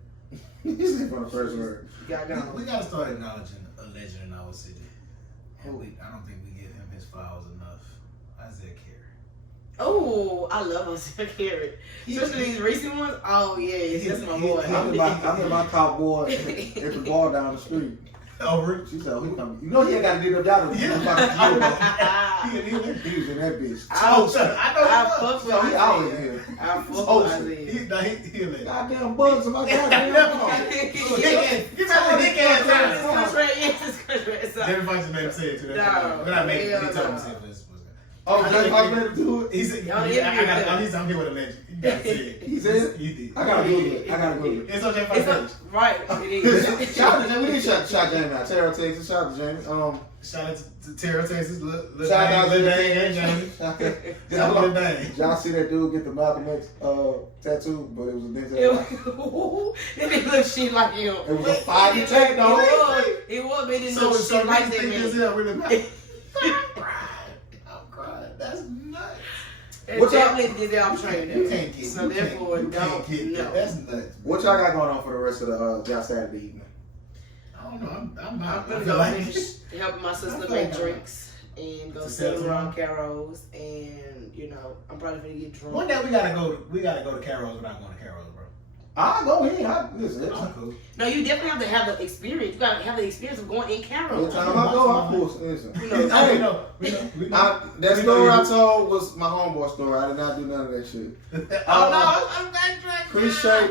You said from the first word. We gotta start acknowledging a legend in our city. And I don't think we give him his flowers enough. Isaiah Carey. Oh, I love Isaiah Carey. Especially these recent ones. Oh yeah, that's my boy. I'm in my cowboy at the bar down the street. Over. She said, oh, he coming. You know he ain't got to do no job. Yeah. He was in that bitch. I fuck with He always here. I fuck with Isaiah. Goddamn bugs in my goddamn car. Jerry Fox made him say it too. When I made it, he told him to say this. Oh, Jerry Fox made him do it? He said, I'm here with a legend. You gotta say it. He said it? He did. I gotta Google it. It's on Jerry Fox page. Right, it is. Shout out to Jamie. We didn't shout Jamie out. Terrell, Texas. Shout out to Jamie. Shout out to Terrell, Texas. Shout out to Lil Dang and Jamie. Shout out to Lil Dang. Y'all see that dude get the Malcolm X tattoo, but it was a Denzel. It didn't look shit like him. It was a fire attack, though. It was, but it didn't look shit like that, man. I'm crying. That's nuts. It's definitely Denzel trained You can't get so therefore, you can't get no. That's nuts. What y'all got going on for the rest of the y'all Saturday evening? I don't know. I'm not. I'm gonna go finish helping my sister make drinks and go sing around carols, and I'm probably gonna get drunk. One day we gotta go to Carol's without going to Carol's, bro. I'll go in. Listen, I'm cool. No, you definitely have to have the experience. You gotta have the experience of going in carols. every time I go, I pull. Listen. We know. That story I told was my homeboy story. I did not do none of that shit. I'm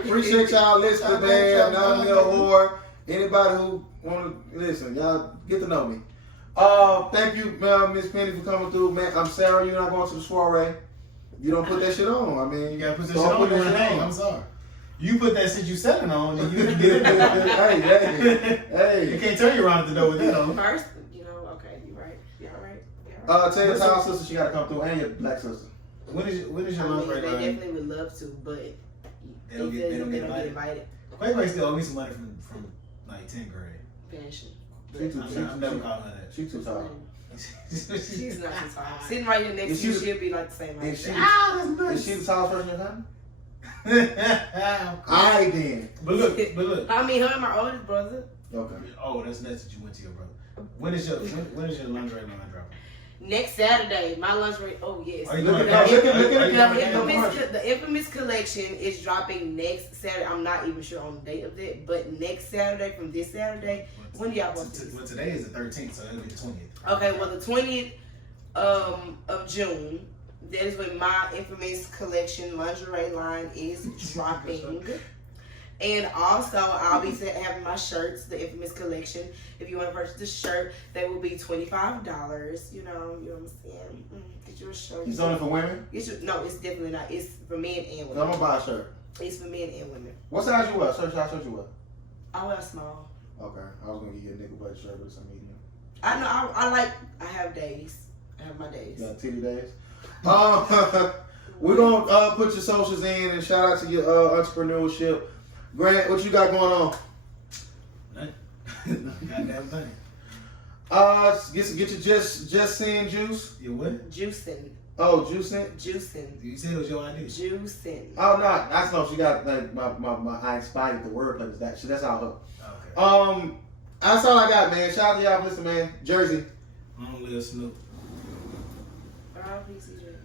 Appreciate y'all listening, man. Not me a whore. Anybody who wanna listen, y'all get to know me. Thank you, Miss Penny, for coming through, man. I'm Sarah. You're not going to the soiree. You don't put that shit on. I mean, You gotta put that shit on your name. I'm sorry. You put that shit you selling on, and you can get it. Hey. You can't turn you around at the door with that on. First, okay, you're right. Tell your tall sister she gotta come through, and your black sister. When is your lunch break? They definitely would love to, but They don't get invited. Quay still owe me some money from like 10th grade. Passion. I'm never calling her that. She too tall. She's not too tall. Sitting right here next to you, she'll be like the same height. Is she the tallest person in the family? Alright then. But look. I mean, her and my oldest brother. Okay. Oh, that's nuts that you went to your brother. When is your lingerie line dropping? Next Saturday, my lingerie. Oh yes. Are you doing The infamous collection is dropping next Saturday. I'm not even sure on the date of that, but next Saturday from this Saturday. When do y'all post this? Well, today is the 13th, so it'll be the 20th. Okay, well the 20th of June. That is when my infamous collection lingerie line is dropping. And also, I'll be having my shirts, the infamous collection. If you want to purchase the shirt, they will be $25. You know what I'm saying? Get you a shirt. It's only for women? No, it's definitely not. It's for men and women. So I'm gonna buy a shirt. It's for men and women. What size you wear? Shirt you wear? I wear small. Okay, I was gonna give you a nickel butt shirt with some medium. I know. I have days. I have my days. You got titty days? We're gonna put your socials in and shout out to your entrepreneurship. Grant, what you got going on? Goddamn thing. Get your just saying juice. You what? Juicing. Oh, juicing. Juicing. You said it was your idea. Juicing. Oh no, that's no. She got like my I inspired the wordplay. That's all her. Okay. That's all I got, man. Shout out to y'all for listening, man. Jersey. LongLiveSnupe. R.I.P. CJ.